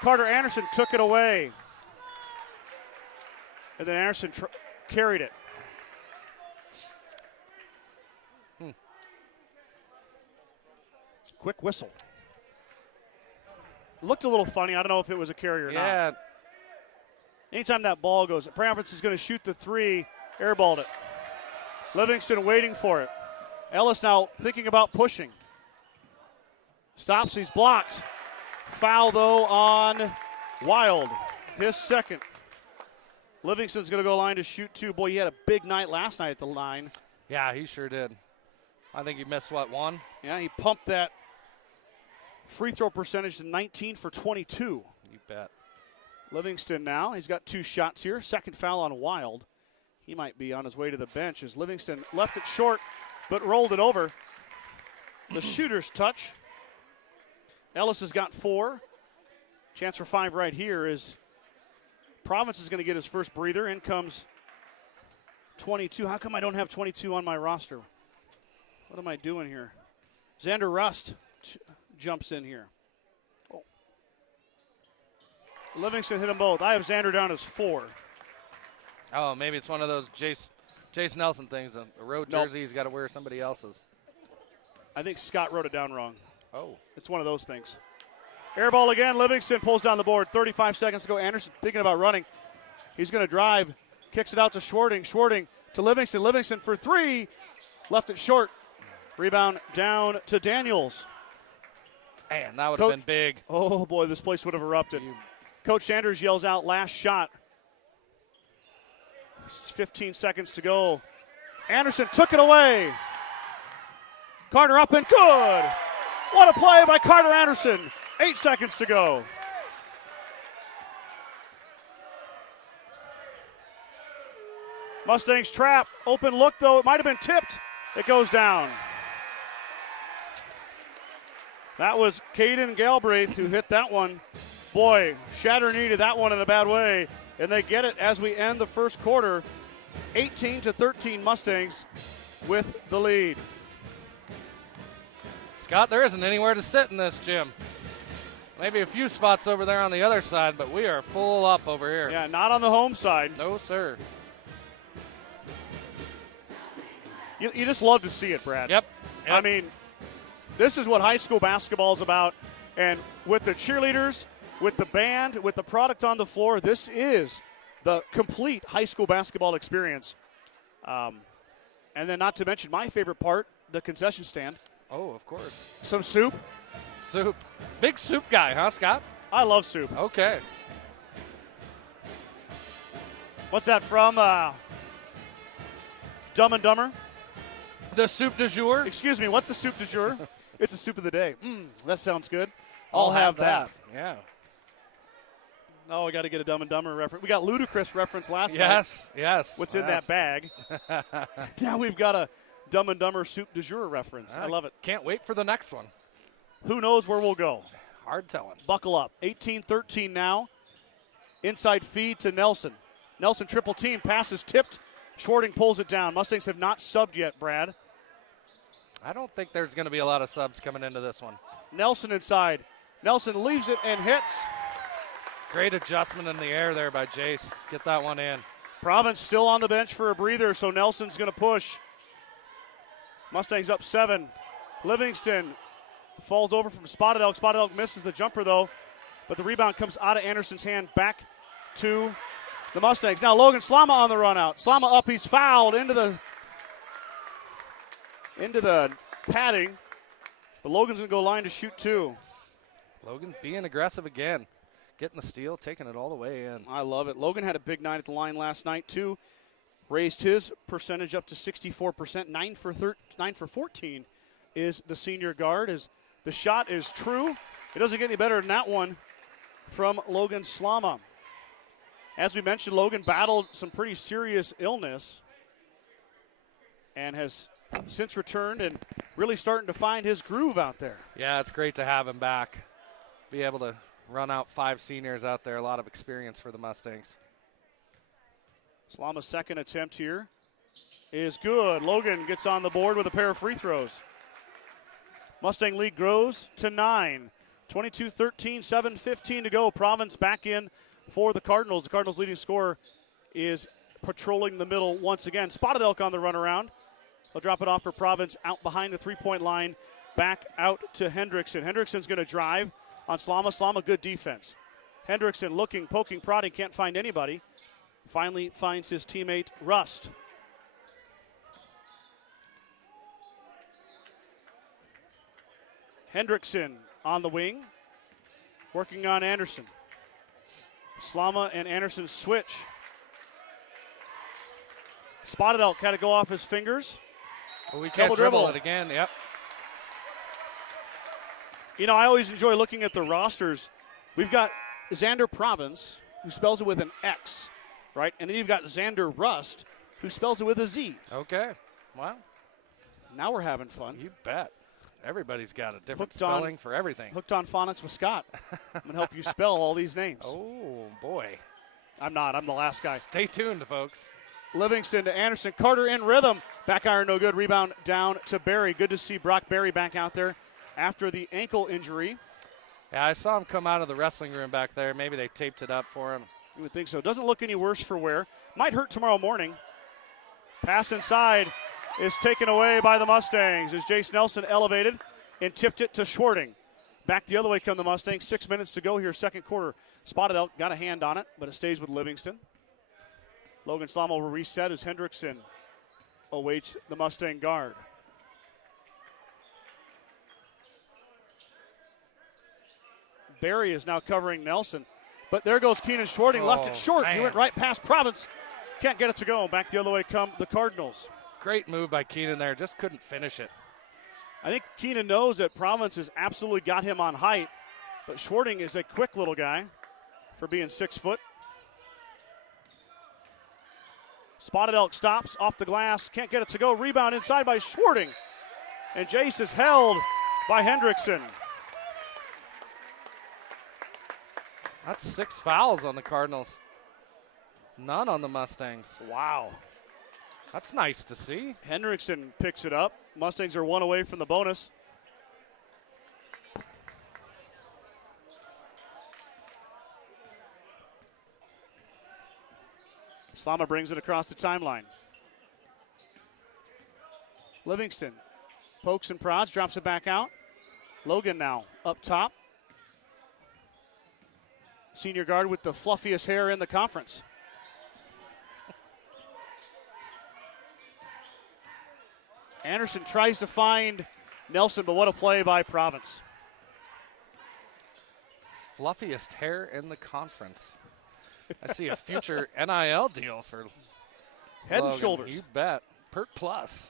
Carter Anderson took it away. And then Anderson carried it. Quick whistle. Looked a little funny. I don't know if it was a carry or not. Anytime that ball goes, Province is going to shoot the 3, airballed it. Livingston waiting for it. Ellis now thinking about pushing. Stops, he's blocked. Foul, though, on Wild. His second. Livingston's going to go line to shoot 2. Boy, he had a big night last night at the line. Yeah, he sure did. I think he missed, 1? Yeah, he pumped that free throw percentage to 19 for 22. You bet. Livingston now, he's got 2 shots here. Second foul on Wild. He might be on his way to the bench as Livingston left it short but rolled it over. The shooter's touch. Ellis has got 4. Chance for 5 right here is Province is going to get his first breather. In comes 22. How come I don't have 22 on my roster? What am I doing here? Xander Rust jumps in here. Oh. Livingston hit them both. I have Xander down as 4. Oh, maybe it's one of those Jace Nelson things. A road jersey, he's got to wear somebody else's. I think Scott wrote it down wrong. Oh. It's one of those things. Air ball again. Livingston pulls down the board. 35 seconds to go. Anderson thinking about running. He's going to drive. Kicks it out to Schwarting. Schwarting to Livingston. Livingston for 3. Left it short. Rebound down to Daniels. Man, that would have been big. Oh, boy, this place would have erupted. Coach Sanders yells out, last shot. 15 seconds to go. Anderson took it away. Carter up and good. What a play by Carter Anderson. 8 seconds to go. Mustangs trap. Open look, though. It might have been tipped. It goes down. That was Caden Galbraith who hit that one. Boy, Shatter needed that one in a bad way. And they get it as we end the first quarter. 18-13 Mustangs with the lead. Scott, there isn't anywhere to sit in this gym. Maybe a few spots over there on the other side, but we are full up over here. Yeah, not on the home side. No, sir. You just love to see it, Brad. Yep. I mean, this is what high school basketball is about. And with the cheerleaders, with the band, with the product on the floor, this is the complete high school basketball experience. And then not to mention my favorite part, the concession stand. Oh, of course. Some soup. Soup. Big soup guy, huh, Scott? I love soup. Okay. What's that from? Dumb and Dumber? The soup du jour? Excuse me, what's the soup du jour? It's a soup of the day. That sounds good. I'll have that. Yeah. Oh, we got to get a Dumb and Dumber reference. We got ludicrous reference last night. Yes. What's in that bag? Now we've got a Dumb and Dumber soup du jour reference. I love it. Can't wait for the next one. Who knows where we'll go? Hard telling. Buckle up. 18-13 now. Inside feed to Nelson. Nelson triple team. Pass is tipped. Schwarting pulls it down. Mustangs have not subbed yet, Brad. I don't think there's going to be a lot of subs coming into this one. Nelson inside. Nelson leaves it and hits. Great adjustment in the air there by Jace. Get that one in. Province still on the bench for a breather, so Nelson's going to push. Mustangs up 7. Livingston falls over from Spotted Elk. Spotted Elk misses the jumper, though, but the rebound comes out of Anderson's hand back to the Mustangs. Now Logan Slama on the run out. Slama up, he's fouled into the padding, but Logan's going to go line to shoot 2. Logan being aggressive again. Getting the steal, taking it all the way in. I love it. Logan had a big night at the line last night, too. Raised his percentage up to 64%. 9 for 14 is the senior guard. As the shot is true. It doesn't get any better than that one from Logan Slama. As we mentioned, Logan battled some pretty serious illness and has since returned and really starting to find his groove out there. Yeah, it's great to have him back. Be able to run out 5 seniors out there. A lot of experience for the Mustangs. Slama's second attempt here is good. Logan gets on the board with a pair of free throws. Mustang lead grows to 9. 22-13, 7:15 to go. Province back in for the Cardinals. The Cardinals' leading scorer is patrolling the middle once again. Spotted Elk on the runaround. They'll drop it off for Province out behind the three-point line. Back out to Hendrickson. Hendrickson's going to drive on Slama. Slama, good defense. Hendrickson looking, poking, prodding, can't find anybody. Finally finds his teammate Rust. Hendrickson on the wing, working on Anderson. Slama and Anderson switch. Spotted Elk had to go off his fingers. Well, we can't dribble it again, yep. You know, I always enjoy looking at the rosters. We've got Xander Province, who spells it with an X, right? And then you've got Xander Rust, who spells it with a Z. Okay, wow. Now we're having fun. You bet. Everybody's got a different spelling for everything. Hooked on phonics with Scott. I'm going to help you spell all these names. Oh, boy. I'm not. I'm the last guy. Stay tuned, folks. Livingston to Anderson. Carter in rhythm. Back iron, no good. Rebound down to Barry. Good to see Brock Barry back out there after the ankle injury. Yeah, I saw him come out of the wrestling room back there. Maybe they taped it up for him. You would think so. Doesn't look any worse for wear. Might hurt tomorrow morning. Pass inside is taken away by the Mustangs as Jace Nelson elevated and tipped it to Schwarting. Back the other way come the Mustangs. 6 minutes to go here, second quarter. Spotted Elk got a hand on it, but it stays with Livingston. Logan Slama will reset as Hendrickson awaits the Mustang guard. Barry is now covering Nelson. But there goes Keenan Schwarting, left it short. Man. He went right past Province. Can't get it to go. Back the other way come the Cardinals. Great move by Keenan there. Just couldn't finish it. I think Keenan knows that Province has absolutely got him on height. But Schwarting is a quick little guy for being 6 foot. Spotted Elk stops off the glass. Can't get it to go. Rebound inside by Schwarting. And Jace is held by Hendrickson. That's 6 fouls on the Cardinals. None on the Mustangs. Wow. That's nice to see. Hendrickson picks it up. Mustangs are 1 away from the bonus. Slama brings it across the timeline. Livingston pokes and prods, drops it back out. Logan now up top. Senior guard with the fluffiest hair in the conference. Anderson tries to find Nelson, but what a play by Province. Fluffiest hair in the conference. I see a future NIL deal for Head Logan. and shoulders. You bet. Pert Plus.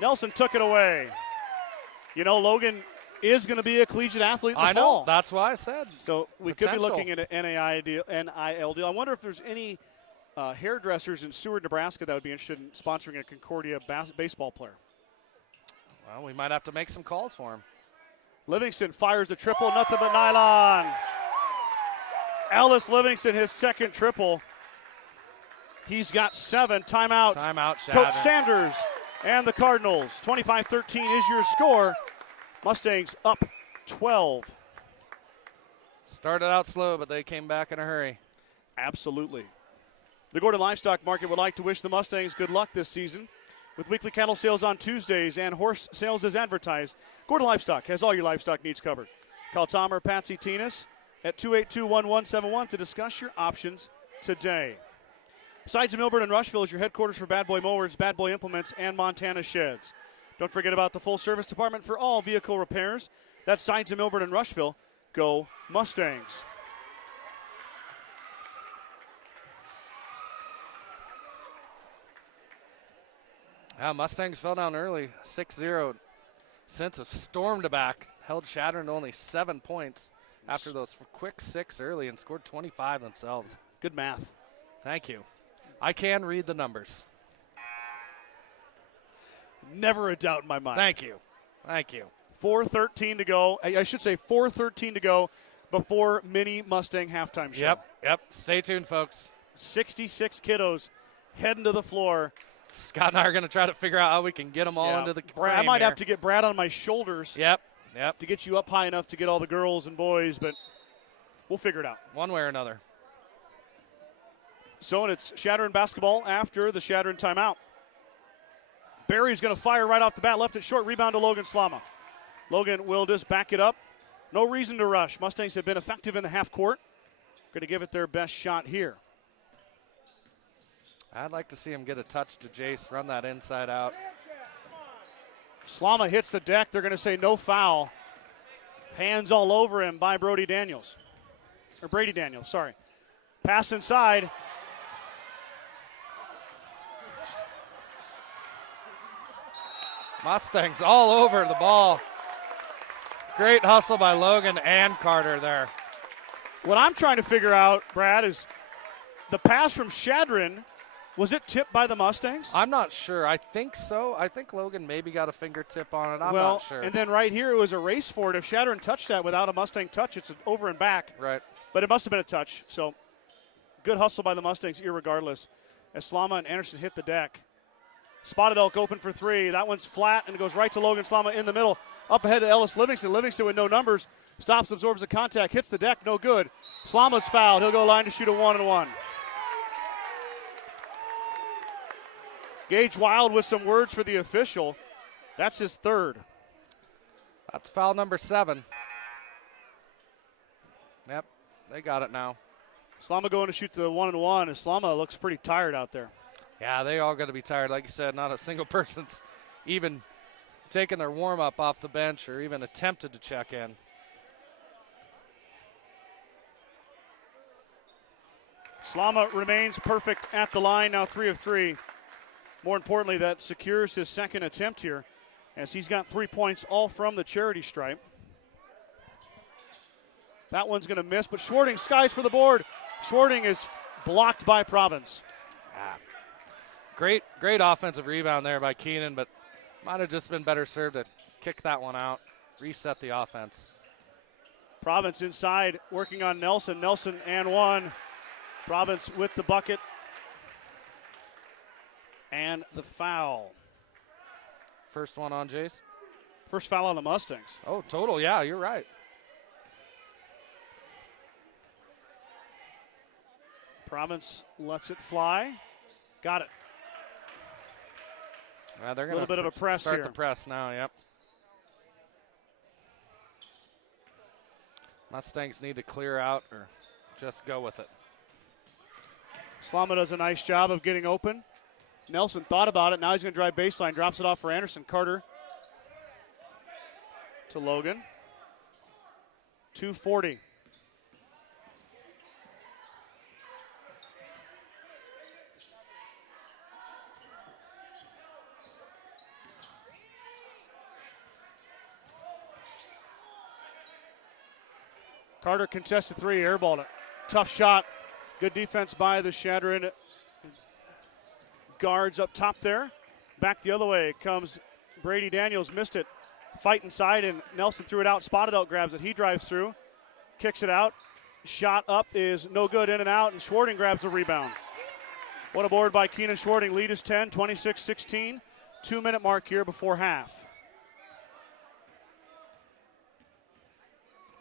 Nelson took it away. You know, Logan is going to be a collegiate athlete in the I know. fall. That's why I said. So we could be looking at an NIL deal. I wonder if there's any hairdressers in Seward, Nebraska that would be interested in sponsoring a Concordia baseball player. Well, we might have to make some calls for him. Livingston fires a triple, nothing but nylon. Ellis Livingston, his second triple. He's got 7 timeouts. Timeout, Chadron. Coach Sanders and the Cardinals. 25-13 is your score. Mustangs up 12. Started out slow, but they came back in a hurry. Absolutely. The Gordon Livestock Market would like to wish the Mustangs good luck this season. With weekly cattle sales on Tuesdays and horse sales as advertised, Gordon Livestock has all your livestock needs covered. Call Tom or Patsy Tinas at 282-1171 to discuss your options today. Sides of Milburn and Rushville is your headquarters for Bad Boy Mowers, Bad Boy Implements, and Montana Sheds. Don't forget about the full service department for all vehicle repairs. That's Sides of Milburn and Rushville. Go Mustangs. Mustangs fell down early, 6-0. Since have stormed back, held Chadron to only 7 points after those quick 6 early and scored 25 themselves. Good math. Thank you. I can read the numbers. Never a doubt in my mind. Thank you. Thank you. 4:13 to go. I should say 4:13 to go before mini Mustang halftime show. Yep. Stay tuned, folks. 66 kiddos heading to the floor. Scott and I are going to try to figure out how we can get them all into the Brad, I might have to get Brad on my shoulders. Yep. To get you up high enough to get all the girls and boys, but we'll figure it out. One way or another. So, and it's Chadron basketball after the Chadron timeout. Barry's going to fire right off the bat. Left it short. Rebound to Logan Slama. Logan will just back it up. No reason to rush. Mustangs have been effective in the half court. Going to give it their best shot here. I'd like to see him get a touch to Jace, run that inside out. Slama hits the deck. They're going to say no foul. Hands all over him by Brady Daniels. Or Brady Daniels, sorry. Pass inside. Mustangs all over the ball. Great hustle by Logan and Carter there. What I'm trying to figure out, Brad, is the pass from Chadron, was it tipped by the Mustangs? I'm not sure. I think so. I think Logan maybe got a fingertip on it. I'm not sure. And then right here it was a race for it. If Chadron touched that without a Mustang touch, it's an over and back. Right. But it must have been a touch. So good hustle by the Mustangs irregardless. As Slama and Anderson hit the deck. Spotted Elk open for 3. That one's flat and it goes right to Logan Slama in the middle. Up ahead to Ellis Livingston. Livingston with no numbers. Stops, absorbs the contact, hits the deck, no good. Slama's fouled. He'll go line to shoot a 1-and-1. Gage Wild with some words for the official. That's his 3rd. That's foul number 7. Yep, they got it now. Slama going to shoot the 1-and-1, and Slama looks pretty tired out there. Yeah, they all got to be tired. Like you said, not a single person's even taking their warm-up off the bench or even attempted to check in. Slama remains perfect at the line, now 3 of 3. More importantly, that secures his second attempt here as he's got 3 points all from the charity stripe. That one's going to miss, but Schwarting skies for the board. Schwarting is blocked by Province. Great offensive rebound there by Keenan, but might have just been better served to kick that one out, reset the offense. Province inside, working on Nelson. Nelson and 1. Province with the bucket. And the foul. First one on Jace. First foul on the Mustangs. Oh, total, yeah, you're right. Province lets it fly. Got it. They're a little bit of a press start here. the press now, yep. Mustangs need to clear out or just go with it. Slama does a nice job of getting open. Nelson thought about it. Now he's going to drive baseline. Drops it off for Anderson. Carter to Logan. 2:40. Carter contested three, airballed it. Tough shot. Good defense by the Chadron guards up top there. Back the other way comes Brady Daniels, missed it. Fight inside, and Nelson threw it out. Spotted out, grabs it. He drives through, kicks it out. Shot up is no good, in and out, and Schwarting grabs the rebound. What a board by Keenan Schwarting. Lead is 10, 26-16. 2-minute mark here before half.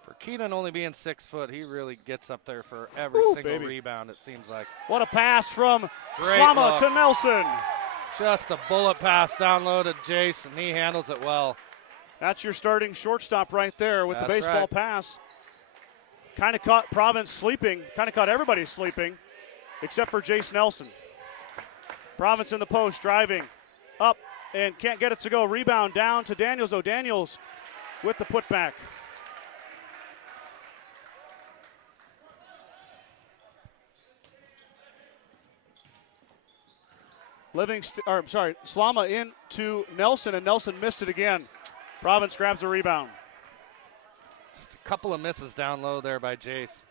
For Keenan only being 6 foot, he really gets up there for every single rebound, it seems like. What a pass from Great Slama look. to Nelson. Just a bullet pass down low to Jace, and he handles it well. That's your starting shortstop right there with the That's baseball right. pass. Kind of caught Province sleeping, kind of caught everybody sleeping, except for Jace Nelson. Province in the post, driving up, and can't get it to go. Rebound down to Daniels. Daniels with the putback. Slama into Nelson, and Nelson missed it again. Province grabs a rebound. Just a couple of misses down low there by Jace.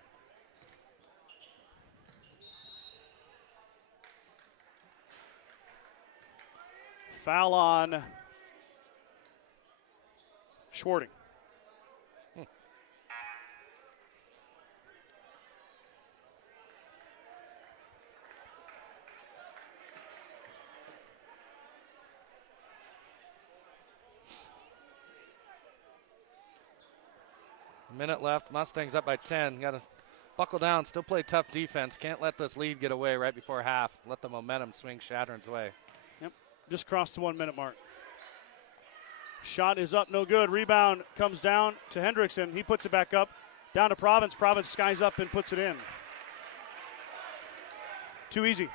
Foul on Schwarting. Minute left. Mustangs up by 10. Got to buckle down, still play tough defense. Can't let this lead get away right before half. Let the momentum swing Chadron's way. Yep, just crossed the 1 minute mark. Shot is up, no good. Rebound comes down to Hendrickson. He puts it back up. Down to Province. Province skies up and puts it in. Too easy.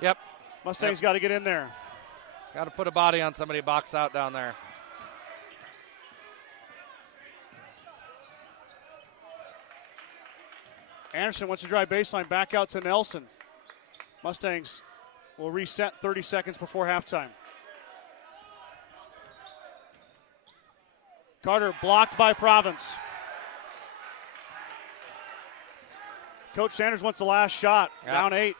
Yep. Mustangs got to get in there. Got to put a body on somebody, box out down there. Anderson wants to drive baseline, back out to Nelson. Mustangs will reset 30 seconds before halftime. Carter blocked by Province. Coach Sanders wants the last shot. Yep. Down 8.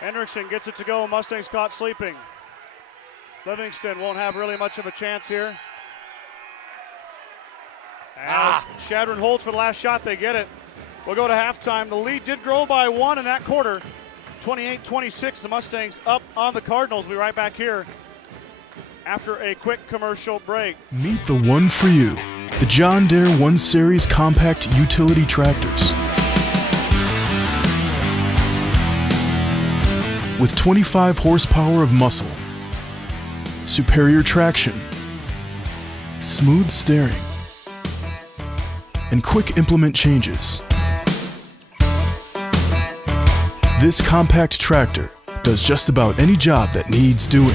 Hendrickson gets it to go. Mustangs caught sleeping. Livingston won't have really much of a chance here. As Chadron holds for the last shot, they get it. We'll go to halftime. The lead did grow by 1 in that quarter. 28-26, the Mustangs up on the Cardinals. We'll be right back here after a quick commercial break. Meet the one for you, the John Deere 1 Series compact utility tractors. With 25 horsepower of muscle, superior traction, smooth steering, and quick implement changes. This compact tractor does just about any job that needs doing.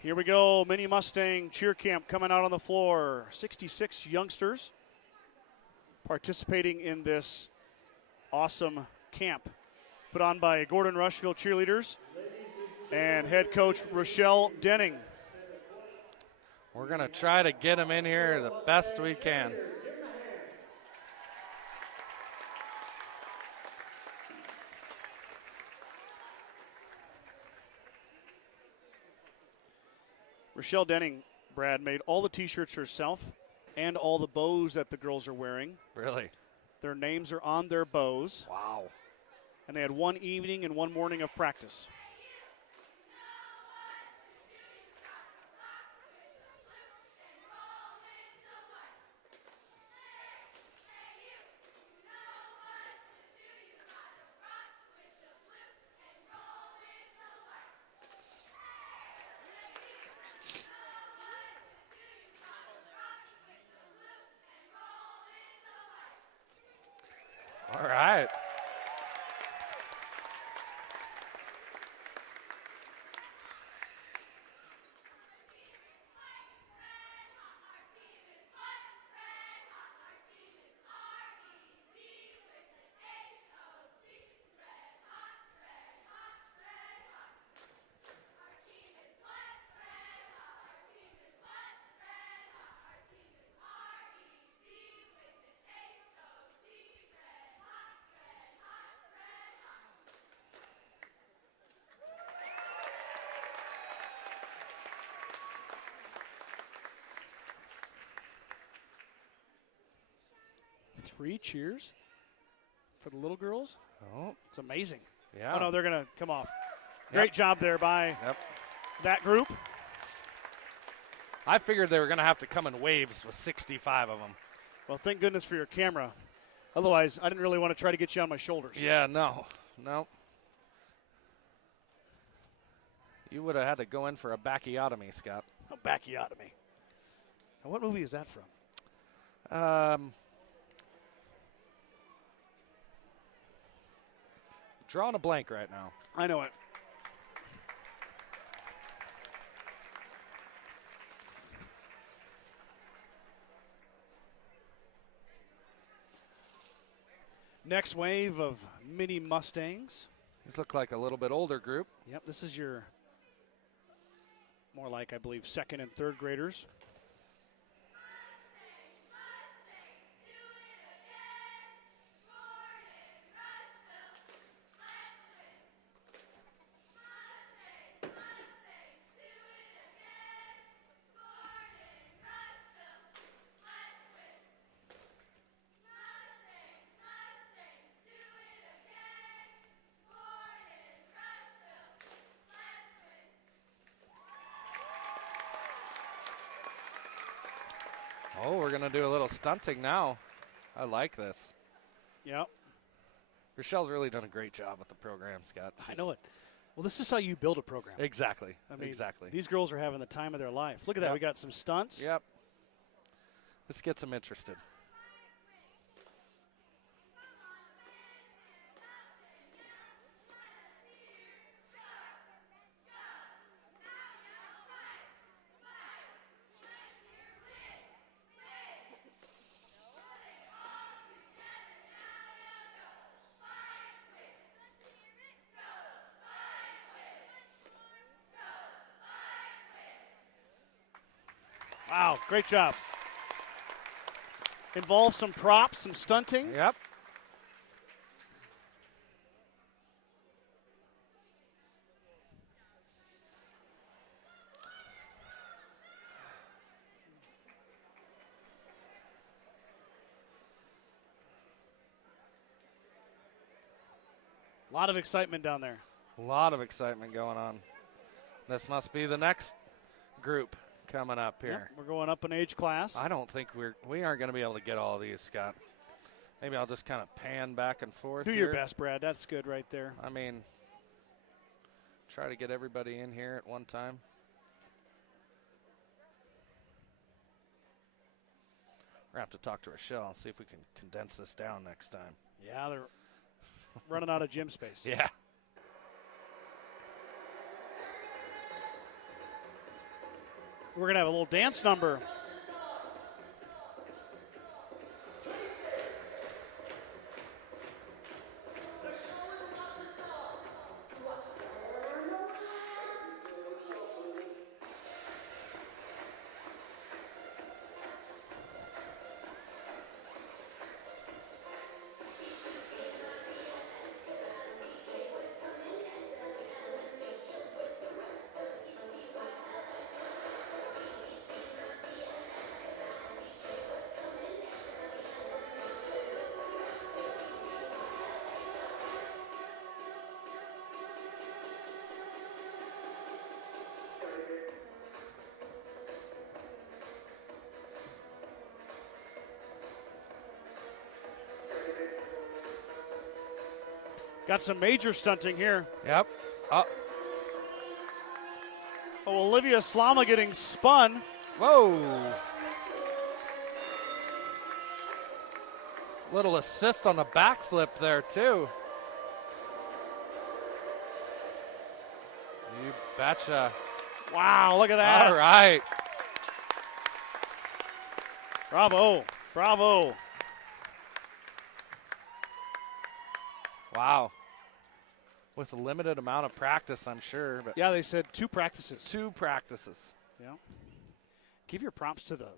Here we go, Mini Mustang cheer camp coming out on the floor. 66 youngsters participating in this awesome camp put on by Gordon-Rushville cheerleaders and head coach Rochelle Denning. We're going to try to get them in here the best we can. Rochelle Denning, Brad, made all the t-shirts herself and all the bows that the girls are wearing. Really? Their names are on their bows. Wow. And they had one evening and one morning of practice. All right. Three cheers for the little girls. Oh, it's amazing. Yeah. Oh, no, they're going to come off. Great job there by Yep. that group. I figured they were going to have to come in waves with 65 of them. Well, thank goodness for your camera. Otherwise, I didn't really want to try to get you on my shoulders. Yeah, no. You would have had to go in for a backiotomy, Scott. A backiotomy. Now, what movie is that from? Drawing a blank right now. I know it. Next wave of mini Mustangs. These look like a little bit older group. Yep, this is your more like, I believe, second and third graders. Oh, we're going to do a little stunting now. I like this. Yep. Rochelle's really done a great job with the program, Scott. I know it. Well, this is how you build a program. Exactly. I mean, exactly. These girls are having the time of their life. Look at that. We got some stunts. Yep. This gets them interested. Wow, great job. Involves some props, some stunting. Yep. A lot of excitement down there. A lot of excitement going on. This must be the next group coming up here. Yep, we're going up in age class. I don't think we aren't going to be able to get all these, Scott. Maybe I'll just kind of pan back and forth. Do here. your best, Brad. That's good right there. I mean, try to get everybody in here at one time. We're going to have to talk to Rochelle and see if we can condense this down next time. Yeah, they're running out of gym space. Yeah. We're going to have a little dance number. Got some major stunting here. Yep. Oh. Oh, Olivia Slama getting spun. Whoa. Little assist on the backflip there, too. You betcha. Wow, look at that. All right. Bravo. Bravo. Wow. With a limited amount of practice, I'm sure. But Yeah, they said 2 practices. 2 practices. Yeah. Give your props to the.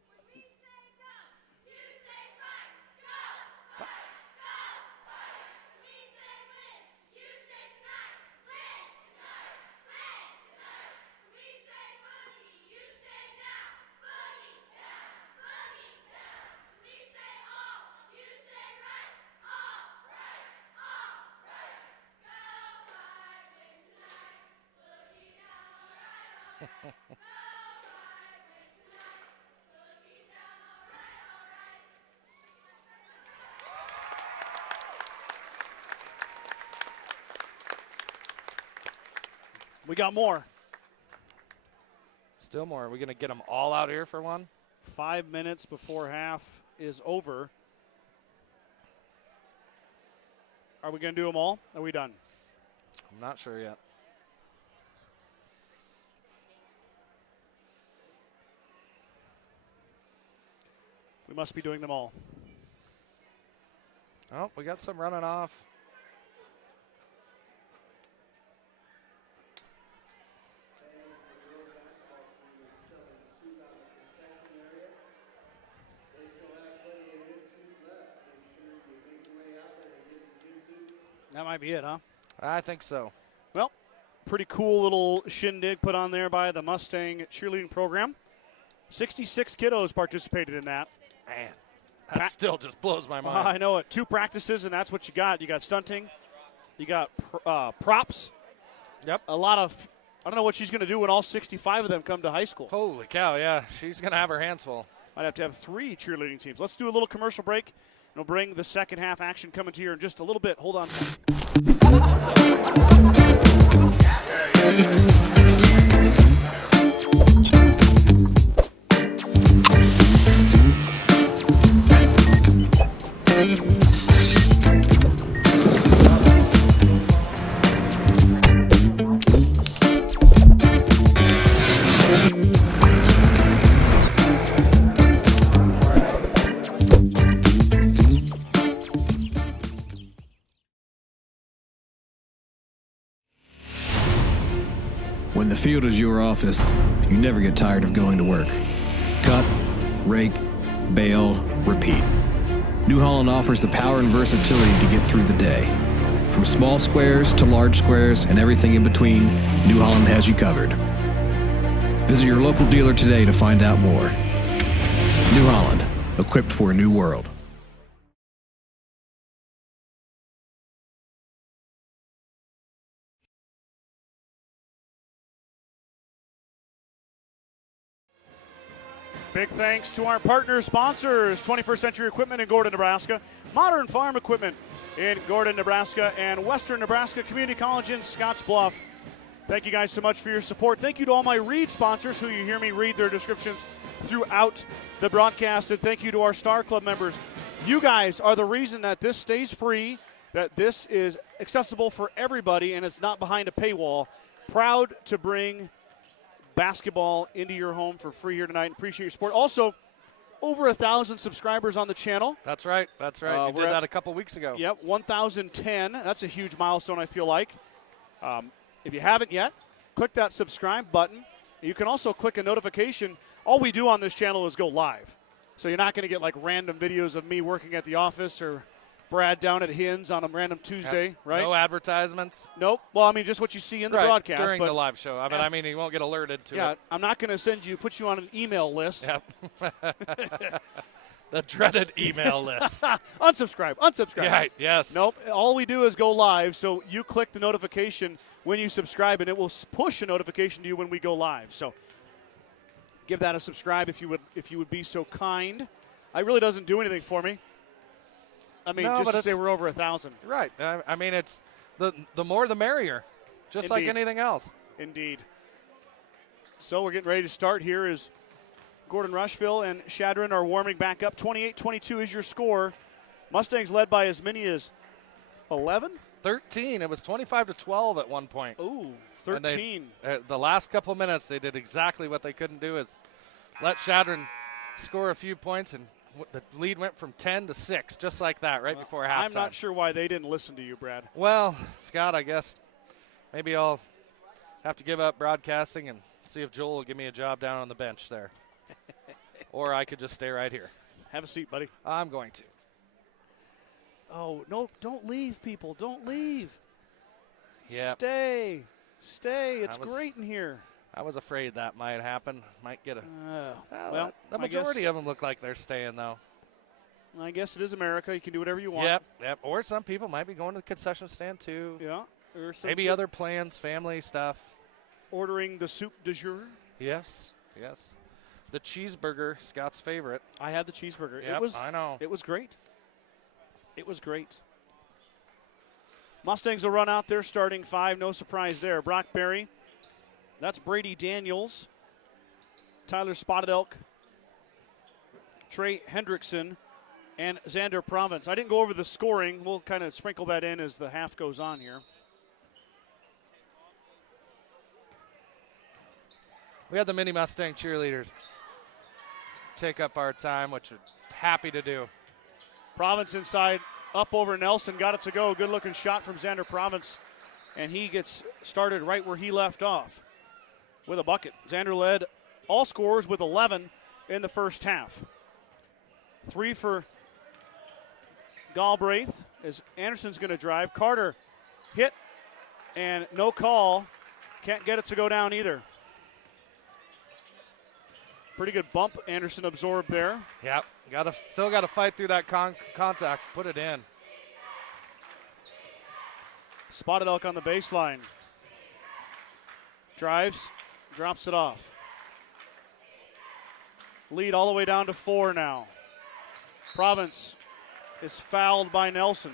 We got more. Still more. Are we going to get them all out here for one? 5 minutes before half is over. Are we going to do them all? Are we done? I'm not sure yet. We must be doing them all. Oh, we got some running off. That might be it, huh? I think so. Well, pretty cool little shindig put on there by the Mustang cheerleading program. 66 kiddos participated in that. Man, that still just blows my mind. I know it. 2 practices, and that's what you got. You got stunting. You got props. Yep. A lot of, I don't know what she's going to do when all 65 of them come to high school. Holy cow, yeah. She's going to have her hands full. Might have to have 3 cheerleading teams. Let's do a little commercial break. We'll bring the second half action coming to you in just a little bit. Hold on. When the field is your office, you never get tired of going to work. Cut, rake, bale, repeat. New Holland offers the power and versatility to get through the day. From small squares to large squares and everything in between, New Holland has you covered. Visit your local dealer today to find out more. New Holland, equipped for a new world. Big thanks to our partner sponsors, 21st Century Equipment in Gordon, Nebraska, Modern Farm Equipment in Gordon, Nebraska, and Western Nebraska Community College in Scottsbluff. Thank you guys so much for your support. Thank you to all my read sponsors who you hear me read their descriptions throughout the broadcast, and thank you to our Star Club members. You guys are the reason that this stays free, that this is accessible for everybody, and it's not behind a paywall. Proud to bring basketball into your home for free here tonight. Appreciate your support. Also, over 1,000 subscribers on the channel. That's right. That's right. You did that a couple weeks ago. Yep, 1,010. That's a huge milestone, I feel like. If you haven't yet, click that subscribe button. You can also click a notification. All we do on this channel is go live. So you're not going to get like random videos of me working at the office or Brad down at Hins on a random Tuesday, right? No advertisements. Nope. Well, I mean, just what you see in the broadcast. During the live show. I mean, you won't get alerted to it. Yeah, I'm not going to put you on an email list. Yep. The dreaded email list. Unsubscribe. Yeah, right, yes. Nope. All we do is go live, so you click the notification when you subscribe, and it will push a notification to you when we go live. So give that a subscribe if you would be so kind. It really doesn't do anything for me. I mean, just to say we're over 1,000. Right. I mean, it's the more the merrier, just like Indeed. anything else. Indeed. So we're getting ready to start here as Gordon-Rushville and Chadron are warming back up. 28-22 is your score. Mustangs led by as many as 11? 13. It was 25-12 at one point. Ooh, 13. The last couple minutes, they did exactly what they couldn't do, is let Chadron score a few points, and the lead went from 10 to 6, just like that, right before halftime. I'm not sure why they didn't listen to you, Brad. Well, Scott, I guess maybe I'll have to give up broadcasting and see if Joel will give me a job down on the bench there. Or I could just stay right here. Have a seat, buddy. I'm going to. Oh, no, don't leave, people. Don't leave. Yep. Stay. It's great in here. I was afraid that might happen. Might get a. Well, the majority of them look like they're staying, though. I guess it is America. You can do whatever you want. Yep. Or some people might be going to the concession stand, too. Yeah. Or Maybe other plans, family stuff. Ordering the soup du jour. Yes. The cheeseburger, Scott's favorite. I had the cheeseburger. Yep, I know. It was great. Mustangs will run out there starting 5. No surprise there. Brock Berry. That's Brady Daniels. Tyler Spotted Elk. Trey Hendrickson. And Xander Province. I didn't go over the scoring. We'll kind of sprinkle that in as the half goes on here. We had the mini Mustang cheerleaders take up our time, which we're happy to do. Province inside, up over Nelson, got it to go. Good looking shot from Xander Province, and he gets started right where he left off with a bucket. Xander led all scorers with 11 in the first half. 3 for Galbraith as Anderson's going to drive. Carter hit and no call. Can't get it to go down either. Pretty good bump Anderson absorbed there. Yep, still got to fight through that contact, put it in. Spotted Elk on the baseline. Drives, drops it off. Lead all the way down to 4 now. Province is fouled by Nelson.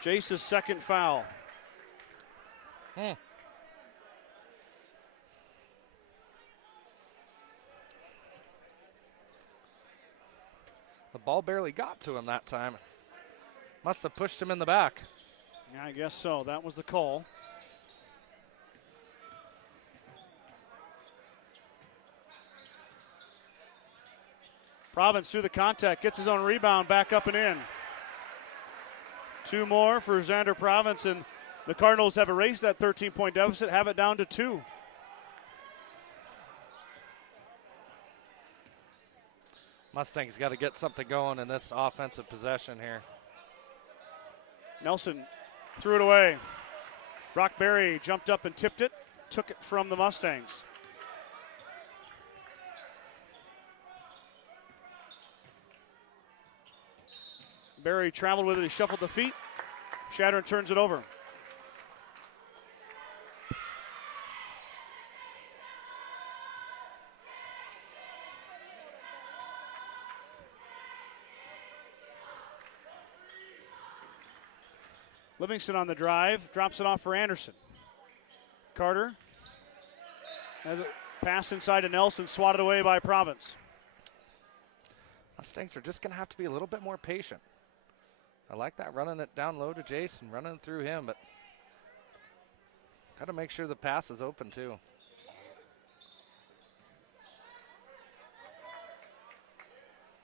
Jace's second foul. The ball barely got to him that time. Must have pushed him in the back. Yeah, I guess so. That was the call. Province through the contact, gets his own rebound, back up and in. 2 more for Xander Province, and the Cardinals have erased that 13-point deficit, have it down to 2. Mustangs got to get something going in this offensive possession here. Nelson threw it away. Brock Berry jumped up and tipped it, took it from the Mustangs. Berry traveled with it, he shuffled the feet. Chadron turns it over. Livingston on the drive, drops it off for Anderson. Carter has a pass inside to Nelson, swatted away by Province. Mustangs are just going to have to be a little bit more patient. I like that, running it down low to Jason, running through him, but got to make sure the pass is open too.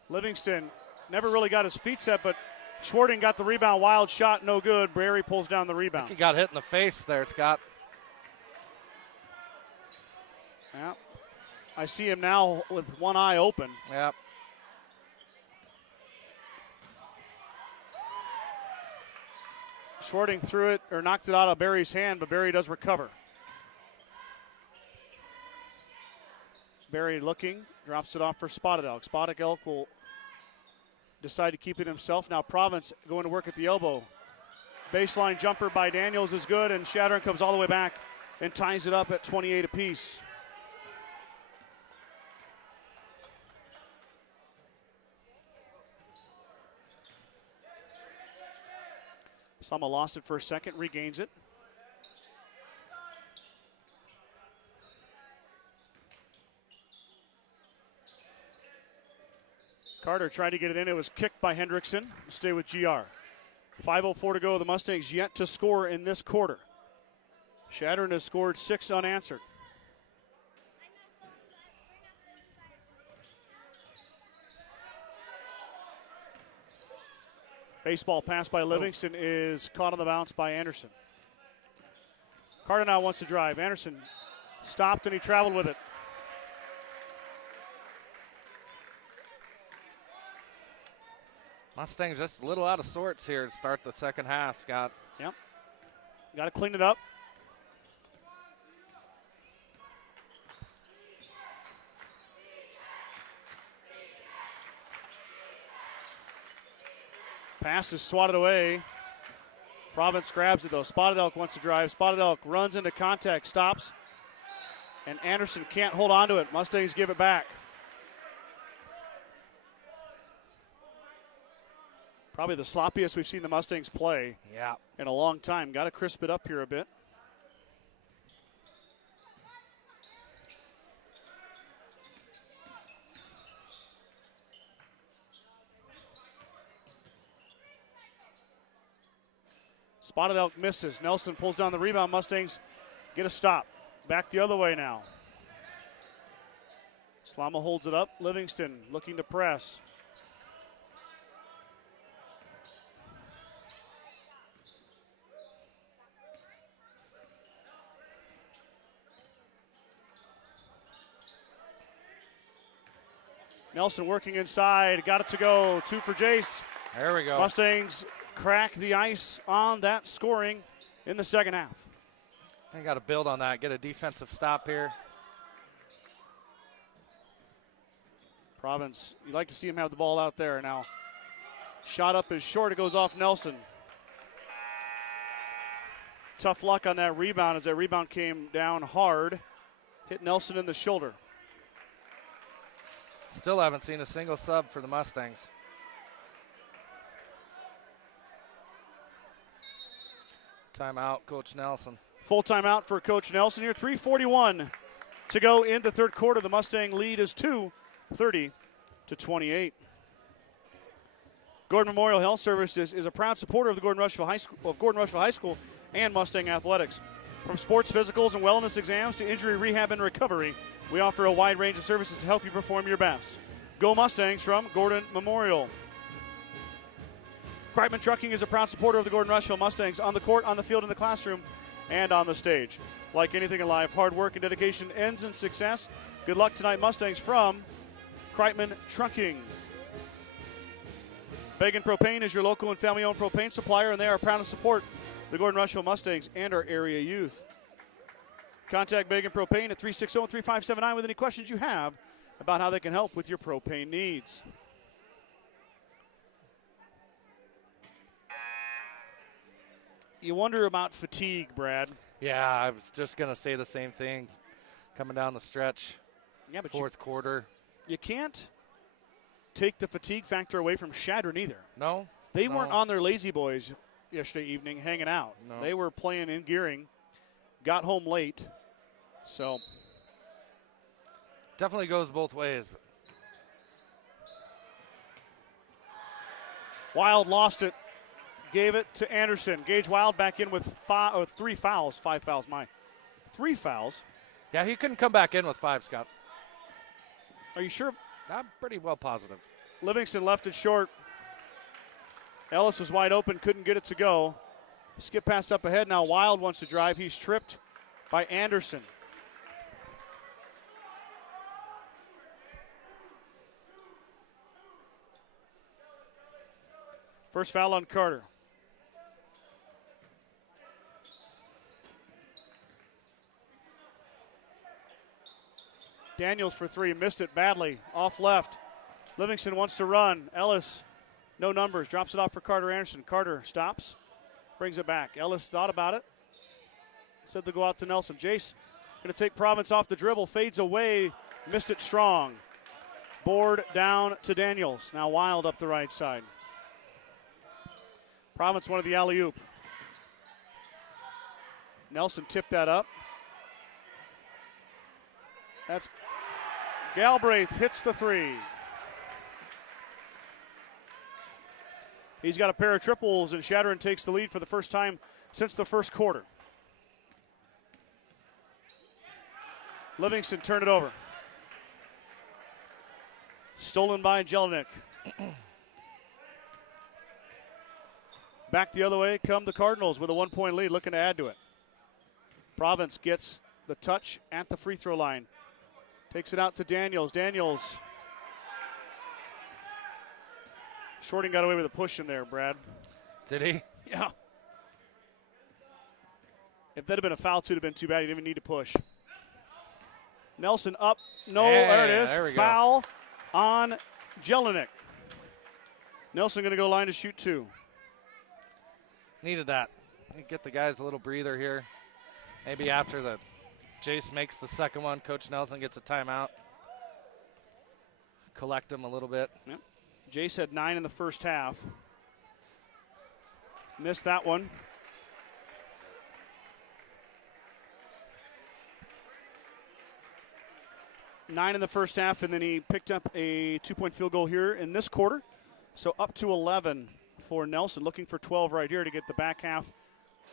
Livingston never really got his feet set, but Schwarting got the rebound, wild shot, no good. Berry pulls down the rebound. He got hit in the face there, Scott. Yeah, I see him now with one eye open. Yep. Schwarting threw it, or knocked it out of Berry's hand, but Berry does recover. Berry looking, drops it off for Spotted Elk. Spotted Elk will decide to keep it himself. Now Province going to work at the elbow. Baseline jumper by Daniels is good, and Chadron comes all the way back and ties it up at 28 apiece. Slama lost it for a second, regains it. Carter tried to get it in. It was kicked by Hendrickson. Stay with GR. 5:04 to go. The Mustangs yet to score in this quarter. Chadron has scored 6 unanswered. Baseball pass by Livingston is caught on the bounce by Anderson. Carter now wants to drive. Anderson stopped and he traveled with it. Mustangs just a little out of sorts here to start the second half, Scott. Yep. Got to clean it up. Pass is swatted away. Province grabs it though. Spotted Elk wants to drive. Spotted Elk runs into contact, stops, and Anderson can't hold on to it. Mustangs give it back. Probably the sloppiest we've seen the Mustangs play in a long time. Got to crisp it up here a bit. Spotted Elk misses. Nelson pulls down the rebound. Mustangs get a stop. Back the other way now. Slama holds it up. Livingston looking to press. Nelson working inside. Got it to go. 2 for Jace. There we go. Mustangs crack the ice on that scoring in the second half. They got to build on that, get a defensive stop here. Province, you like to see him have the ball out there now. Shot up is short, it goes off Nelson. Tough luck on that rebound as that rebound came down hard. Hit Nelson in the shoulder. Still haven't seen a single sub for the Mustangs. Timeout, Coach Nelson. Full timeout for Coach Nelson here. 3:41 to go in the third quarter. The Mustang lead is 30-28. Gordon Memorial Health Services is a proud supporter of the Gordon-Rushville High School and Mustang Athletics. From sports physicals and wellness exams to injury rehab and recovery, we offer a wide range of services to help you perform your best. Go Mustangs from Gordon Memorial. Kreitman Trucking is a proud supporter of the Gordon-Rushville Mustangs on the court, on the field, in the classroom, and on the stage. Like anything in life, hard work and dedication ends in success. Good luck tonight, Mustangs, from Kreitman Trucking. Began Propane is your local and family-owned propane supplier, and they are proud to support the Gordon-Rushville Mustangs and our area youth. Contact Began Propane at 360-3579 with any questions you have about how they can help with your propane needs. You wonder about fatigue, Brad. Yeah, I was just going to say the same thing. Coming down the stretch, But fourth quarter. You can't take the fatigue factor away from Chadron either. No. They weren't on their lazy boys yesterday evening hanging out. No. They were playing in gearing, got home late. So definitely goes both ways. Wild lost it. Gave it to Anderson. Gage Wild back in with 3 fouls. 5 fouls, 3 fouls. Yeah, he couldn't come back in with 5, Scott. Are you sure? I'm pretty well positive. Livingston left it short. Ellis was wide open, couldn't get it to go. Skip pass up ahead. Now Wild wants to drive. He's tripped by Anderson. First foul on Carter. Daniels for 3, missed it badly, off left. Livingston wants to run. Ellis, no numbers, drops it off for Carter Anderson. Carter stops, brings it back. Ellis thought about it, said they'll go out to Nelson. Jace going to take Province off the dribble, fades away, missed it strong. Board down to Daniels. Now Wild up the right side. Province wanted the alley-oop. Nelson tipped that up. That's Galbraith hits the three. He's got a pair of triples, and Chadron takes the lead for the first time since the first quarter. Livingston turned it over. Stolen by Jelinek. Back the other way come the Cardinals with a 1-point lead, looking to add to it. Province gets the touch at the free throw line. Takes it out to Daniels. Daniels. Shorting got away with a push in there, Brad. Did he? Yeah. If that had been a foul, it would have been too bad. He didn't even need to push. Nelson up. No, hey, there it is. There we Foul go. on Jelinek. Nelson going to go line to shoot 2. Needed that. Get the guys a little breather here. Maybe after the Jace makes the second one, Coach Nelson gets a timeout. Collect them a little bit. Yep. Jace had 9 in the first half. Missed that one. Nine in the first half, and then he picked up a 2-point field goal here in this quarter. So up to 11 for Nelson, looking for 12 right here to get the back half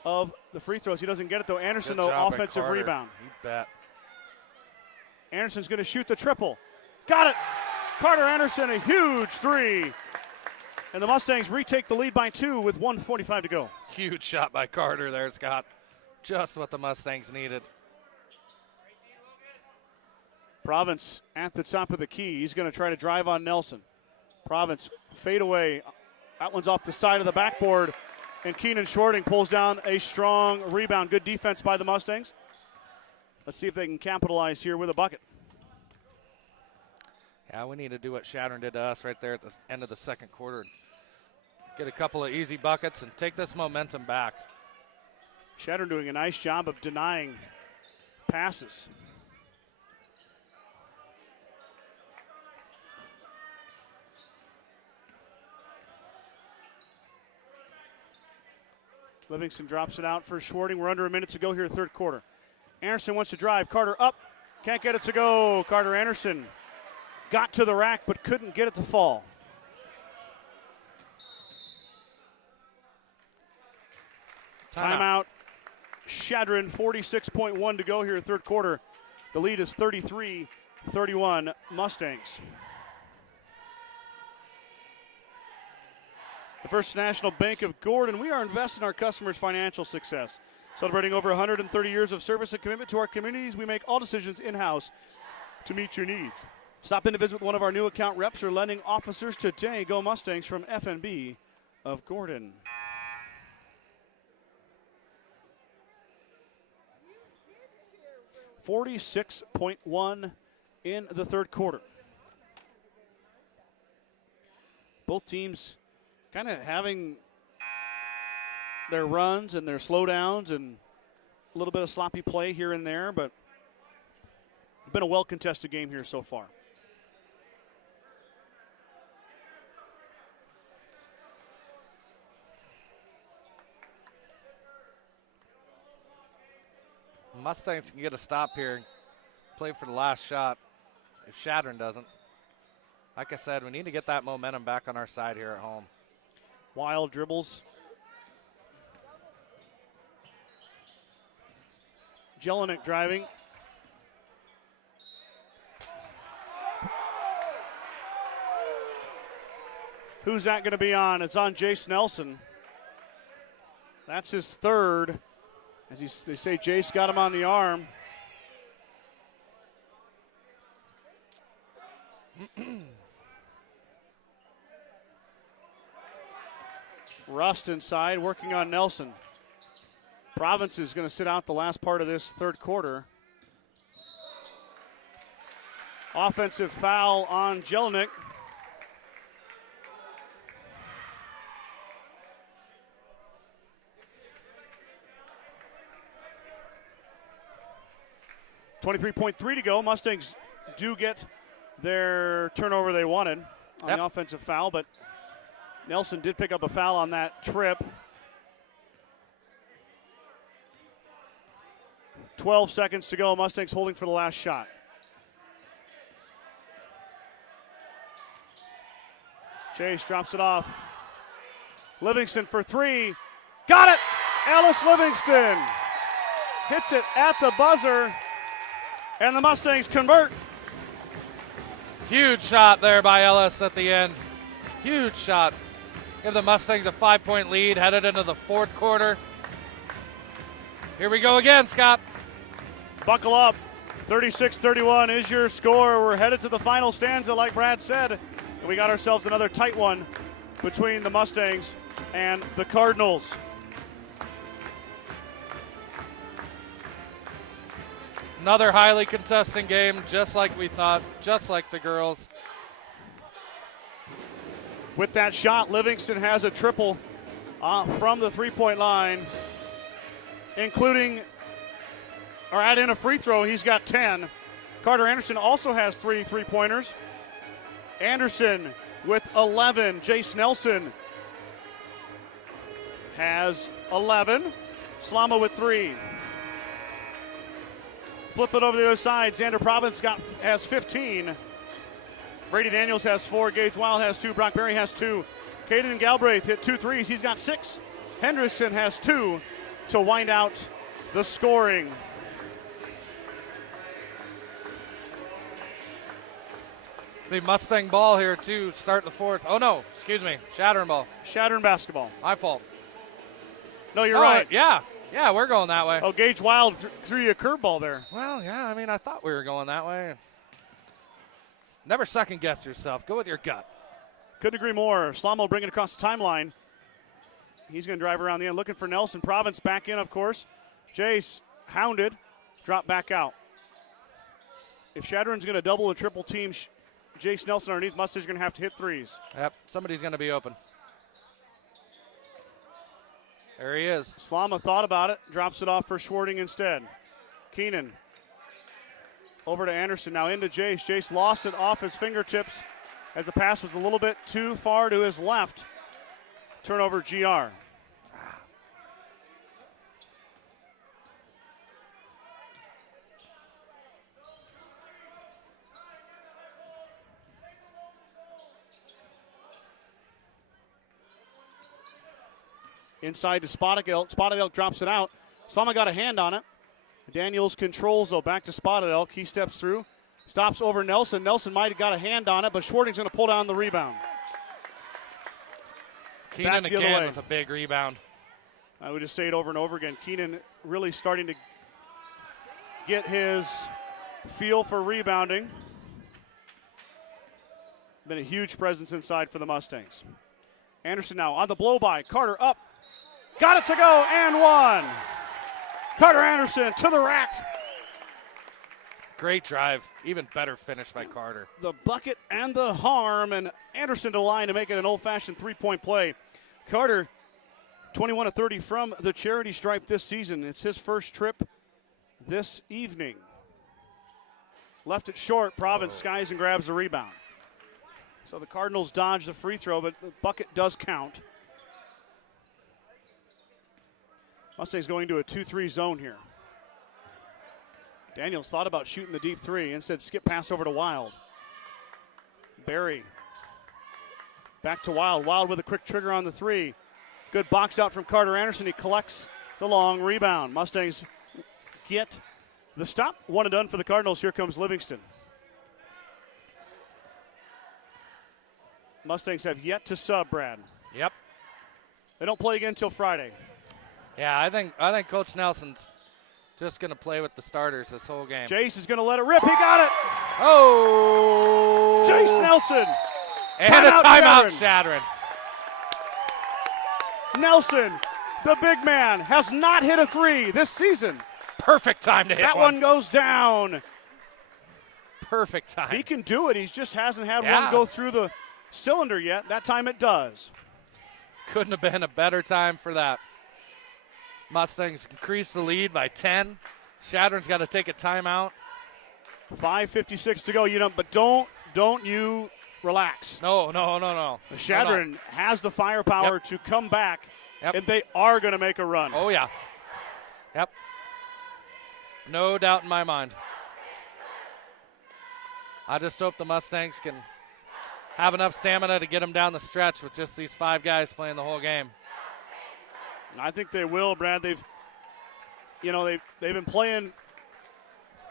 of the free throws. He doesn't get it, though. Anderson, Good though, job offensive Carter. rebound. You bet. Anderson's going to shoot the triple. Got it. Carter Anderson, a huge three. And the Mustangs retake the lead by 2 with 1:45 to go. Huge shot by Carter there, Scott. Just what the Mustangs needed. Province at the top of the key. He's going to try to drive on Nelson. Province fade away. That one's off the side of the backboard. And Keenan Shorting pulls down a strong rebound. Good defense by the Mustangs. Let's see if they can capitalize here with a bucket. Yeah, we need to do what Chadron did to us right there at the end of the second quarter. Get a couple of easy buckets and take this momentum back. Chadron doing a nice job of denying passes. Livingston drops it out for Schwarting. We're under a minute to go here, third quarter. Anderson wants to drive. Carter up. Can't get it to go. Carter Anderson got to the rack but couldn't get it to fall. Timeout. Chadron, 46.1 to go here, third quarter. The lead is 33-31 Mustangs. The First National Bank of Gordon, we are investing in our customers' financial success. Celebrating over 130 years of service and commitment to our communities, we make all decisions in-house to meet your needs. Stop in to visit with one of our new account reps or lending officers today. Go Mustangs from FNB of Gordon. .1 in the third quarter. Both teams kind of having their runs and their slowdowns and a little bit of sloppy play here and there, but it's been a well-contested game here so far. Mustangs can get a stop here, play for the last shot if Chadron doesn't. Like I said, we need to get that momentum back on our side here at home. Wild dribbles. Jelinek driving. Who's that going to be on? It's on Jace Nelson. That's his third. As they say, Jace got him on the arm. Rust inside, working on Nelson. Province is going to sit out the last part of this third quarter. Offensive foul on Jelinek. .3 to go. Mustangs do get their turnover they wanted on the offensive foul, but Nelson did pick up a foul on that trip. 12 seconds to go. Mustangs holding for the last shot. Chase drops it off. Livingston for three. Got it! Ellis Livingston hits it at the buzzer, and the Mustangs convert. Huge shot there by Ellis at the end. Huge shot. Give the Mustangs a 5-point lead headed into the fourth quarter. Here we go again, Scott. Buckle up. 36-31 is your score. We're headed to the final stanza, like Brad said. And we got ourselves another tight one between the Mustangs and the Cardinals. Another highly contested game, just like we thought, just like the girls. With that shot, Livingston has a triple from the three-point line, including, or add in a free throw, he's got 10. Carter Anderson also has 3 three-pointers. Anderson with 11. Jace Nelson has 11. Slama with 3. Flip it over to the other side. Xander Province has 15. Brady Daniels has 4. Gage Wild has 2. Brock Berry has 2. Caden Galbraith hit 2 threes. He's got 6. Henderson has 2 to wind out the scoring. The Mustang ball here, too, start the fourth. Oh, no, excuse me, Chadron ball. Chadron basketball. My fault. No, you're right. Yeah, we're going that way. Oh, Gage Wild threw you a curveball there. Well, yeah, I mean, I thought we were going that way. Never second guess yourself. Go with your gut. Couldn't agree more. Slamo bringing it across the timeline. He's going to drive around the end, looking for Nelson. Province back in, of course. Jace hounded, drop back out. If Chadron's going to double and triple team Jace Nelson underneath, Mustangs going to have to hit threes. Yep, somebody's going to be open. There he is. Slama thought about it, drops it off for Schwarting instead. Keenan over to Anderson, now into Jace. Jace lost it off his fingertips as the pass was a little bit too far to his left. Turnover, GR. Inside to Spotted Elk. Spotted Elk drops it out. Slama got a hand on it. Daniels controls, though, back to Spotted Elk. He steps through. Stops over Nelson. Nelson might have got a hand on it, but Schwarting's going to pull down the rebound. Keenan again with a big rebound. I would just say it over and over again. Keenan really starting to get his feel for rebounding. Been a huge presence inside for the Mustangs. Anderson now on the blow-by. Carter up. Got it to go, and one. Carter Anderson to the rack. Great drive. Even better finish by Carter. The bucket and the harm, and Anderson to the line to make it an old-fashioned three-point play. Carter, 21 of 30 from the charity stripe this season. It's his first trip this evening. Left it short. Province skies and grabs the rebound. So the Cardinals dodge the free throw, but the bucket does count. Mustangs going to a 2-3 zone here. Daniels thought about shooting the deep three, instead skip pass over to Wild. Barry back to Wild. Wild with a quick trigger on the three. Good box out from Carter Anderson. He collects the long rebound. Mustangs get the stop. One and done for the Cardinals. Here comes Livingston. Mustangs have yet to sub, Brad. Yep. They don't play again until Friday. Yeah, I think Coach Nelson's just going to play with the starters this whole game. Jace is going to let it rip. He got it. Oh! Jace Nelson. And a timeout, Chadron. Nelson, the big man, has not hit a three this season. Perfect time to hit that one goes down. Perfect time. He can do it. He just hasn't had one go through the cylinder yet. That time it does. Couldn't have been a better time for that. Mustangs increase the lead by 10. Chadron's got to take a timeout. 5:56 to go. But don't you relax. No. Chadron has the firepower to come back, and they are going to make a run. Oh, yeah. Yep. No doubt in my mind. I just hope the Mustangs can have enough stamina to get them down the stretch with just these 5 guys playing the whole game. I think they will, Brad. They've been playing.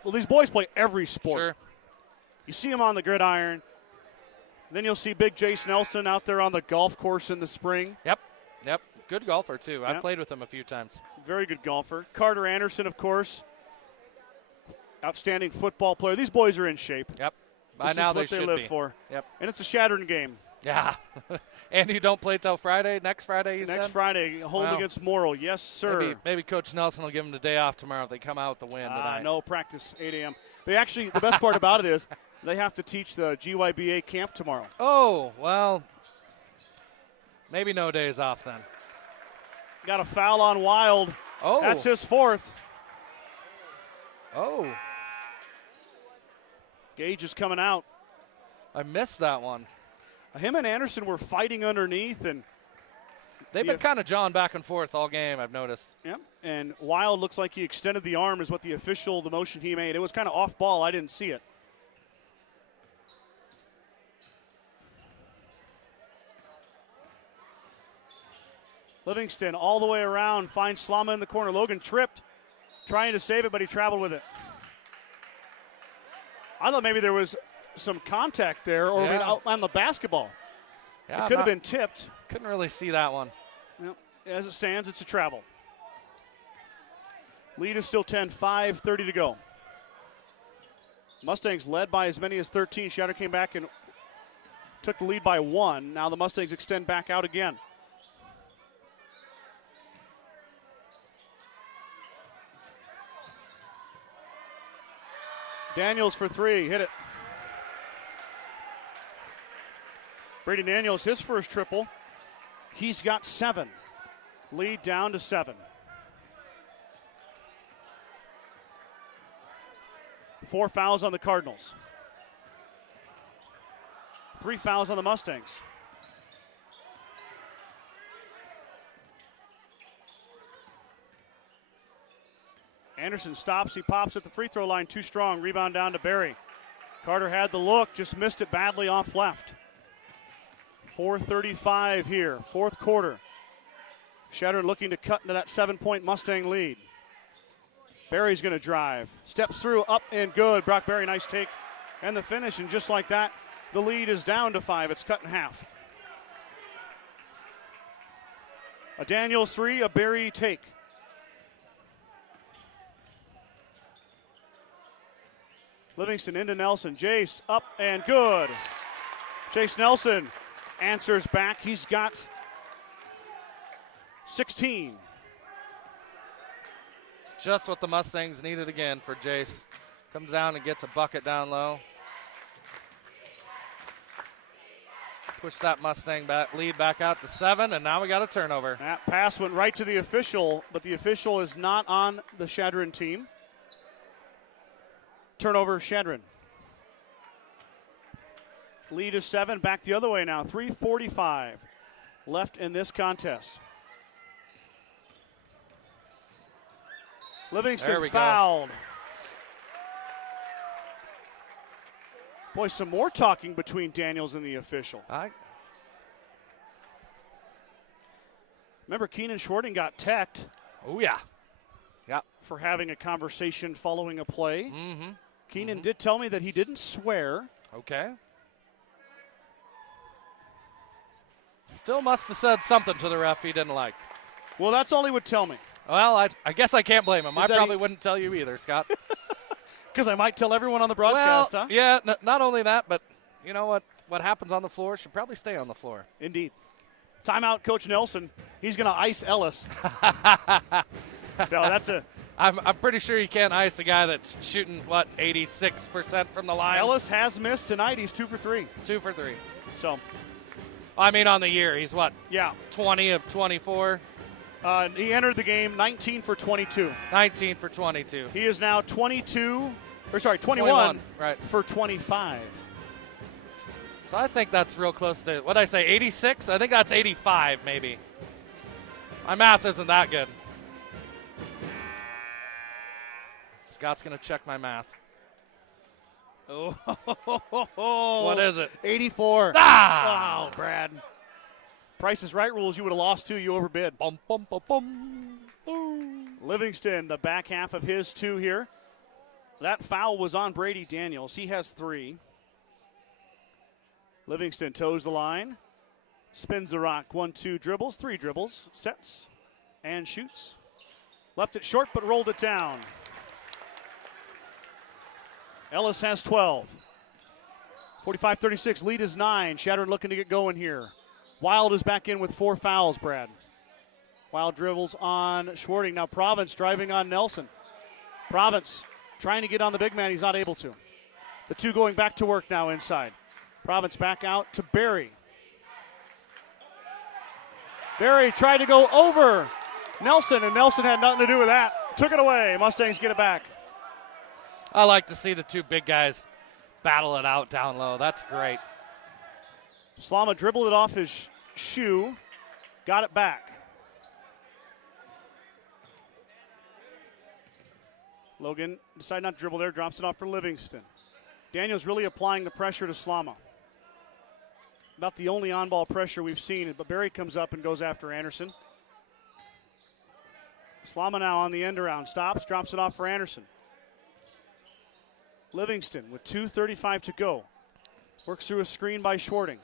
Well, these boys play every sport. Sure. You see them on the gridiron. Then you'll see big Jace Nelson out there on the golf course in the spring. Yep. Good golfer, too. Yep. I've played with him a few times. Very good golfer. Carter Anderson, of course. Outstanding football player. These boys are in shape. Yep. By This now is what they they should live be. for. Yep. And it's a Chadron game. Yeah. And you don't play till Friday? Next Friday, you Next said? Friday, home Wow. against Morrill. Yes, sir. Maybe Coach Nelson will give them the day off tomorrow if they come out with the win tonight. No practice, 8 a.m. They actually, the best part about it is they have to teach the GYBA camp tomorrow. Oh, well, maybe no days off then. Got a foul on Wild. Oh. That's his 4th. Oh, Gage is coming out. I missed that one. Him and Anderson were fighting underneath, and They've been kind of jawing back and forth all game, I've noticed. yep. And Wild looks like he extended the arm is what the motion he made. It was kind of off ball. I didn't see it. Livingston all the way around, finds Slama in the corner. Logan tripped, trying to save it, but he traveled with it. I thought maybe there was some contact there, or Yeah. on the basketball. Yeah, It could have been tipped. Couldn't really see that one. Yep. As it stands, it's a travel. Lead is still 10, 5:30 to go. Mustangs led by as many as 13. Shatter came back and took the lead by 1. Now the Mustangs extend back out again. Daniels for 3, hit it. Brady Daniels, his first triple. He's got 7. Lead down to 7. 4 fouls on the Cardinals. 3 fouls on the Mustangs. Anderson stops, he pops at the free throw line, too strong. Rebound down to Barry. Carter had the look, just missed it badly off left. 4:35 here, 4th quarter. Chadron looking to cut into that 7-point Mustang lead. Barry's going to drive. Steps through, up and good. Brock Barry, nice take. And the finish, and just like that, the lead is down to 5. It's cut in half. A Daniels 3, a Barry take. Livingston into Nelson. Jace up and good. Jace Nelson answers back. He's got 16. Just what the Mustangs needed again for Jace. Comes down and gets a bucket down low. Push that Mustang lead back out to 7, and now we got a turnover. That pass went right to the official, but the official is not on the Chadron team. Turnover, Chadron. Lead is 7, back the other way now. 3:45 left in this contest. Livingston fouled. Boy, some more talking between Daniels and the official. Remember, Keenan Schwarting got teched. Oh, yeah. Yeah. For having a conversation following a play. Mm-hmm. Keenan did tell me that he didn't swear. Okay. Still must have said something to the ref he didn't like. Well, that's all he would tell me. Well, I guess I can't blame him. I probably wouldn't tell you either, Scott. Because I might tell everyone on the broadcast, well, huh? Yeah, not only that, but you know what happens on the floor should probably stay on the floor. Indeed. Timeout, Coach Nelson. He's going to ice Ellis. No, that's a. I'm pretty sure you can't ice a guy that's shooting, 86% from the line? Ellis has missed tonight. He's 2 for 3. 2 for 3. So. I mean, on the year, he's Yeah. 20 of 24. He entered the game 19 for 22. 19 for 22. He is now 21 right. for 25. So I think that's real close to, what did I say, 86? I think that's 85 maybe. My math isn't that good. Scott's going to check my math. Oh, What is it? 84. Ah! Wow, Brad. Price is Right rules, you would have lost too. You overbid. Bum, bum, bum, bum. Boom. Livingston, the back half of his 2 here. That foul was on Brady Daniels. He has 3. Livingston toes the line. Spins the rock. 1-2 dribbles. 3 dribbles. Sets. And shoots. Left it short, but rolled it down. Ellis has 12. 45-36. Lead is 9. Chadron looking to get going here. Wild is back in with 4 fouls, Brad. Wild dribbles on Schwarting. Now Province driving on Nelson. Province trying to get on the big man. He's not able to. The 2 going back to work now inside. Province back out to Barry. Barry tried to go over Nelson, and Nelson had nothing to do with that. Took it away. Mustangs get it back. I like to see the 2 big guys battle it out down low. That's great. Slama dribbled it off his shoe. Got it back. Logan decided not to dribble there. Drops it off for Livingston. Daniels really applying the pressure to Slama. About the only on-ball pressure we've seen, but Barry comes up and goes after Anderson. Slama now on the end around. Stops, drops it off for Anderson. Livingston with 2:35 to go. Works through a screen by Schwarting.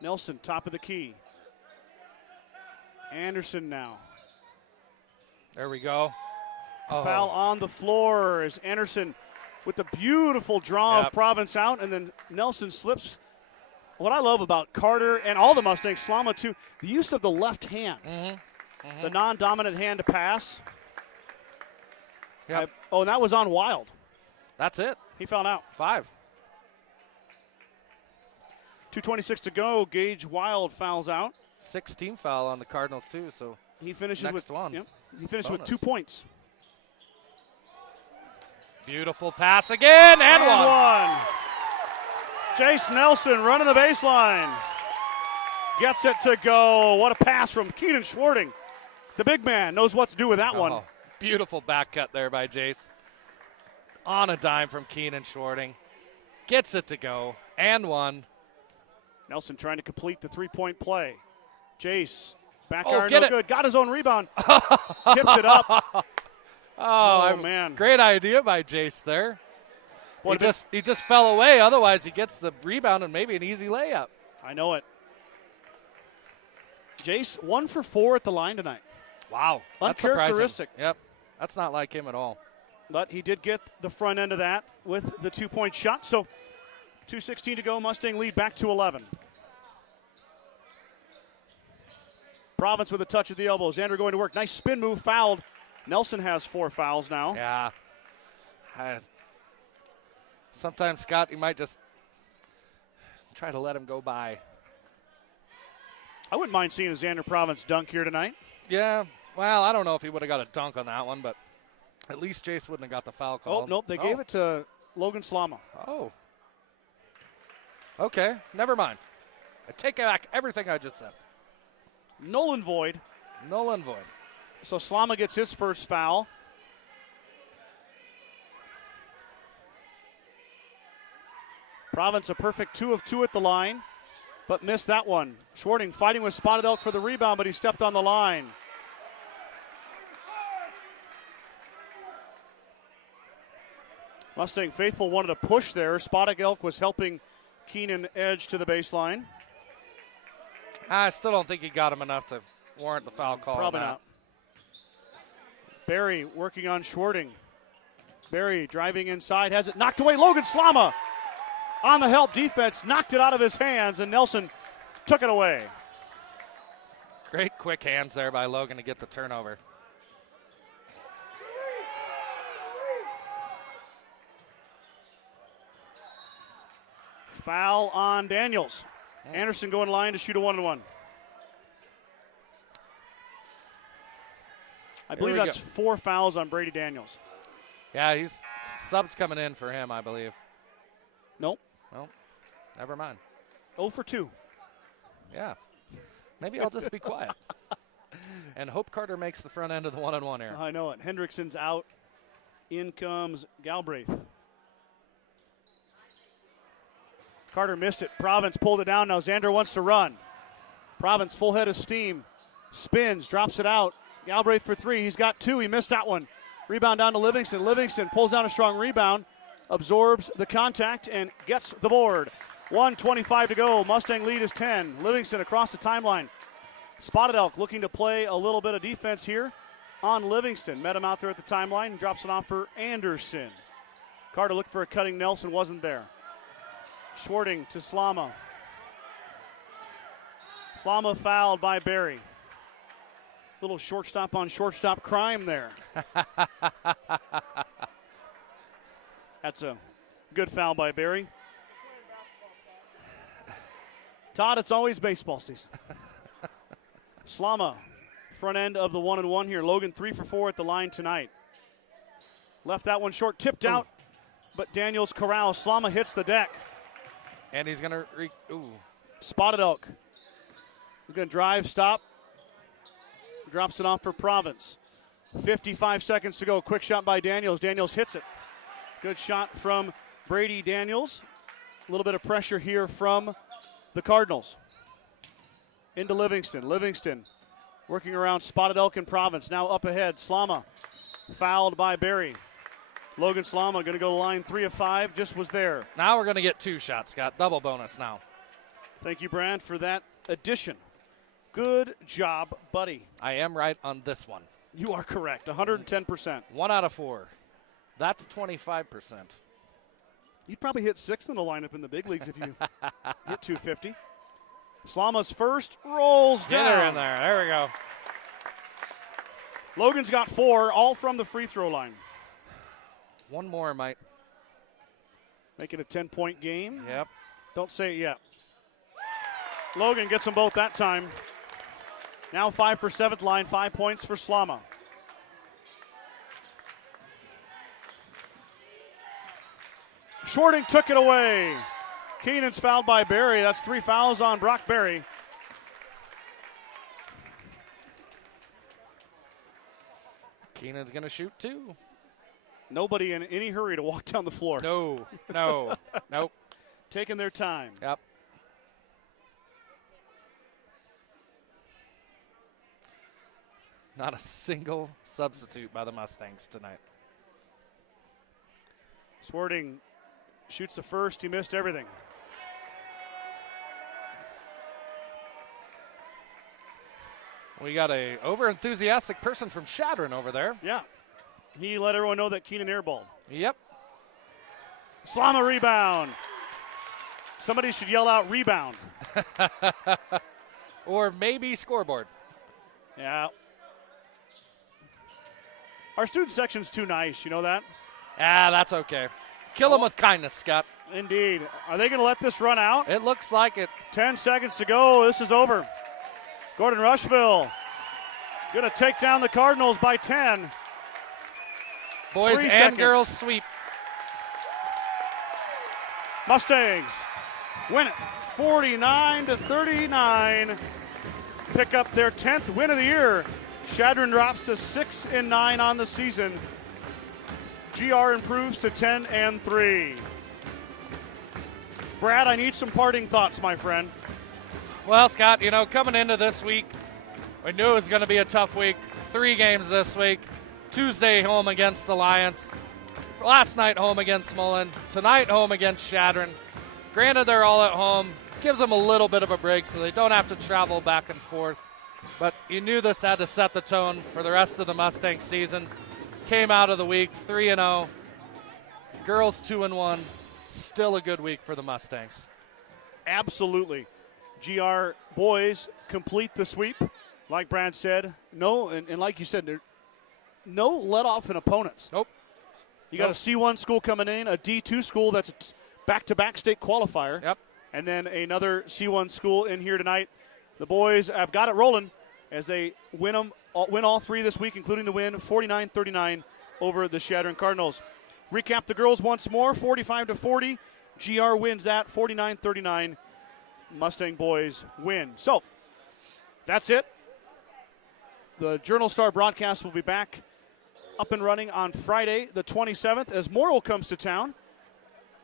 Nelson, top of the key. Anderson now. There we go. Oh. Foul on the floor as Anderson with the beautiful draw of Province out, and then Nelson slips. What I love about Carter and all the Mustangs, Slama too, the use of the left hand. The non-dominant hand to pass. Yep. And that was on Wild. That's it. He fouled out. 5. 2:26 to go. Gage Wild fouls out. 16 foul on the Cardinals too, so He finishes next with one. Yep, he finished with Bonus. 2 points. Beautiful pass again, and one. one. Jace Nelson running the baseline. Gets it to go. What a pass from Keenan Schwarting. The big man knows what to do with that one. Beautiful back cut there by Jace. On a dime from Keenan Schwarting. Gets it to go, and one. Nelson trying to complete the 3-point play. Jace, back Oh, iron, get no it. good. Got his own rebound. Tipped it up. Oh, man. Great idea by Jace there. Boy, He just fell away. Otherwise, he gets the rebound and maybe an easy layup. I know it. Jace, 1 for 4 at the line tonight. Wow. That's surprising. Uncharacteristic. Yep. That's not like him at all. But he did get the front end of that with the 2-point shot. So 2:16 to go. Mustang lead back to 11. Province with a touch at the elbows. Xander going to work. Nice spin move. Fouled. Nelson has 4 fouls now. Yeah. Sometimes, Scott, you might just try to let him go by. I wouldn't mind seeing a Xander Province dunk here tonight. Yeah. Well, I don't know if he would have got a dunk on that one, but at least Jace wouldn't have got the foul call. Oh, nope. They gave it to Logan Slama. Oh. Okay. Never mind. I take back everything I just said. Null and void. Null and void. So Slama gets his first foul. Province a perfect 2 of 2 at the line, but missed that one. Schwarting fighting with Spotted Elk for the rebound, but he stepped on the line. Mustang faithful wanted to push there. Spotted Elk was helping Keenan edge to the baseline. I still don't think he got him enough to warrant the foul call. Probably not. Barry working on Schwarting. Barry driving inside, has it knocked away. Logan Slama on the help defense, knocked it out of his hands, and Nelson took it away. Great quick hands there by Logan to get the turnover. Foul on Daniels. Anderson going line to shoot a 1-1. I believe that's 4 fouls on Brady Daniels. Yeah, he's subs coming in for him, I believe. Nope. Well, never mind. 0 for 2. Yeah. Maybe I'll just be quiet. And hope Carter makes the front end of the 1-on-1 here. I know it. Hendrickson's out In comes Galbraith. Carter missed it. Province pulled it down. Now Xander wants to run. Province full head of steam. Spins, drops it out. Galbraith for three. He's got two. He missed that one. Rebound down to Livingston. Livingston pulls down a strong rebound, absorbs the contact, and gets the board. 1:25 to go. Mustang lead is 10. Livingston across the timeline. Spotted Elk looking to play a little bit of defense here on Livingston. Met him out there at the timeline and drops it off for Anderson. Carter looked for a cutting Nelson, wasn't there. Schwarting to Slama. Slama fouled by Barry. Little shortstop on shortstop crime there. That's a good foul by Barry. Todd, it's always baseball season. Slama, front end of the 1-and-1 here. Logan 3 for 4 at the line tonight. Left that one short, tipped out, but Daniels corrals. Slama hits the deck. And he's going to Spotted Elk. He's going to drive, stop. Drops it off for Province. 55 seconds to go. Quick shot by Daniels. Daniels hits it. Good shot from Brady Daniels. A little bit of pressure here from the Cardinals. Into Livingston. Livingston working around Spotted Elk and Province. Now up ahead. Slama fouled by Barry. Logan Slama going to go to the line 3 of 5. Just was there. Now we're going to get 2 shots, Scott. Double bonus now. Thank you, Brad, for that addition. Good job, buddy. I am right on this one. You are correct. 110%. 1 out of 4. That's 25%. You'd probably hit 6th in the lineup in the big leagues if you hit 250. Slama's first rolls down. Get her in there. There we go. Logan's got 4, all from the free throw line. One more, Mike. Make it a 10-point game. Yep. Don't say it yet. Logan gets them both that time. Now 5 for 7th line, 5 points for Slama. Schwarting took it away. Keenan's fouled by Barry. That's 3 fouls on Brock Barry. Keenan's going to shoot 2. Nobody in any hurry to walk down the floor. No. Nope. Taking their time. Yep. Not a single substitute by the Mustangs tonight. Schwarting shoots the first. He missed everything. We got a over-enthusiastic person from Chadron over there. Yeah. He let everyone know that Keenan airballed. Yep. Slama rebound. Somebody should yell out rebound. Or maybe scoreboard. Yeah. Our student section's too nice, you know that? That's okay. Kill them with kindness, Scott. Indeed. Are they going to let this run out? It looks like it. 10 seconds to go. This is over. Gordon-Rushville going to take down the Cardinals by 10. Boys 3 and seconds. girls sweep. Mustangs win it 49-39. Pick up their 10th win of the year. Chadron drops to 6-9 on the season. GR improves to 10-3. Brad, I need some parting thoughts, my friend. Well, Scott, coming into this week, we knew it was going to be a tough week. 3 games this week. Tuesday home against Alliance. Last night home against Mullen. Tonight home against Chadron. Granted, they're all at home. Gives them a little bit of a break so they don't have to travel back and forth. But you knew this had to set the tone for the rest of the Mustang season. Came out of the week 3-0. Girls 2-1. Still a good week for the Mustangs. Absolutely. GR boys complete the sweep. Like Brad said, no, and like you said, no let off in opponents. Nope. You got a C1 school coming in, a D2 school that's a back-to-back state qualifier. Yep. And then another C1 school in here tonight. The boys have got it rolling as they win all 3 this week, including the win 49-39 over the Chadron Cardinals. Recap the girls once more, 45-40. GR wins that, 49-39. Mustang boys win. So that's it. The Journal Star broadcast will be back up and running on Friday the 27th as Morrill comes to town.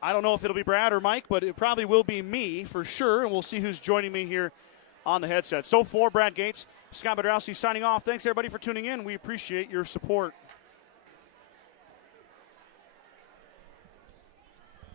I don't know if it'll be Brad or Mike, but it probably will be me for sure, and we'll see who's joining me here on the headset. So for Brad Gates, Scott Bedrowski signing off. Thanks, everybody, for tuning in. We appreciate your support.